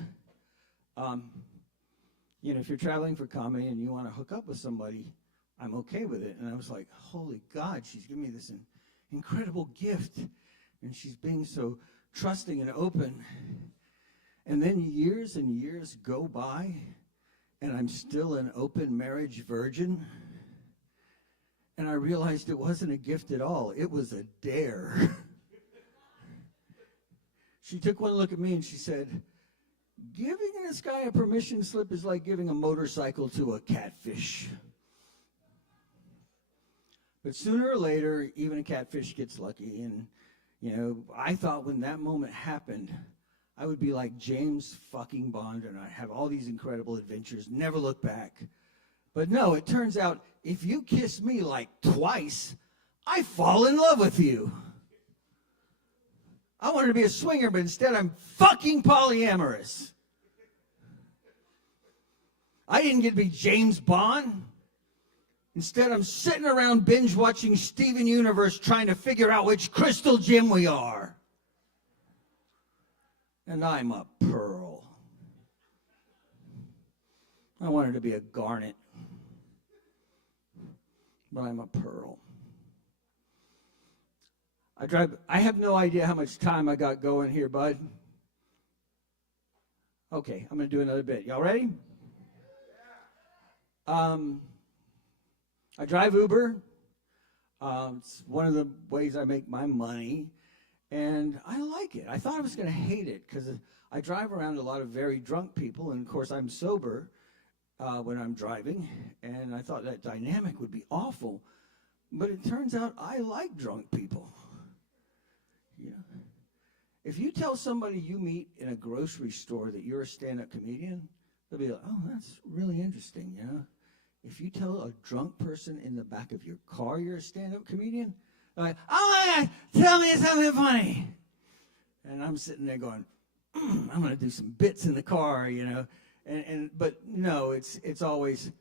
if you're traveling for comedy and you want to hook up with somebody, I'm okay with it. And I was like, holy God, she's giving me this incredible gift. And she's being so trusting and open. And then years and years go by, and I'm still an open marriage virgin. And I realized it wasn't a gift at all. It was a dare. She took one look at me and she said, giving this guy a permission slip is like giving a motorcycle to a catfish. But sooner or later, even a catfish gets lucky. And, I thought when that moment happened, I would be like James fucking Bond and I'd have all these incredible adventures, never look back. But no, it turns out if you kiss me like twice, I fall in love with you. I wanted to be a swinger, but instead I'm fucking polyamorous. I didn't get to be James Bond. Instead, I'm sitting around binge watching Steven Universe trying to figure out which crystal gem we are. And I'm a pearl. I wanted to be a garnet. But I'm a pearl. I have no idea how much time I got going here, bud. Okay, I'm going to do another bit. Y'all ready? I drive Uber. It's one of the ways I make my money. And I like it. I thought I was going to hate it because I drive around a lot of very drunk people. And, of course, I'm sober when I'm driving. And I thought that dynamic would be awful. But it turns out I like drunk people. If you tell somebody you meet in a grocery store that you're a stand-up comedian, they'll be like, oh, that's really interesting, If you tell a drunk person in the back of your car you're a stand-up comedian, they're like, oh my God, tell me something funny. And I'm sitting there going, I'm going to do some bits in the car, But no, it's always,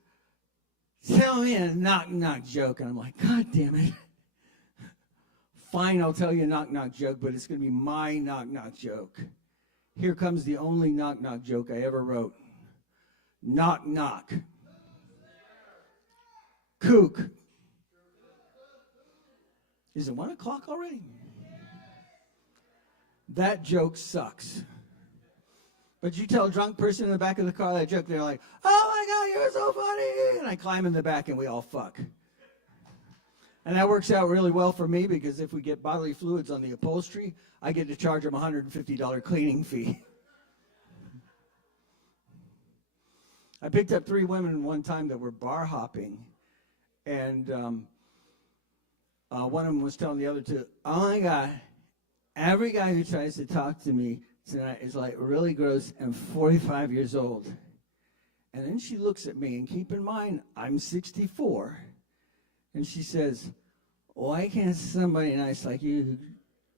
tell me a knock-knock joke. And I'm like, God damn it. Fine, I'll tell you a knock-knock joke, but it's going to be my knock-knock joke. Here comes the only knock-knock joke I ever wrote. Knock-knock. Kook. Is it 1 o'clock already? That joke sucks. But you tell a drunk person in the back of the car that joke, they're like, oh my God, you're so funny. And I climb in the back and we all fuck. And that works out really well for me because if we get bodily fluids on the upholstery, I get to charge them a $150 cleaning fee. I picked up 3 women one time that were bar hopping, and one of them was telling the other 2, "Oh my God, every guy who tries to talk to me tonight is like really gross and 45 years old." And then she looks at me, and keep in mind, I'm 64, and she says, "Why can't somebody nice like you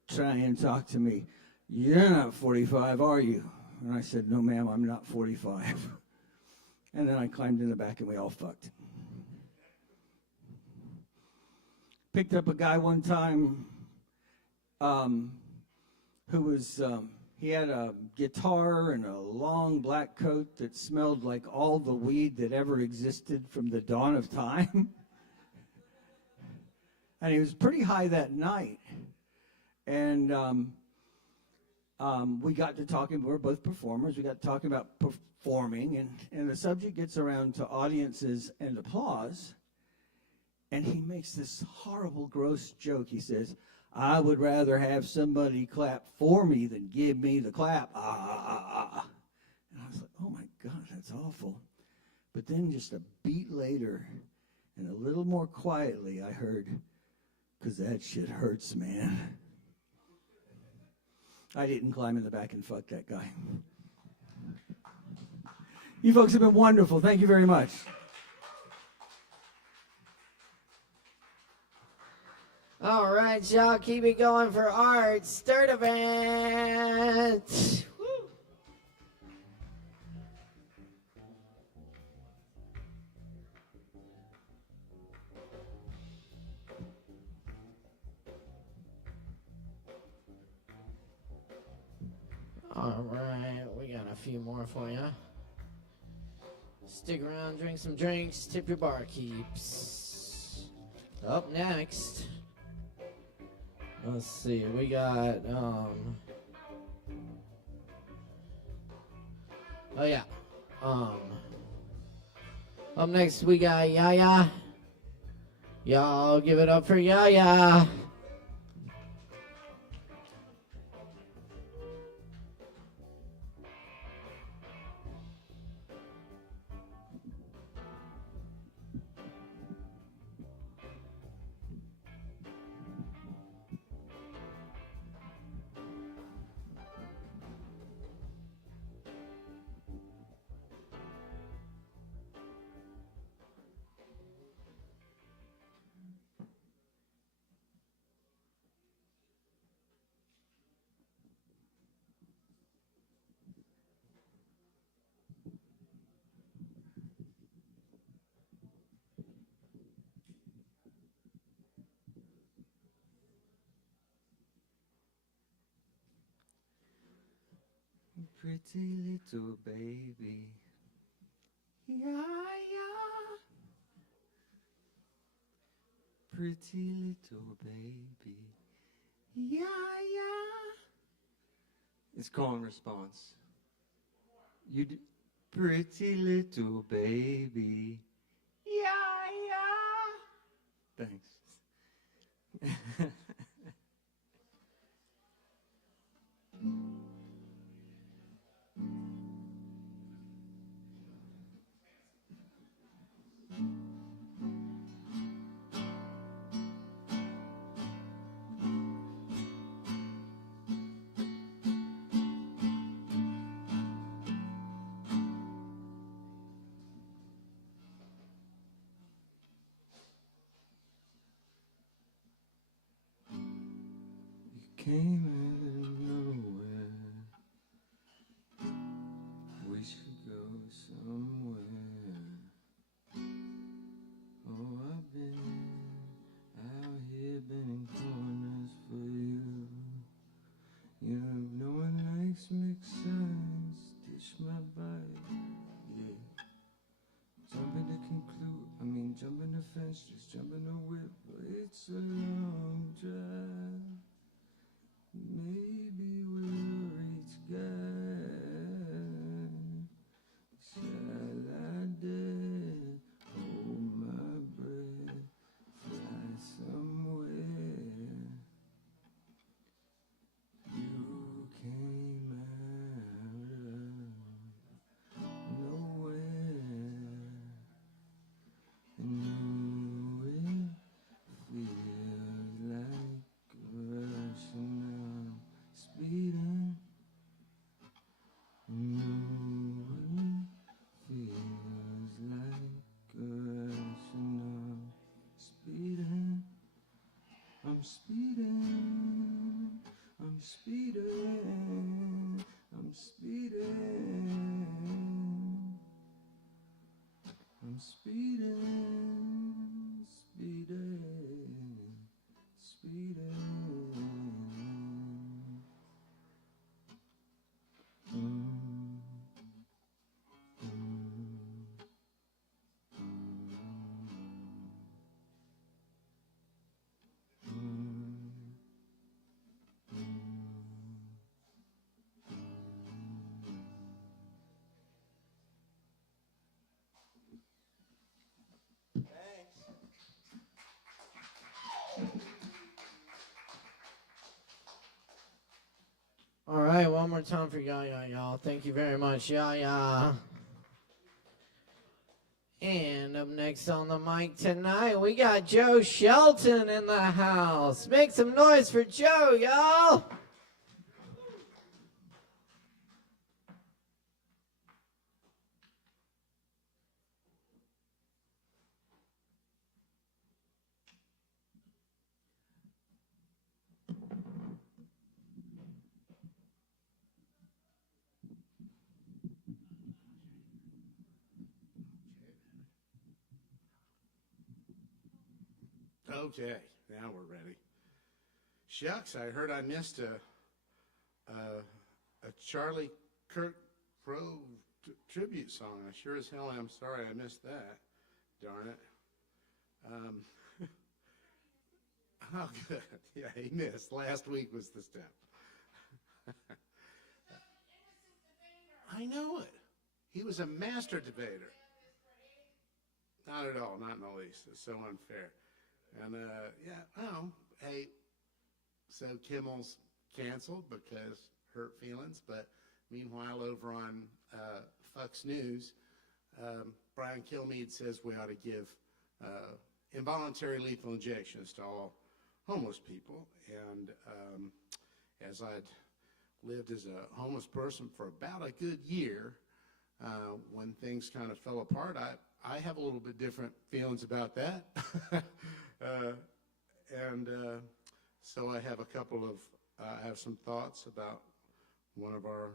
try and talk to me? You're not 45, are you?" And I said, "No, ma'am, I'm not 45. And then I climbed in the back, and we all fucked. Picked up a guy one time who was, he had a guitar and a long black coat that smelled like all the weed that ever existed from the dawn of time. And he was pretty high that night. And we got to talking, we were both performers, we got to talking about performing, and the subject gets around to audiences and applause, and he makes this horrible, gross joke. He says, "I would rather have somebody clap for me than give me the clap. Ah." And I was like, oh my God, that's awful. But then just a beat later, and a little more quietly, I heard, "'Cause that shit hurts, man." I didn't climb in the back and fuck that guy. You folks have been wonderful. Thank you very much. All right, y'all, keep it going for Art Sturdivant. Woo. All right, we got a few more for you. Stick around, drink some drinks, tip your barkeeps. Up next, let's see, we got, oh yeah, up next we got Yaya. Y'all give it up for Yaya. Pretty little baby, yeah, yeah. Pretty little baby, yeah, yeah. It's call and response. You do, pretty little baby, yeah, yeah. Thanks. Came out of nowhere. We should go somewhere. Oh, I've been out here, been in corners for you. You know, no one likes mixed signs. Ditch my vibe, yeah. Jumping to conclude, jumping the fence, just jumping the whip. But it's a long drive. Maybe we'll reach God. Shall I dare hold my breath, fly somewhere? You came out of nowhere. I'm speeding, speeding, speeding. All right, one more time for Yaya, y'all. Thank you very much, Yaya. And up next on the mic tonight, we got Joe Shelton in the house. Make some noise for Joe, y'all. Okay, now we're ready. Shucks, I heard I missed a Charlie Kirk Pro tribute song. I sure as hell am sorry I missed that. Darn it. Oh, good. Yeah, he missed. Last week was the step. I know it. He was a master debater. Not at all, not in the least. It's so unfair. And, yeah, oh, hey, so Kimmel's canceled because hurt feelings, but meanwhile over on Fox News, Brian Kilmeade says we ought to give involuntary lethal injections to all homeless people. And as I'd lived as a homeless person for about a good year, when things kind of fell apart, I have a little bit different feelings about that. So I have I have some thoughts about one of our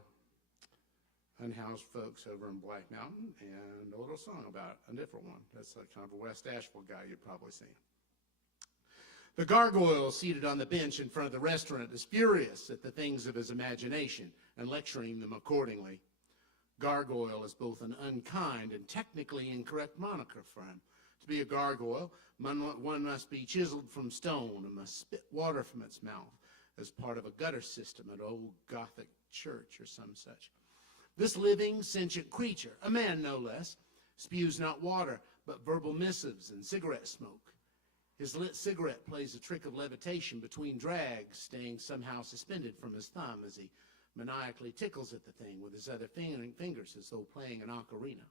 unhoused folks over in Black Mountain and a little song about a different one. That's a kind of a West Asheville guy you've probably seen. The gargoyle seated on the bench in front of the restaurant is furious at the things of his imagination and lecturing them accordingly. Gargoyle is both an unkind and technically incorrect moniker for him. To be a gargoyle, one must be chiseled from stone and must spit water from its mouth as part of a gutter system at old Gothic church or some such. This living, sentient creature, a man no less, spews not water, but verbal missives and cigarette smoke. His lit cigarette plays a trick of levitation between drags, staying somehow suspended from his thumb as he maniacally tickles at the thing with his other fingers as though playing an ocarina.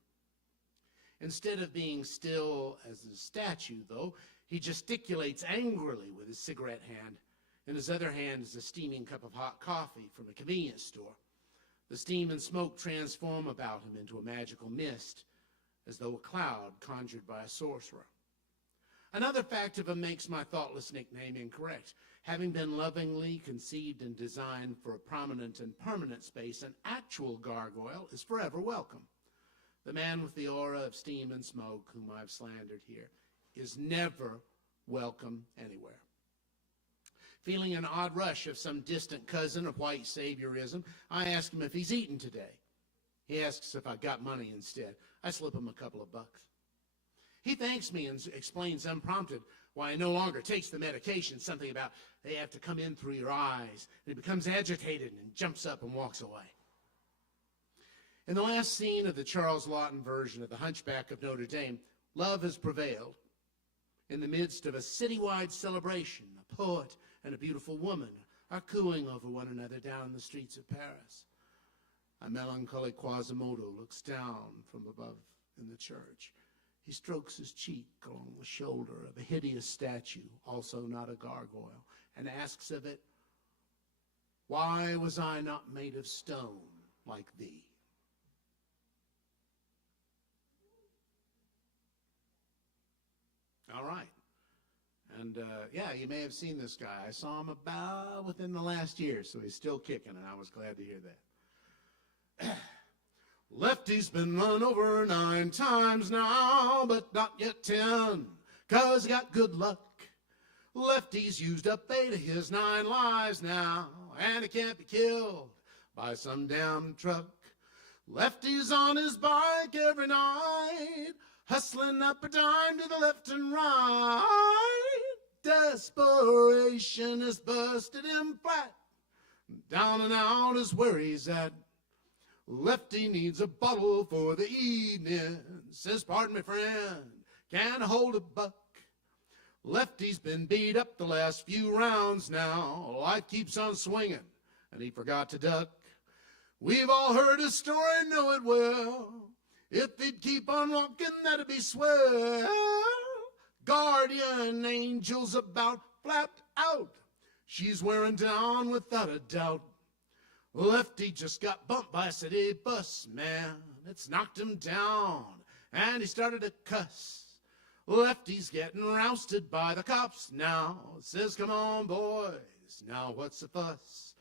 Instead of being still as a statue, though, he gesticulates angrily with his cigarette hand. In his other hand is a steaming cup of hot coffee from a convenience store. The steam and smoke transform about him into a magical mist, as though a cloud conjured by a sorcerer. Another fact of him makes my thoughtless nickname incorrect. Having been lovingly conceived and designed for a prominent and permanent space, an actual gargoyle is forever welcome. The man with the aura of steam and smoke, whom I've slandered here, is never welcome anywhere. Feeling an odd rush of some distant cousin of white saviorism, I ask him if he's eaten today. He asks if I've got money instead. I slip him a couple of bucks. He thanks me and explains unprompted why he no longer takes the medication, something about they have to come in through your eyes. And he becomes agitated and jumps up and walks away. In the last scene of the Charles Laughton version of The Hunchback of Notre Dame, love has prevailed. In the midst of a citywide celebration, a poet and a beautiful woman are cooing over one another down the streets of Paris. A melancholy Quasimodo looks down from above in the church. He strokes his cheek along the shoulder of a hideous statue, also not a gargoyle, and asks of it, "Why was I not made of stone like thee?" All right. And, yeah, you may have seen this guy. I saw him about within the last year, so he's still kicking, and I was glad to hear that. Lefty's been run over 9 times now, but not yet 10, 'cause he got good luck. Lefty's used up 8 of his 9 lives now, and he can't be killed by some damn truck. Lefty's on his bike every night, hustling up a dime to the left and right. Desperation has busted him flat. Down and out is where he's at. Lefty needs a bottle for the evening. Says, pardon me, friend, can't hold a buck. Lefty's been beat up the last few rounds now. Life keeps on swinging, and he forgot to duck. We've all heard his story, know it well. If he'd keep on walking, that'd be swell. Guardian angel's about flapped out. She's wearing down without a doubt. Lefty just got bumped by a city bus, man. It's knocked him down, and he started to cuss. Lefty's getting rousted by the cops now. Says, come on, boys, now what's the fuss?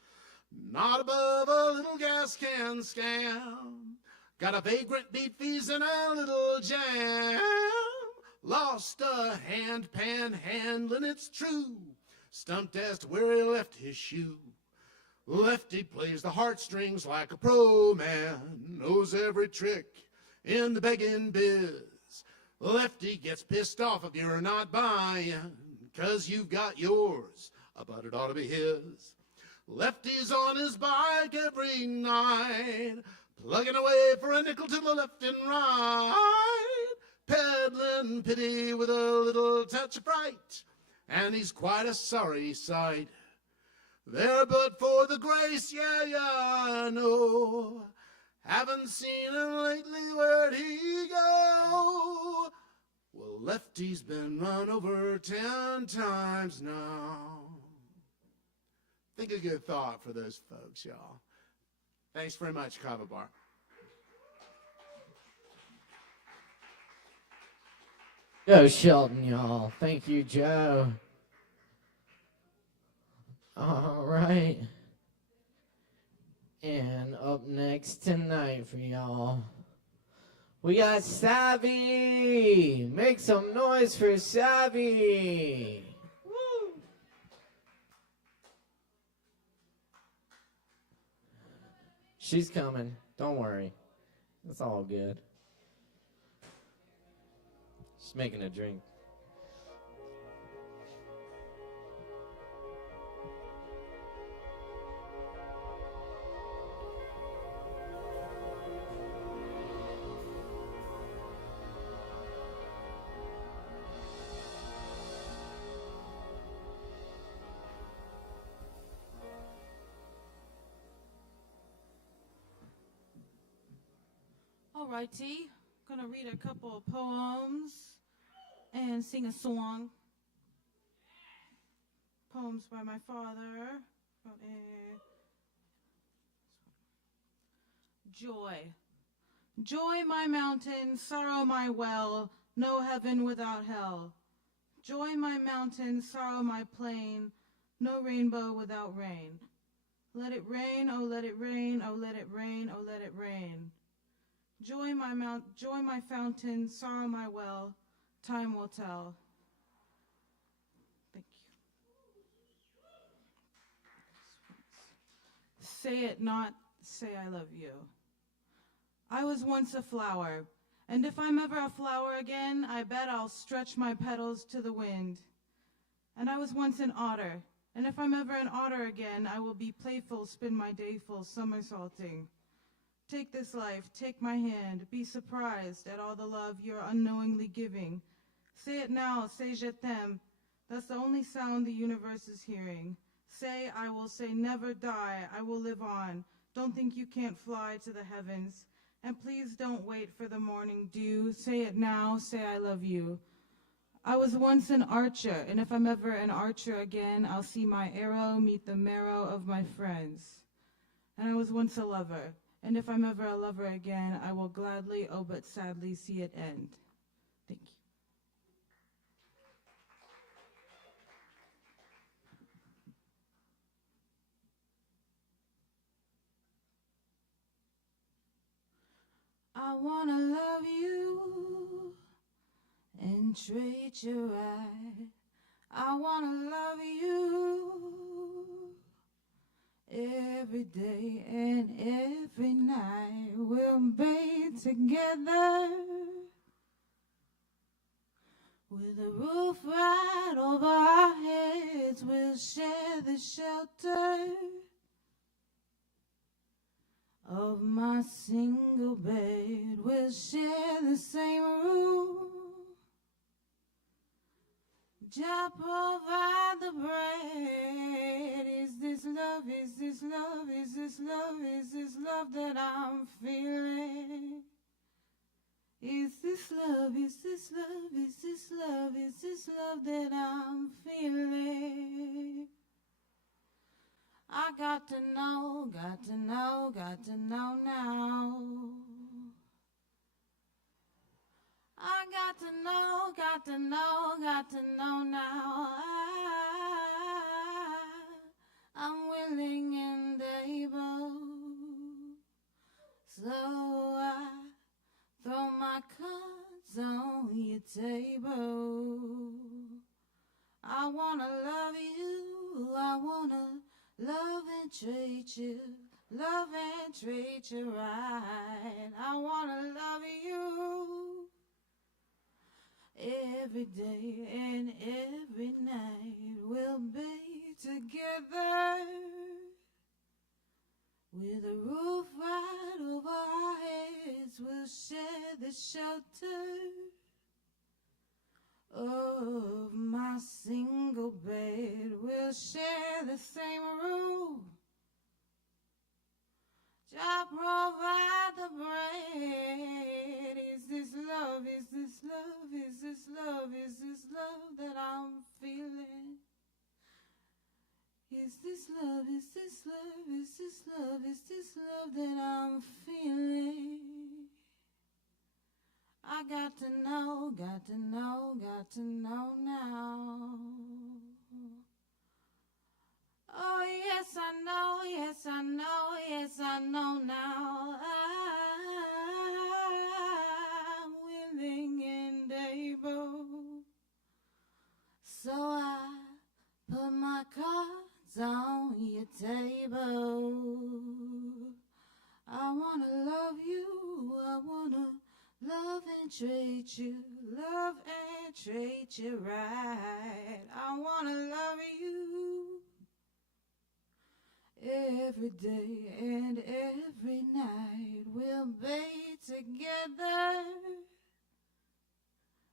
Not above a little gas can scam. Got a vagrant beat fees and a little jam. Lost a hand panhandling, it's true. Stumped as to where he left his shoe. Lefty plays the heartstrings like a pro man. Knows every trick in the begging biz. Lefty gets pissed off if you're not buying, 'cause you've got yours, but it ought to be his. Lefty's on his bike every night, plugging away for a nickel to the left and right, peddling pity with a little touch of fright, and he's quite a sorry sight. There but for the grace, yeah, I know. Haven't seen him lately, where'd he go? Well, Lefty's been run over 10 times now. Think a good thought for those folks, y'all. Thanks very much, Kava Bar. Go Shelton, y'all. Thank you, Joe. All right. And up next tonight for y'all, we got Savvy. Make some noise for Savvy. Woo. She's coming. Don't worry. It's all good. She's making a drink. Alrighty, gonna read a couple of poems and sing a song. Poems by my father. Joy. Joy my mountain, sorrow my well, no heaven without hell. Joy my mountain, sorrow my plain, no rainbow without rain. Let it rain, oh let it rain, oh let it rain, oh let it rain. Joy my fountain, sorrow my well, time will tell. Thank you. Say it not, say I love you. I was once a flower, and if I'm ever a flower again, I bet I'll stretch my petals to the wind. And I was once an otter, and if I'm ever an otter again, I will be playful, spin my day full, somersaulting. Take this life, take my hand, be surprised at all the love you're unknowingly giving. Say it now, say je t'aime. That's the only sound the universe is hearing. Say, I will say never die, I will live on. Don't think you can't fly to the heavens. And please don't wait for the morning dew. Say it now, say I love you. I was once an archer, and if I'm ever an archer again, I'll see my arrow meet the marrow of my friends. And I was once a lover. And if I'm ever a lover again, I will gladly, oh but sadly, see it end. Thank you. I wanna love you and treat you right. I wanna love you every day and every night. We'll be together with a roof right over our heads. We'll share the shelter of my single bed. We'll share the same room. Jah provide the bread. Is this love? Is this love? Is this love? Is this love that I'm feeling? Is this love? Is this love? Is this love? Is this love that I'm feeling? I got to know, got to know, got to know now. I got to know, got to know, got to know now. I'm willing and able, so I throw my cards on your table. I wanna love you, I wanna love and treat you, love and treat you right. I wanna love you every day and every night. We'll be together with a roof right over our heads. We'll share the shelter of my single bed. We'll share the same room. Jah provide the bread. Is this love? Is this love? Is this love? Is this love that I'm feeling? Is this love? Is this love? Is this love? Is this love that I'm feeling? I got to know, got to know, got to know now. Oh, yes, I know, yes, I know, yes, I know now. I'm willing and able, so I put my cards on your table. I wanna love you, I wanna love and treat you, love and treat you right. I wanna love you every day and every night. We'll be together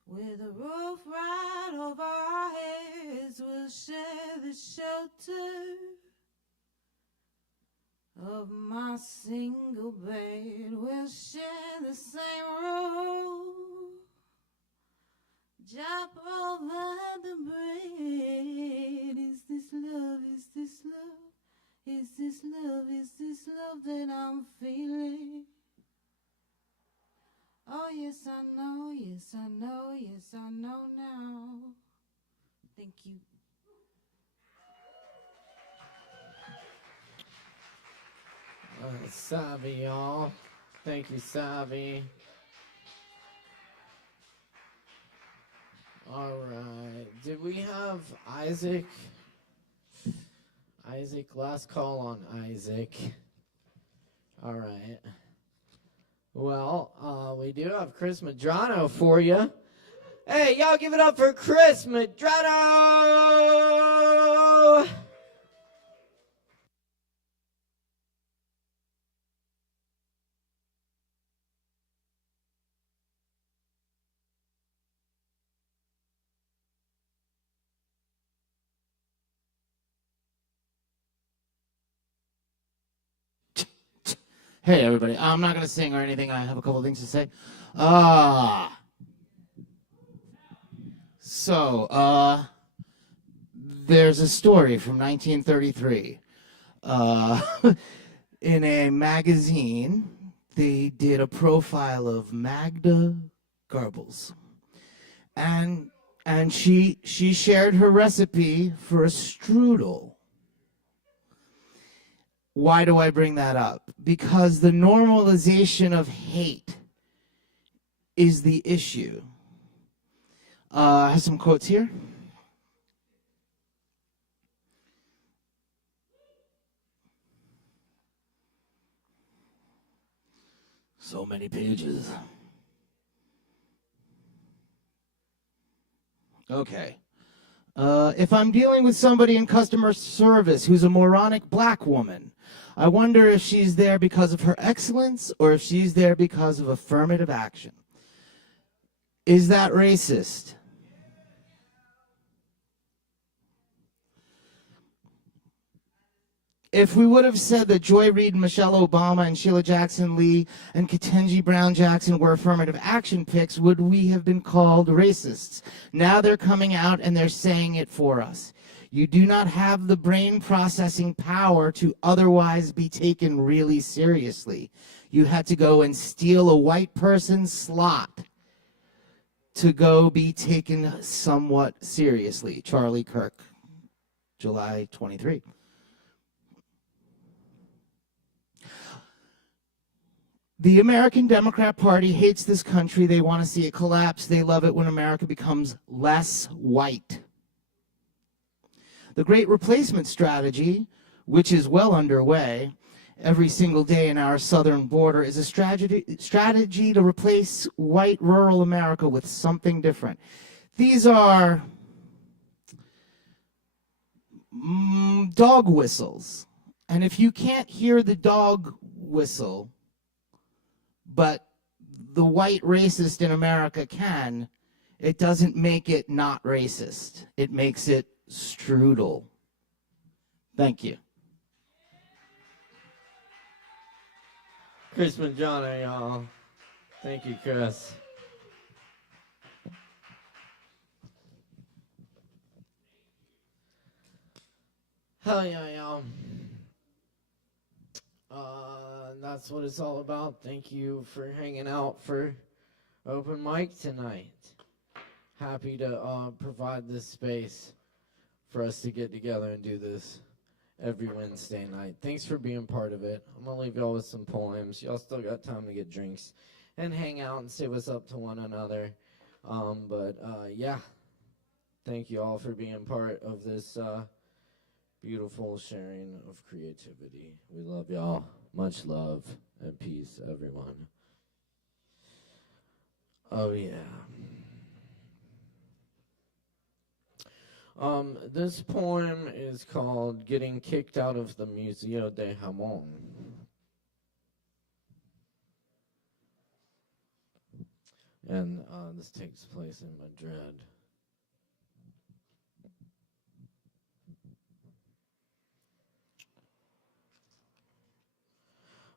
with a roof right over our heads. We'll share the shelter of my single bed. We'll share the same room. Jah provide the bread. Is this love? Is this love? Is this love? Is this love that I'm feeling? Oh, yes, I know, yes, I know, yes, I know now. Thank you. Savi, y'all. Thank you, Savi. All right. Did we have Isaac? Isaac, last call on Isaac. All right. Well, we do have Chris Madrano for you. Hey, y'all give it up for Chris Madrano! Hey, everybody. I'm not going to sing or anything. I have a couple things to say. There's a story from 1933. In a magazine, they did a profile of Magda Goebbels. And she shared her recipe for a strudel. Why do I bring that up? Because the normalization of hate is the issue. I have some quotes here. So many pages. Okay. If I'm dealing with somebody in customer service who's a moronic black woman, I wonder if she's there because of her excellence or if she's there because of affirmative action. Is that racist? If we would have said that Joy Reid, Michelle Obama, and Sheila Jackson Lee and Ketanji Brown Jackson were affirmative action picks, would we have been called racists? Now they're coming out and they're saying it for us. You do not have the brain processing power to otherwise be taken really seriously. You had to go and steal a white person's slot to go be taken somewhat seriously. Charlie Kirk, July 23. The American Democrat Party hates this country. They want to see it collapse. They love it when America becomes less white. The Great Replacement Strategy, which is well underway every single day in our southern border, is a strategy to replace white rural America with something different. These are dog whistles. And if you can't hear the dog whistle, but the white racist in America can, it doesn't make it not racist. It makes it strudel. Thank you. Chris Mangiano, y'all. Thank you, Chris. Hell yeah, y'all. That's what it's all about. Thank you for hanging out for open mic tonight. Happy to provide this space for us to get together and do this every Wednesday night. Thanks for being part of it. I'm going to leave y'all with some poems. Y'all still got time to get drinks and hang out and say what's up to one another. Yeah, thank you all for being part of this beautiful sharing of creativity. We love y'all. Much love and peace, everyone. Oh, yeah. This poem is called Getting Kicked Out of the Museo de Jamón. And this takes place in Madrid.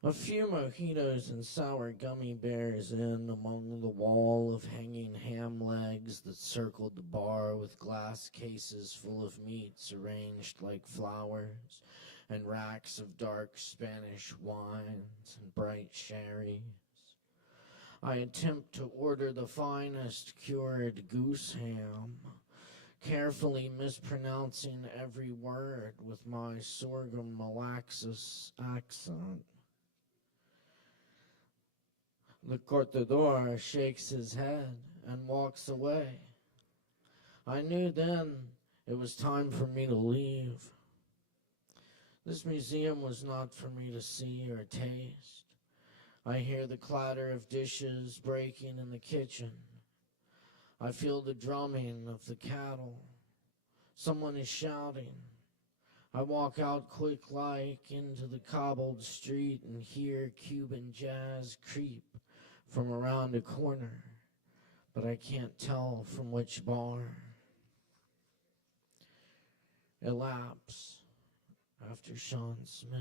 A few mojitos and sour gummy bears in among the wall of hanging ham legs that circled the bar with glass cases full of meats arranged like flowers and racks of dark Spanish wines and bright sherries. I attempt to order the finest cured goose ham, carefully mispronouncing every word with my sorghum molasses accent. The cortador shakes his head and walks away. I knew then it was time for me to leave. This museum was not for me to see or taste. I hear the clatter of dishes breaking in the kitchen. I feel the drumming of the cattle. Someone is shouting. I walk out quick-like into the cobbled street and hear Cuban jazz creep from around a corner, but I can't tell from which bar. Elapse after Sean Smith.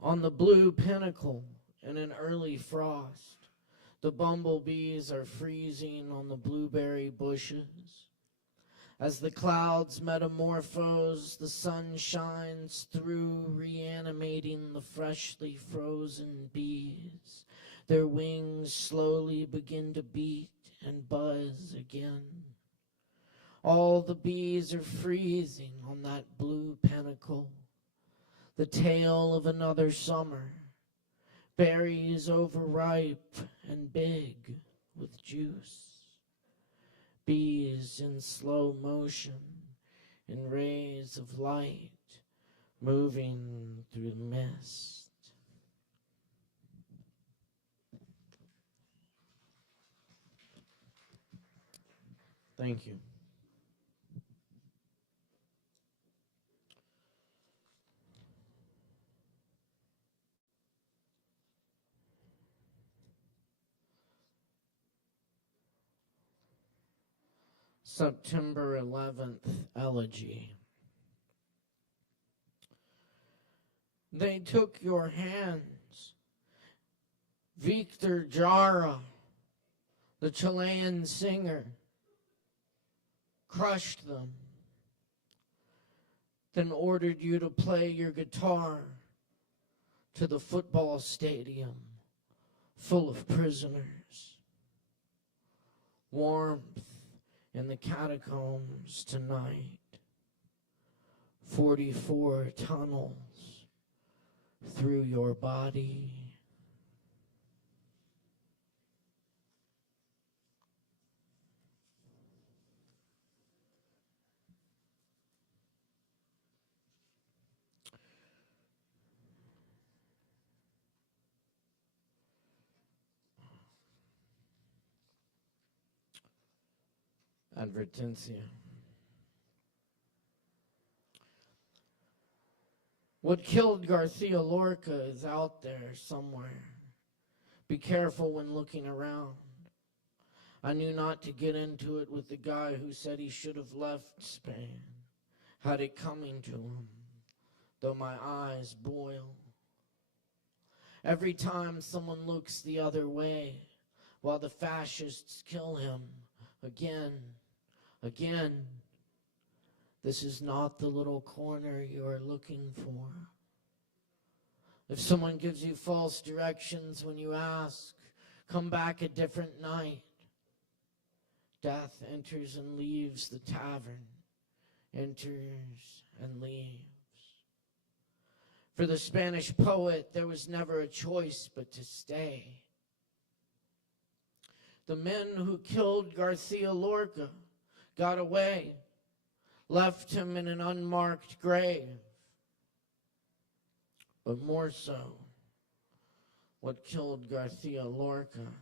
On the blue pinnacle in an early frost, the bumblebees are freezing on the blueberry bushes. As the clouds metamorphose, the sun shines through, reanimating the freshly frozen bees. Their wings slowly begin to beat and buzz again. All the bees are freezing on that blue pinnacle, the tale of another summer, Berries overripe and big with juice. Bees in slow motion in rays of light moving through the mist. Thank you. September 11th, Elegy. They took your hands. Victor Jara, the Chilean singer, crushed them, then ordered you to play your guitar to the football stadium full of prisoners. Warmth in the catacombs tonight. 44 tunnels through your body. Advertencia. What killed Garcia Lorca is out there somewhere. Be careful when looking around. I knew not to get into it with the guy who said he should have left Spain. Had it coming to him, though my eyes boil. Every time someone looks the other way, while the fascists kill him, again, this is not the little corner you are looking for. If someone gives you false directions when you ask, come back a different night. Death enters and leaves the tavern, enters and leaves. For the Spanish poet, there was never a choice but to stay. The men who killed Garcia Lorca got away, left him in an unmarked grave. But more so, what killed Garcia Lorca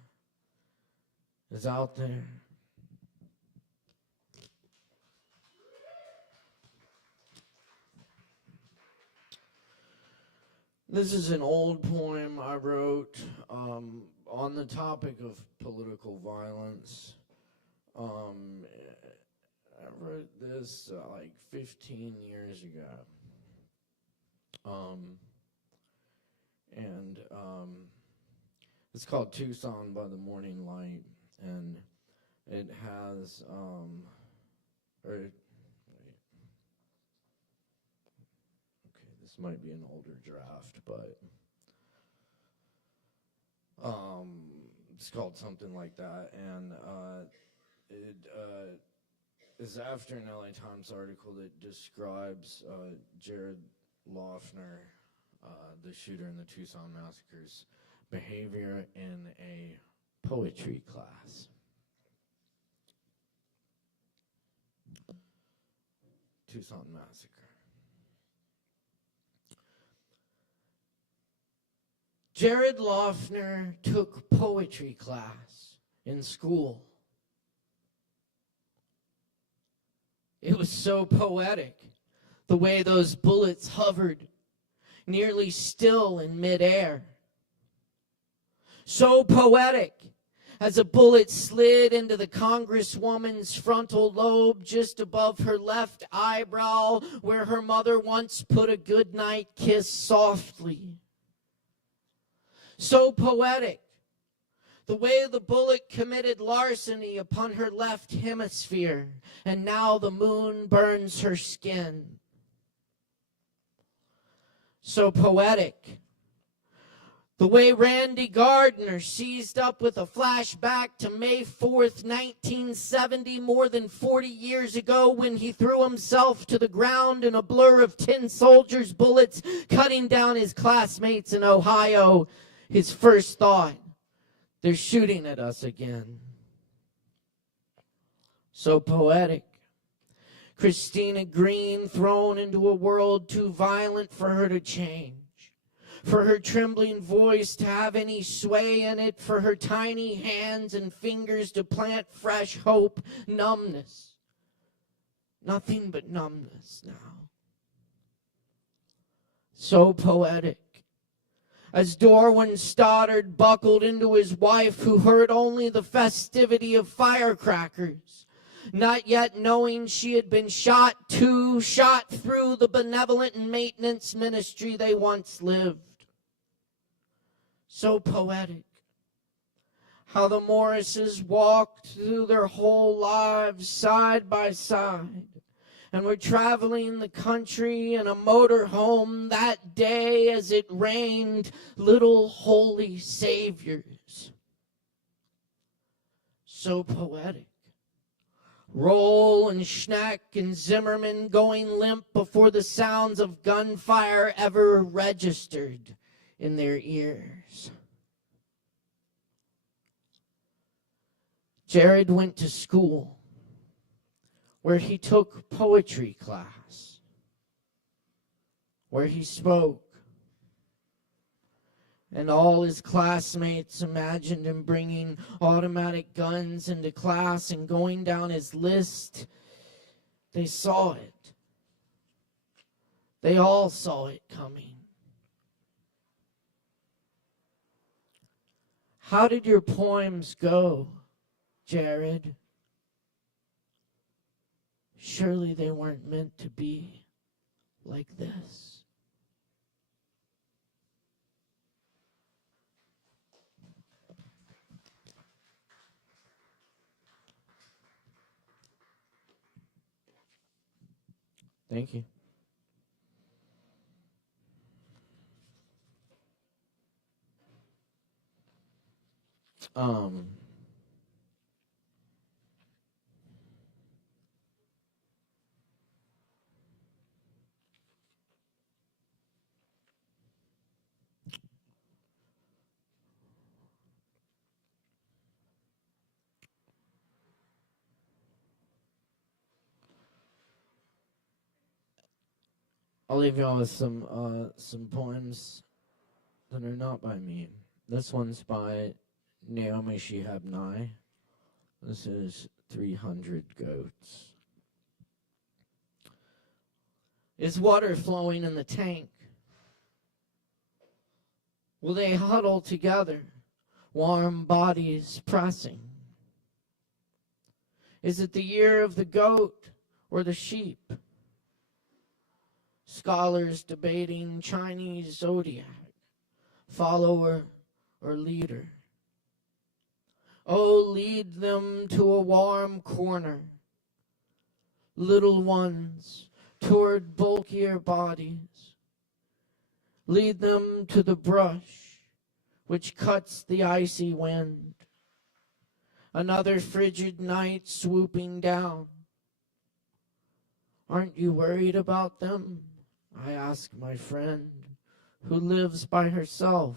is out there. This is an old poem I wrote on the topic of political violence. I wrote this like 15 years ago. It's called Tucson by the Morning Light, and it has, this might be an older draft, but it's called something like that, and it is after an LA Times article that describes Jared Loughner, the shooter in the Tucson massacres, behavior in a poetry class. Tucson massacre. Jared Loughner took poetry class in school. It was so poetic, the way those bullets hovered, nearly still in midair. So poetic, as a bullet slid into the congresswoman's frontal lobe just above her left eyebrow, where her mother once put a goodnight kiss softly. So poetic, the way the bullet committed larceny upon her left hemisphere, and now the moon burns her skin. So poetic, the way Randy Gardner seized up with a flashback to May 4th, 1970, more than 40 years ago, when he threw himself to the ground in a blur of tin soldiers' bullets, cutting down his classmates in Ohio. His first thought, they're shooting at us again. So poetic. Christina Green thrown into a world too violent for her to change. For her trembling voice to have any sway in it. For her tiny hands and fingers to plant fresh hope. Numbness. Nothing but numbness now. So poetic. As Darwin Stoddard buckled into his wife, who heard only the festivity of firecrackers, not yet knowing she had been shot through the benevolent maintenance ministry they once lived. So poetic. How the Morrises walked through their whole lives side by side, and were traveling the country in a motorhome that day as it rained little holy saviors. So poetic. Roll and Schneck and Zimmerman going limp before the sounds of gunfire ever registered in their ears. Jared went to school where he took poetry class, where he spoke, and all his classmates imagined him bringing automatic guns into class and going down his list. They saw it. They all saw it coming. How did your poems go, Jared? Surely they weren't meant to be like this. Thank you. I'll leave y'all with some poems that are not by me. This one's by Naomi Shihab Nye. This is 300 Goats. Is water flowing in the tank? Will they huddle together, warm bodies pressing? Is it the year of the goat or the sheep? Scholars debating Chinese zodiac, follower or leader. Oh, lead them to a warm corner, little ones toward bulkier bodies. Lead them to the brush which cuts the icy wind. Another frigid night swooping down. Aren't you worried about them? I ask my friend who lives by herself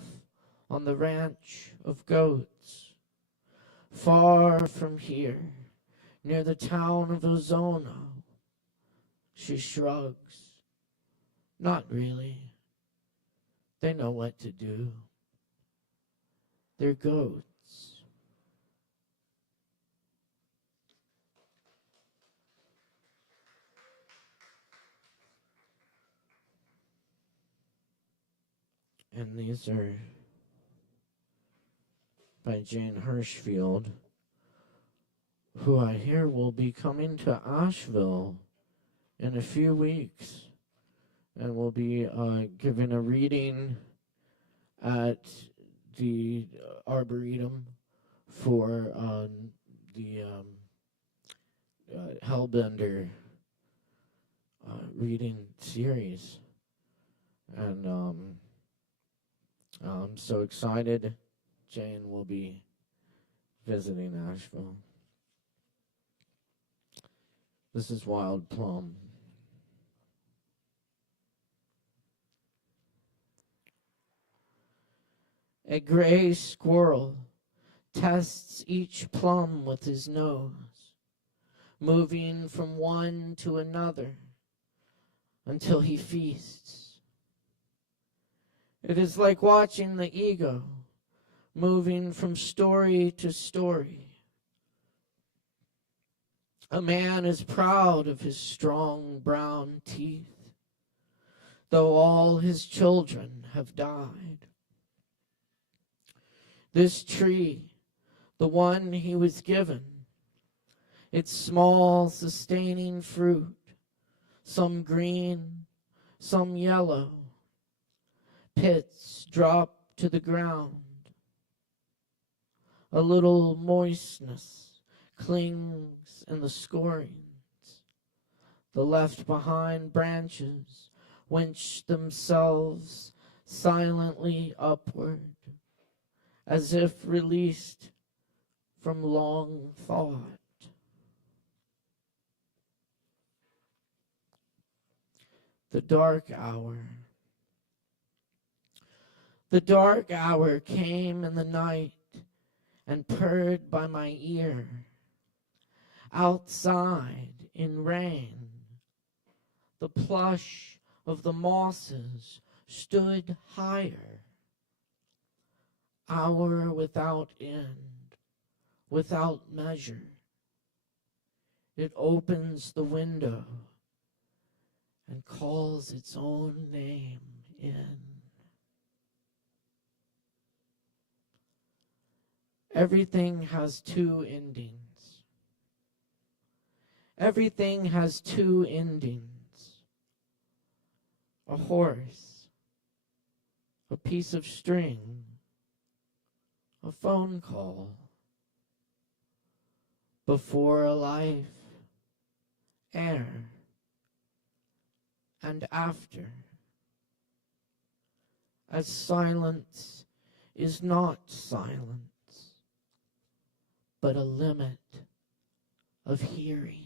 on the ranch of goats. Far from here, near the town of Ozono. She shrugs. Not really. They know what to do. They're goats. And these are by Jane Hirschfield, who I hear will be coming to Asheville in a few weeks and will be giving a reading at the Arboretum for the Hellbender reading series. And I'm so excited. Jane will be visiting Asheville. This is Wild Plum. A gray squirrel tests each plum with his nose, moving from one to another until he feasts. It is like watching the ego moving from story to story. A man is proud of his strong brown teeth, though all his children have died. This tree, the one he was given, its small sustaining fruit, some green, some yellow, pits drop to the ground. A little moistness clings in the scorings. The left behind branches winch themselves silently upward, as if released from long thought. The dark hour. The dark hour came in the night and purred by my ear. Outside in rain, the plush of the mosses stood higher. Hour without end, without measure. It opens the window and calls its own name in. Everything has two endings. Everything has two endings. A horse, a piece of string, a phone call. Before a life, air, and after. As silence is not silence, but a limit of hearing.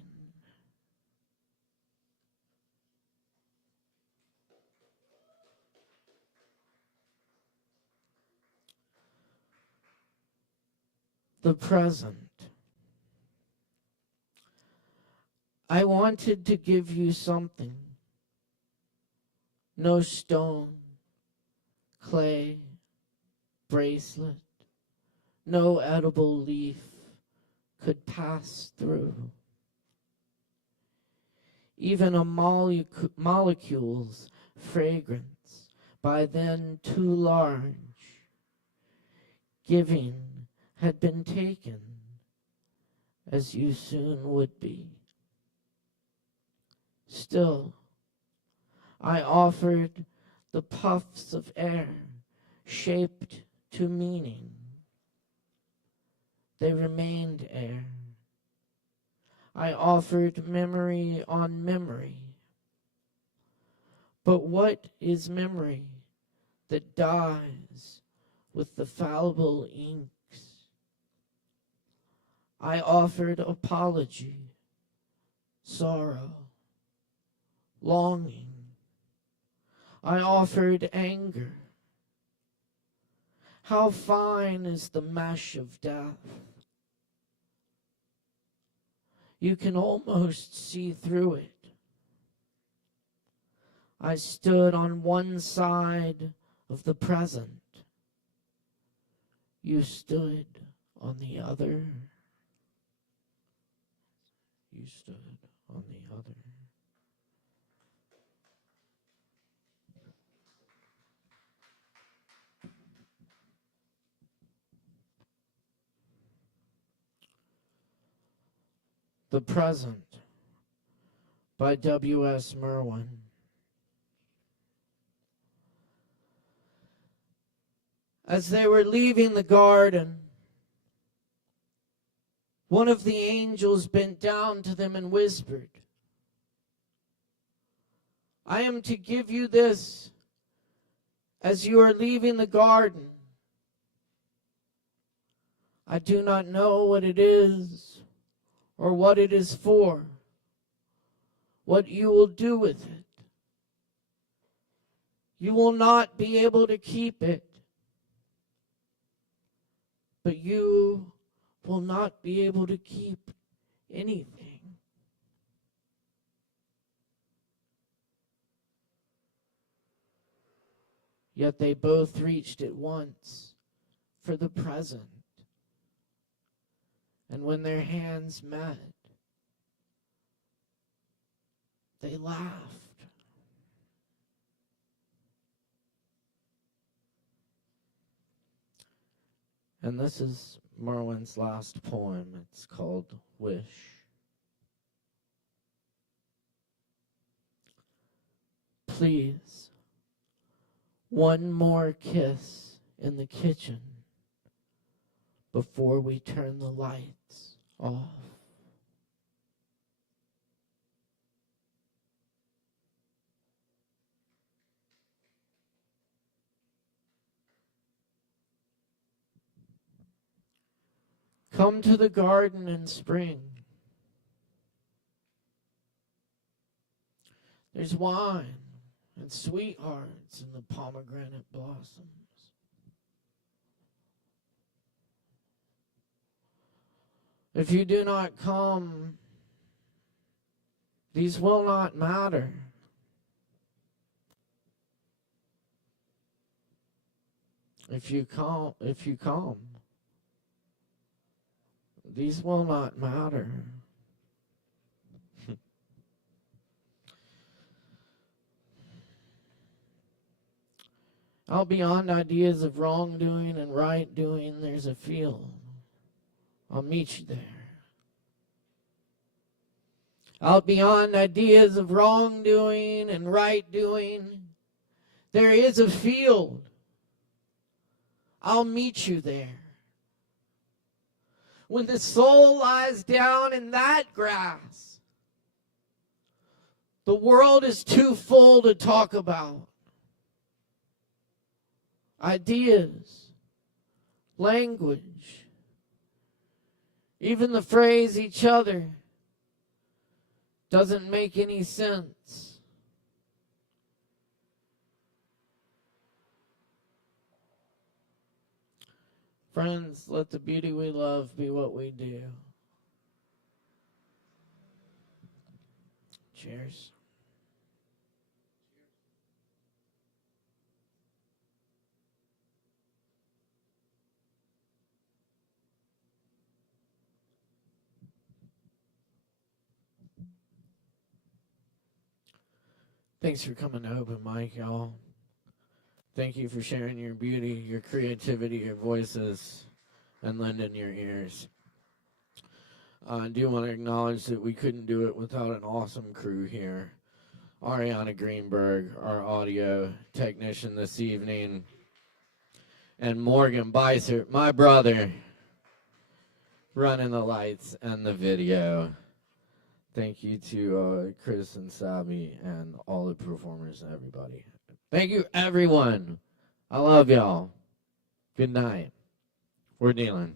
The present. I wanted to give you something. No stone, clay, bracelet, no edible leaf could pass through. Even a molecule's fragrance, by then too large, giving had been taken, as you soon would be. Still, I offered the puffs of air shaped to meaning. They remained air. I offered memory on memory. But what is memory that dies with the fallible inks? I offered apology, sorrow, longing. I offered anger. How fine is the mesh of death? You can almost see through it. I stood on one side of the present. You stood on the other. You stood on the other. The Present by W.S. Merwin. As they were leaving the garden, one of the angels bent down to them and whispered, I am to give you this as you are leaving the garden. I do not know what it is or what it is for, what you will do with it. You will not be able to keep it. but you will not be able to keep anything. Yet they both reached at once for the present. And when their hands met, they laughed. And this is Merwin's last poem. It's called Wish. Please, one more kiss in the kitchen before we turn the lights off. Come to the garden in spring. There's wine and sweethearts in the pomegranate blossoms. If you do not come, these will not matter. If you come, these will not matter. Out beyond ideas of wrongdoing and right doing, there's a field. I'll meet you there. Out beyond ideas of wrongdoing and right doing, there is a field. I'll meet you there. When the soul lies down in that grass, the world is too full to talk about. Ideas, language, even the phrase each other doesn't make any sense. Friends, let the beauty we love be what we do. Cheers. Thanks for coming to Open Mic, y'all. Thank you for sharing your beauty, your creativity, your voices, and lending your ears. I do want to acknowledge that we couldn't do it without an awesome crew here. Arianna Greenberg, our audio technician this evening, and Morgan Beissert, my brother, running the lights and the video. Thank you to Chris and Sabi and all the performers and everybody. Thank you, everyone. I love y'all. Good night. We're dealing.